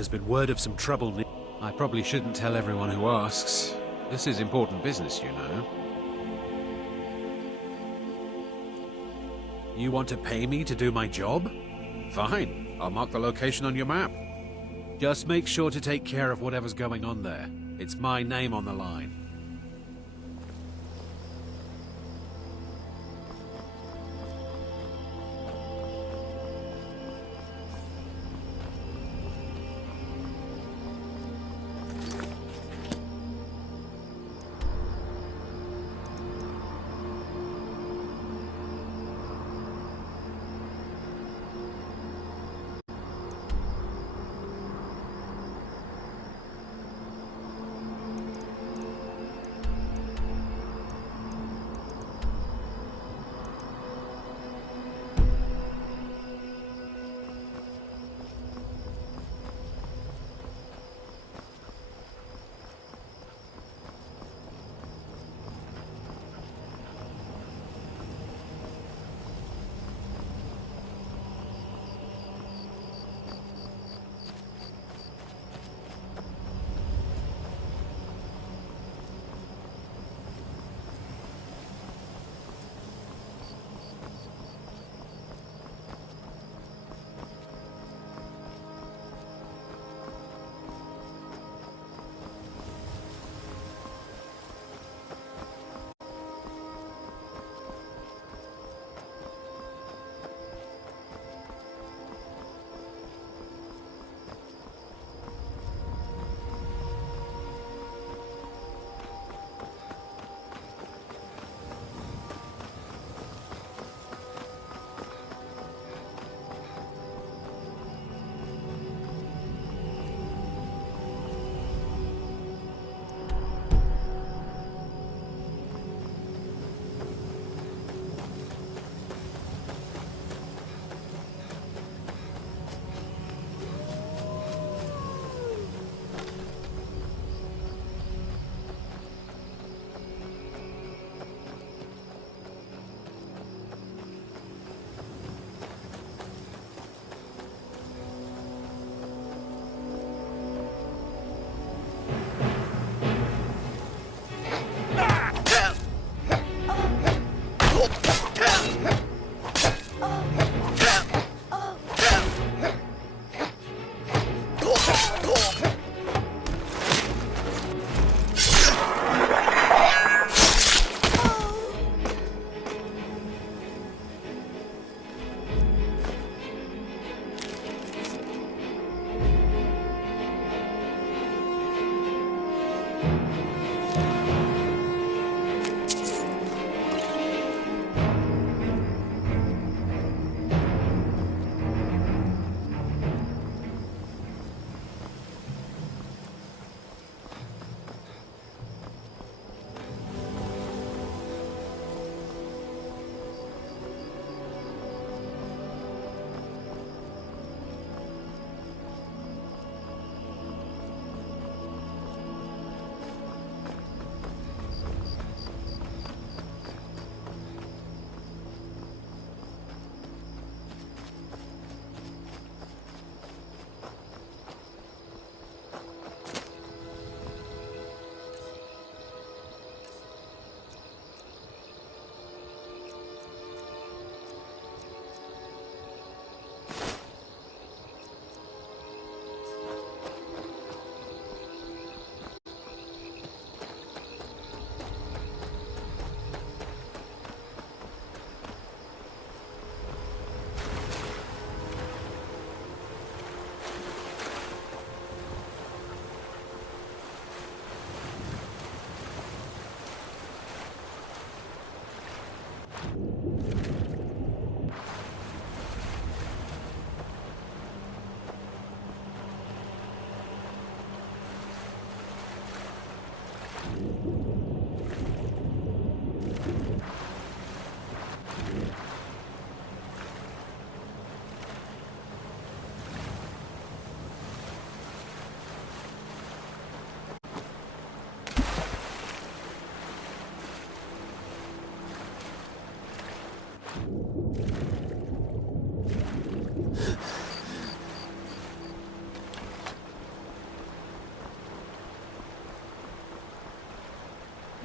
There's been word of some trouble. I probably shouldn't tell everyone who asks. This is important business, you know. You want to pay me to do my job? Fine. I'll mark the location on your map. Just make sure to take care of whatever's going on there. It's my name on the line.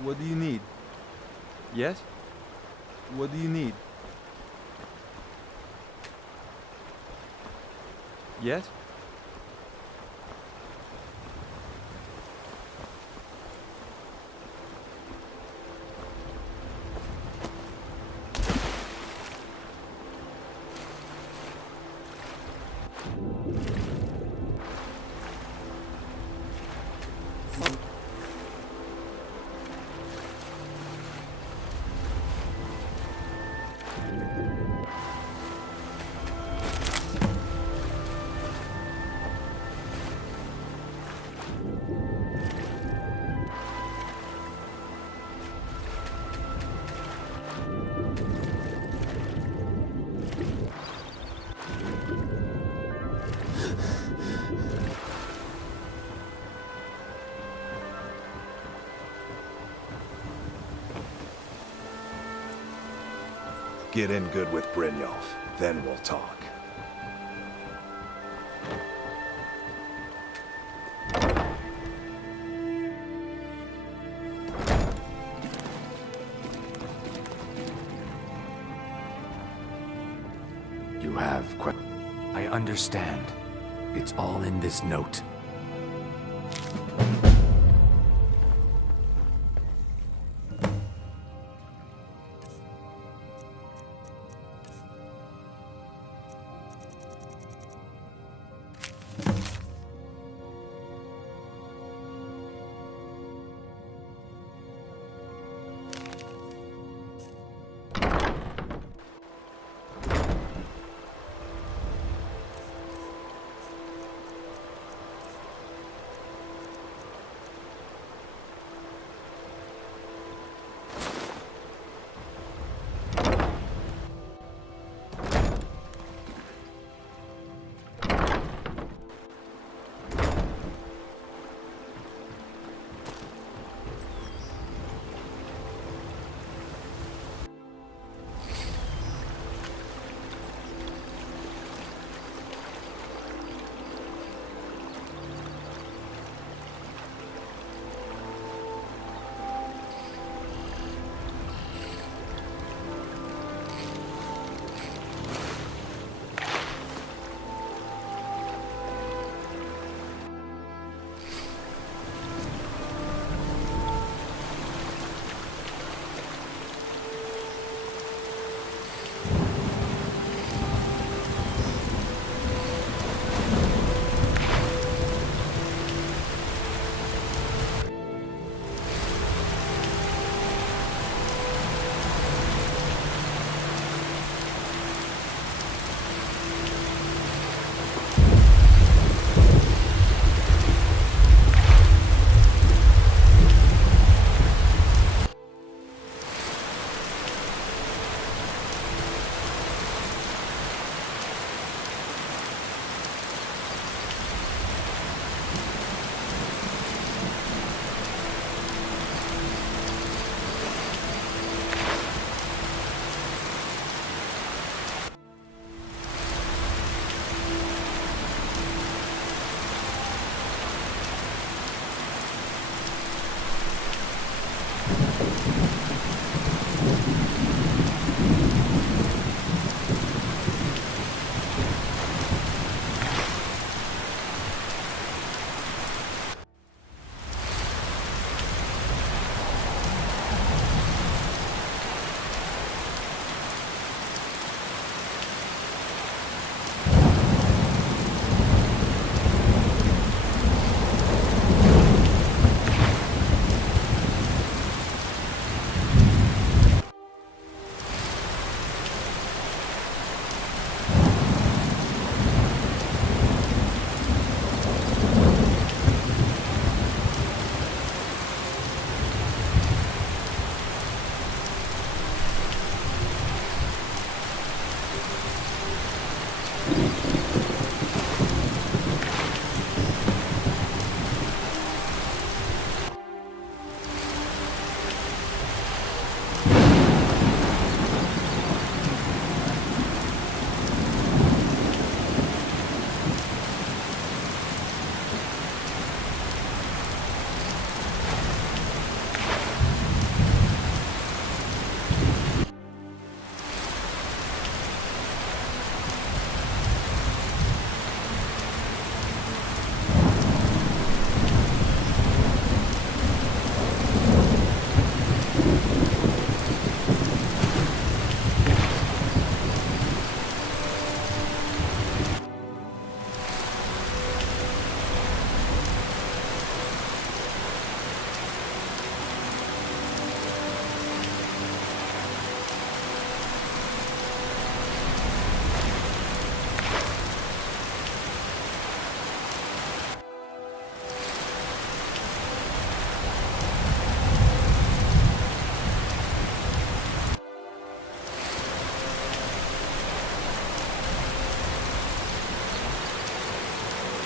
What do you need? Yes? What do you need? Yes? Get in good with Brynjolf, then we'll talk. You have I understand. It's all in this note.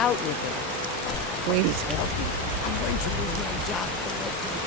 out with it. Please help me. I'm going to lose my job for local.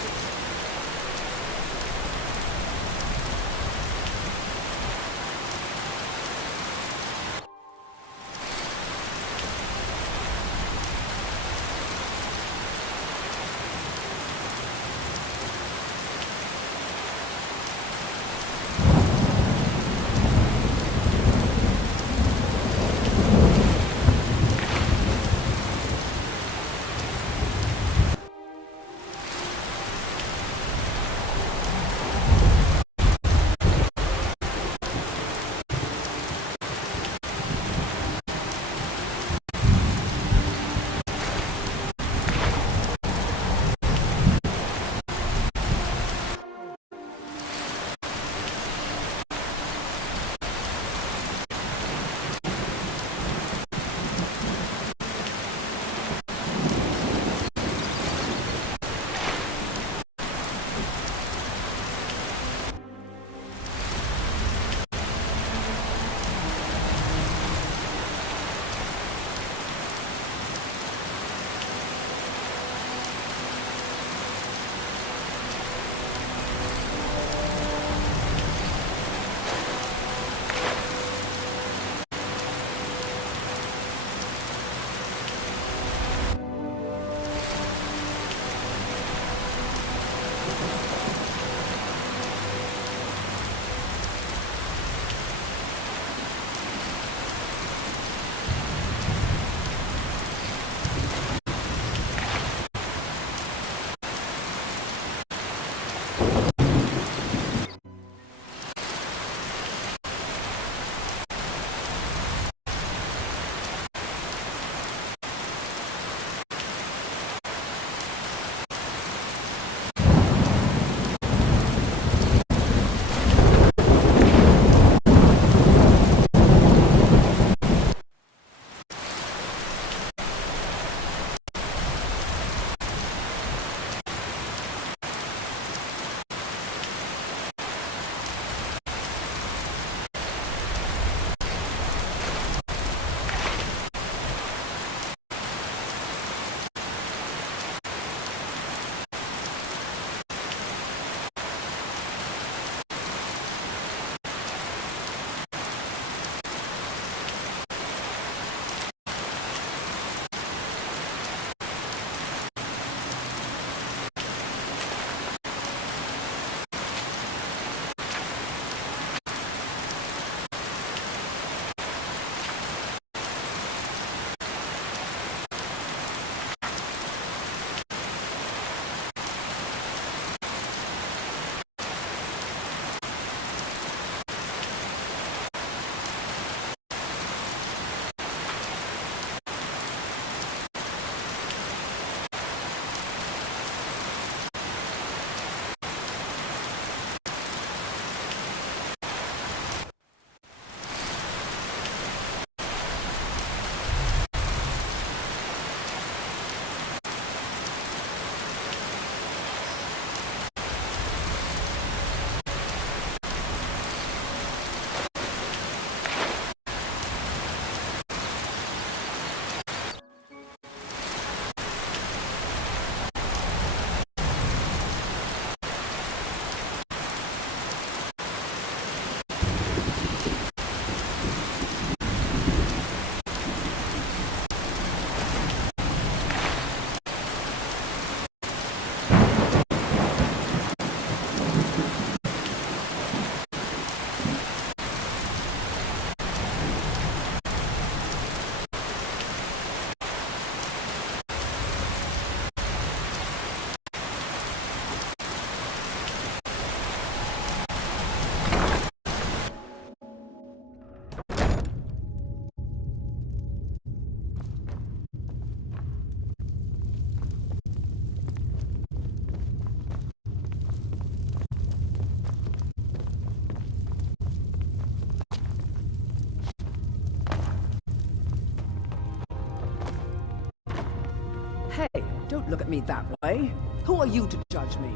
Hey, don't look at me that way. Who are you to judge me?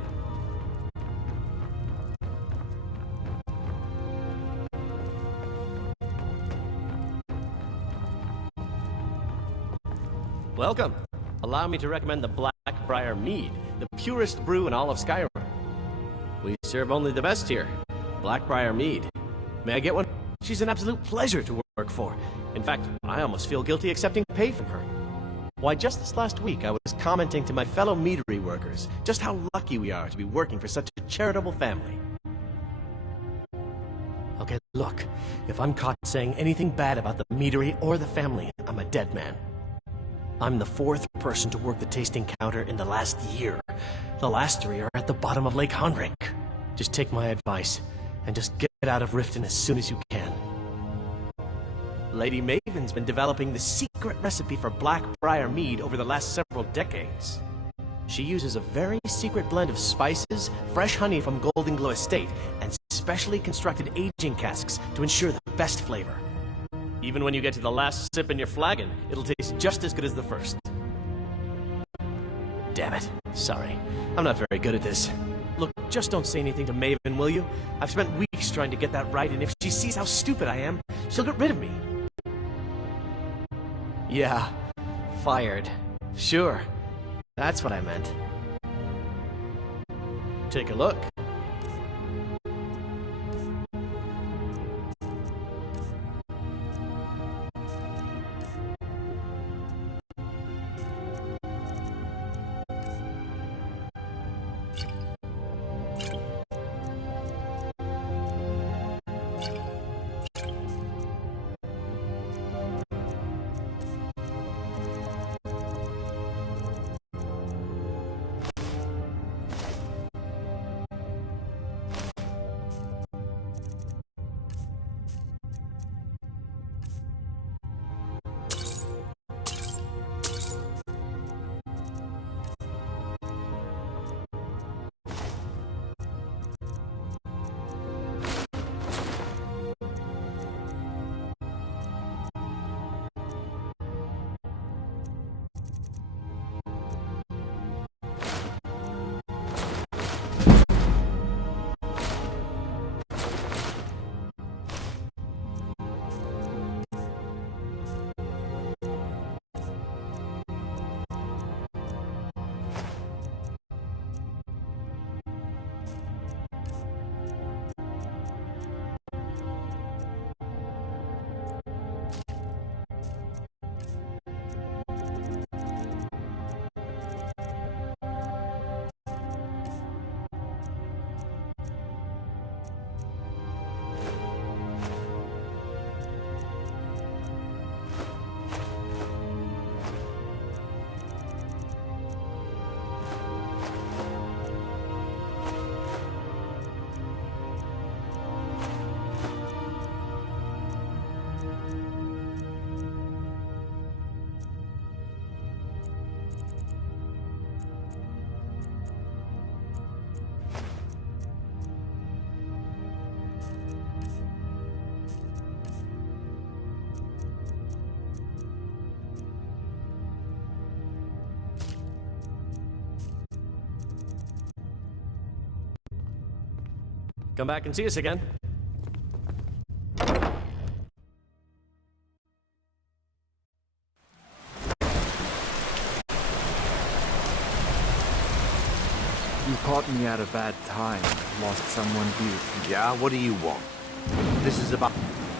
Welcome. Allow me to recommend the Blackbriar Mead, the purest brew in all of Skyrim. We serve only the best here. Blackbriar Mead. May I get one? She's an absolute pleasure to work for. In fact, I almost feel guilty accepting pay from her. Why, just this last week, I was commenting to my fellow meadery workers just how lucky we are to be working for such a charitable family. Okay, look, if I'm caught saying anything bad about the meadery or the family, I'm a dead man. I'm the 4th person to work the tasting counter in the last year. The last 3 are at the bottom of Lake Honrink. Just take my advice, and just get out of Riften as soon as you can. Lady Maven's been developing the secret recipe for Blackbriar Mead over the last several decades. She uses a very secret blend of spices, fresh honey from Golden Glow Estate, and specially constructed aging casks to ensure the best flavor. Even when you get to the last sip in your flagon, it'll taste just as good as the first. Damn it. Sorry. I'm not very good at this. Look, just don't say anything to Maven, will you? I've spent weeks trying to get that right, and if she sees how stupid I am, she'll get rid of me. Yeah, fired. Sure. That's what I meant. Take a look. Come back and see us again. You caught me at a bad time. Lost someone dear. Yeah, what do you want? This is about...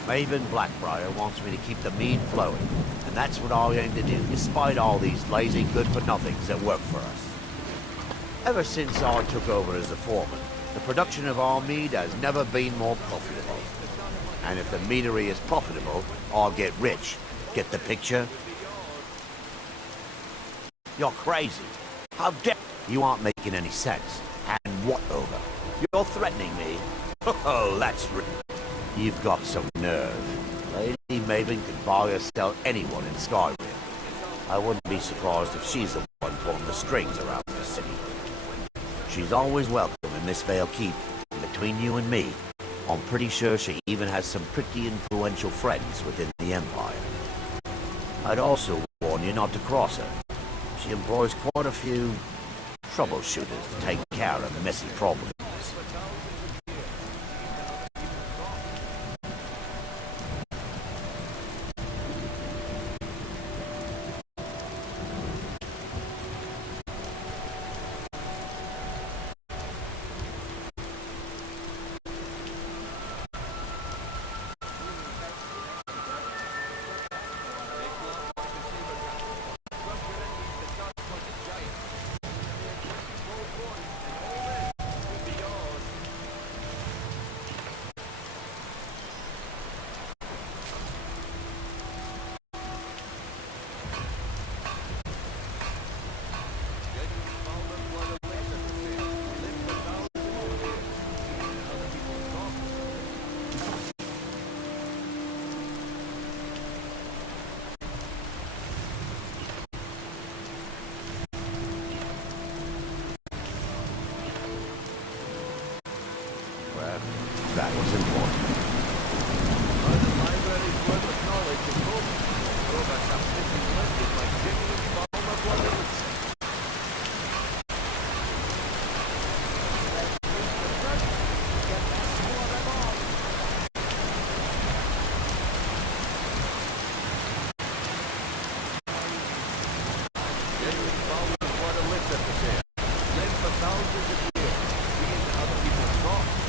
Maven Blackbriar wants me to keep the mead flowing, and that's what I aim to do, despite all these lazy good-for-nothings that work for us. Ever since I took over as the foreman, the production of our mead has never been more profitable. And if the meadery is profitable, I'll get rich. Get the picture? You're crazy. How dare... You aren't making any sense. And what over? You're threatening me? Oh, that's rude. You've got some nerve. Lady Maven can buy or sell anyone in Skyrim. I wouldn't be surprised if she's the one pulling the strings around the city. She's always welcome in this Vale Keep. And between you and me, I'm pretty sure she even has some pretty influential friends within the Empire. I'd also warn you not to cross her. She employs quite a few troubleshooters to take care of messy problems. That was important. The library's worth of knowledge is home. Robert Captain is my genuine form of what I would say. Genuine form of what I lived at the fair. Lived for thousands of years, seeing other people's thoughts.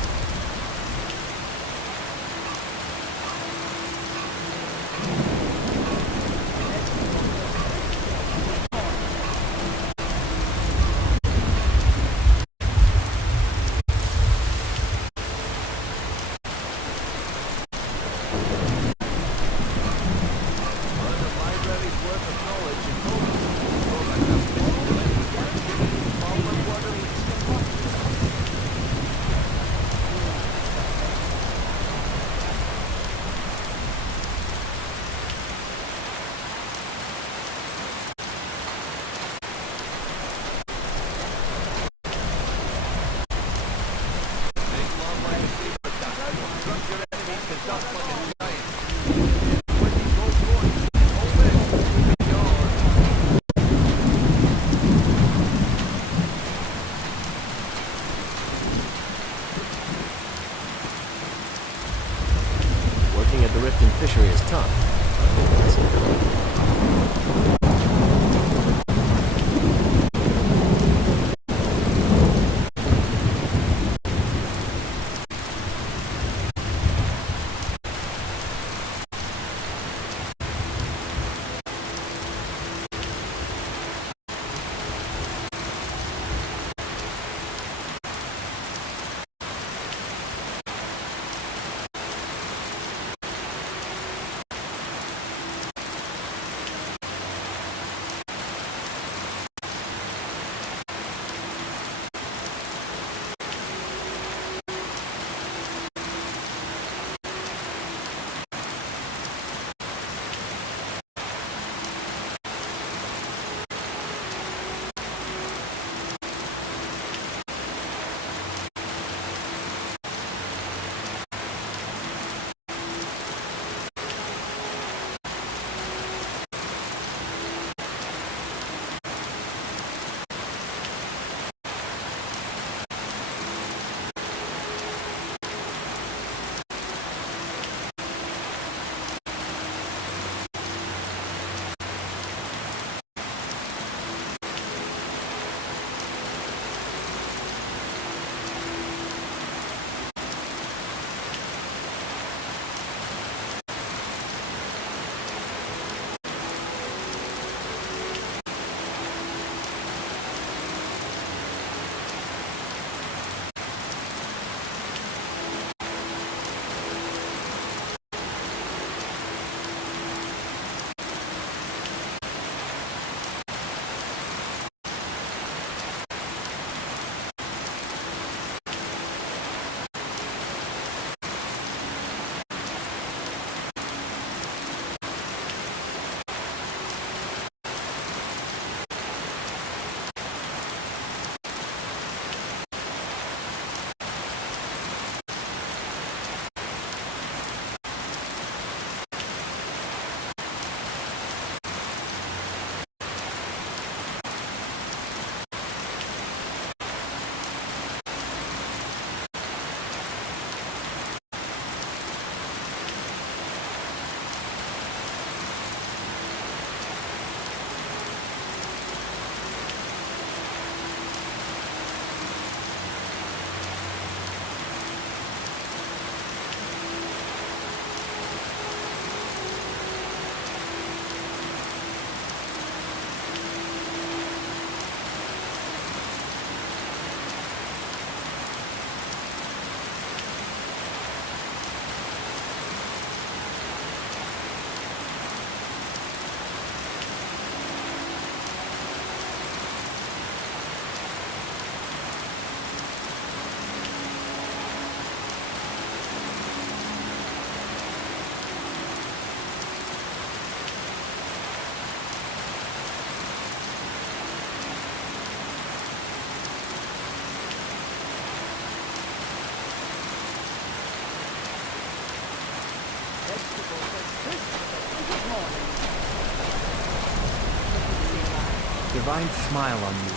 Divine smile on you.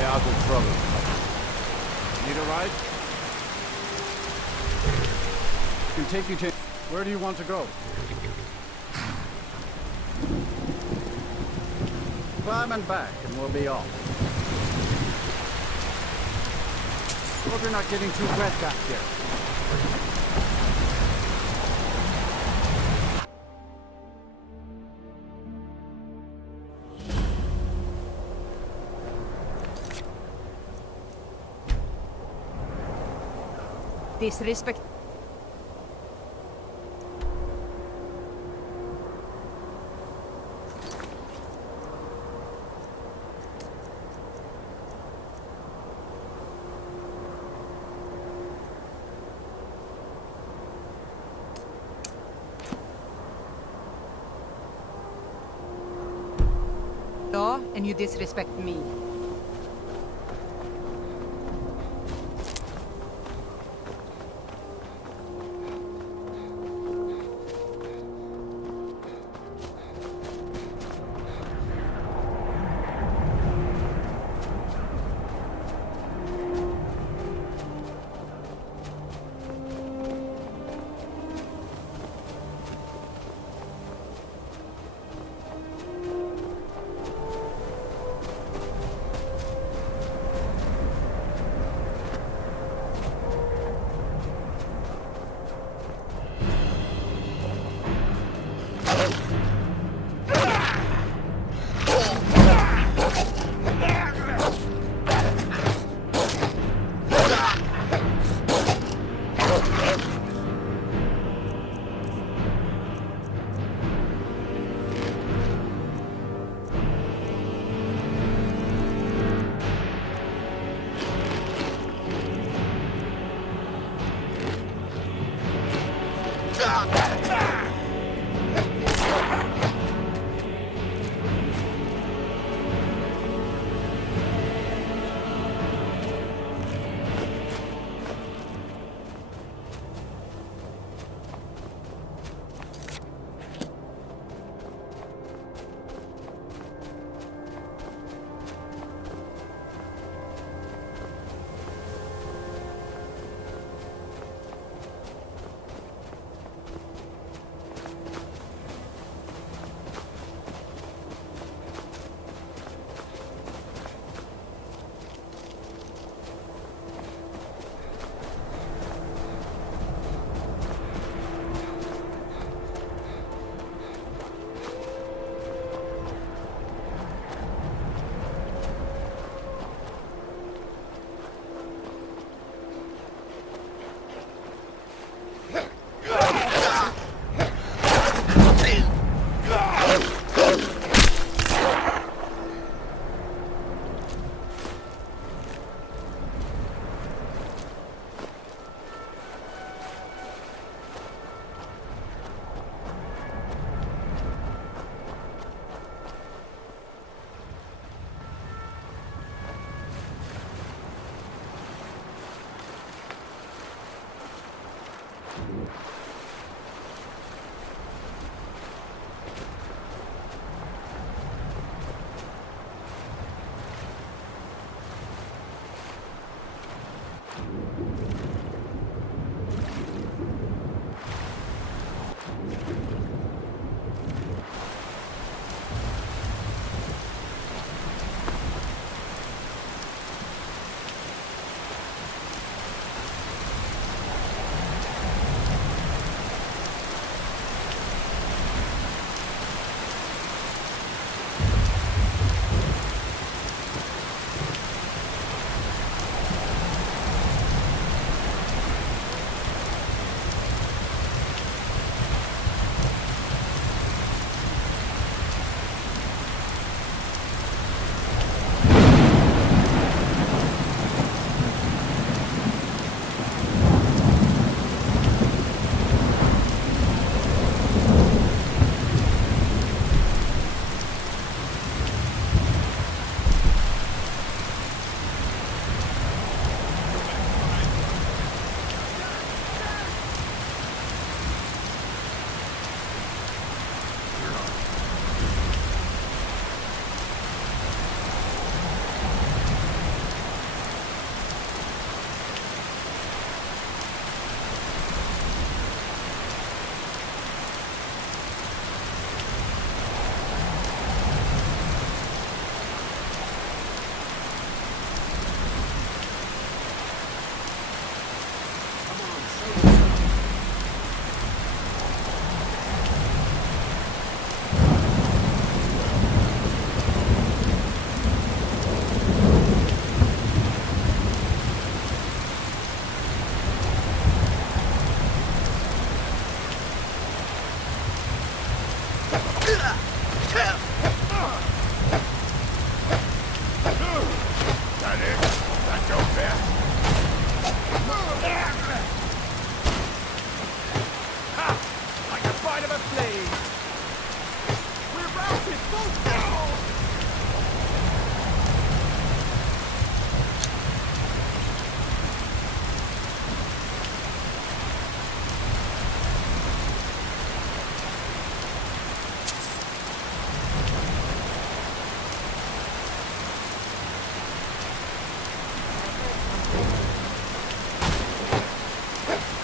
Out of trouble. Need a ride? I can take you to... Where do you want to go? Climb and back, and we'll be off. Hope you're not getting too wet back here. Disrespect. Law, and you disrespect me. That it? That go fast? Ha! Like the bite of a flea! We're routed, both now!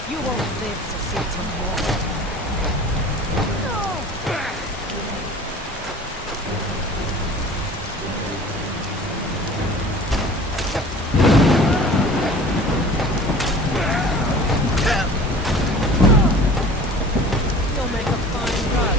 You won't live to see tomorrow. You'll make a fine rug.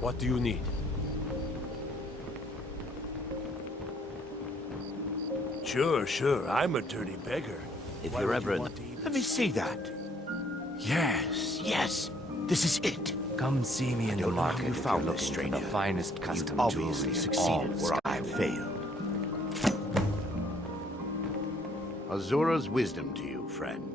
What do you need? Sure, I'm a dirty beggar. If Why you're would ever you in want the... to eat Let me see that. Yes, this is it. Come see me in the don't know how market you if you're found this, looking for stranger. the finest custom You've obviously jewelry in succeeded all where I have Skyrim. failed. Azura's wisdom to you, friend.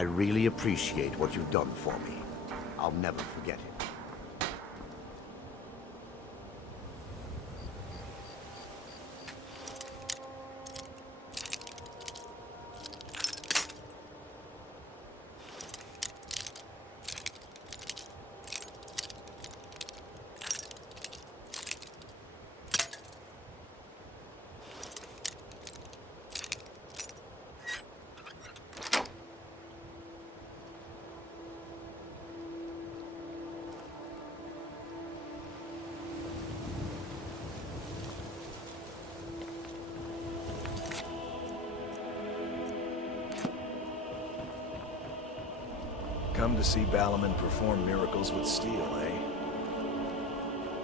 I really appreciate what you've done for me. I'll never forget it. Come to see Balaman perform miracles with steel, eh?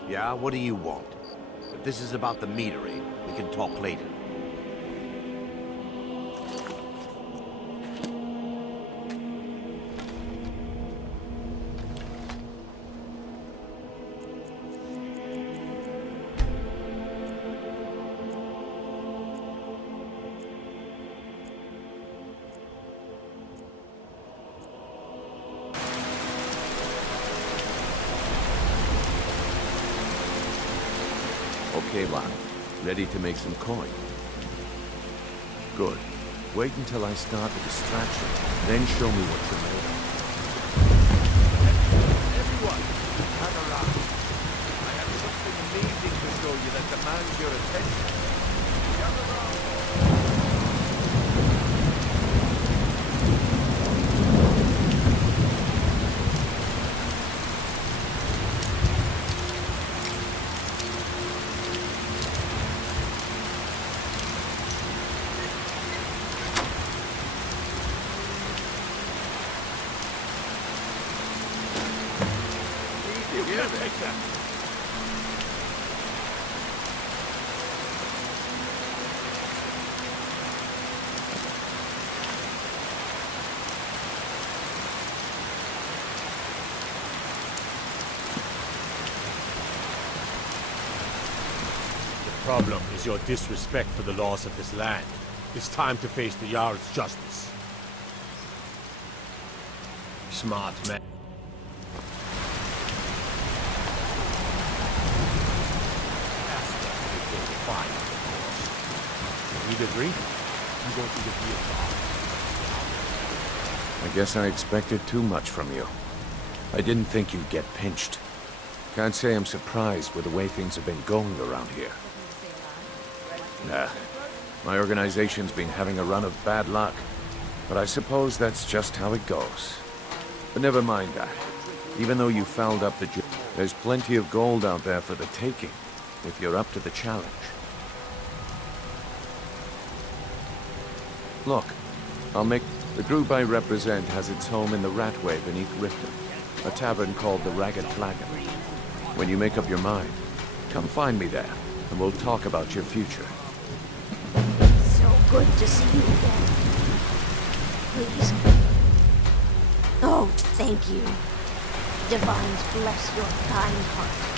Yeah, what do you want? If this is about the metering, we can talk later. Okay, lad. Ready to make some coin? Good. Wait until I start the distraction, then show me what you're made of. Everyone, hang around. I have something amazing to show you that demands your attention. Gather round. The problem is your disrespect for the laws of this land. It's time to face the Jarl's justice. Smart man. Fine, of course. We'd agree? You go to the VOD. I guess I expected too much from you. I didn't think you'd get pinched. Can't say I'm surprised with the way things have been going around here. Nah, my organization's been having a run of bad luck, but I suppose that's just how it goes. But never mind that. Even though you fouled up the there's plenty of gold out there for the taking, if you're up to the challenge. Look, the group I represent has its home in the Ratway beneath Riften, a tavern called the Ragged Flagon. When you make up your mind, come find me there, and we'll talk about your future. So good to see you again. Please. Oh, thank you. Divines bless your kind heart.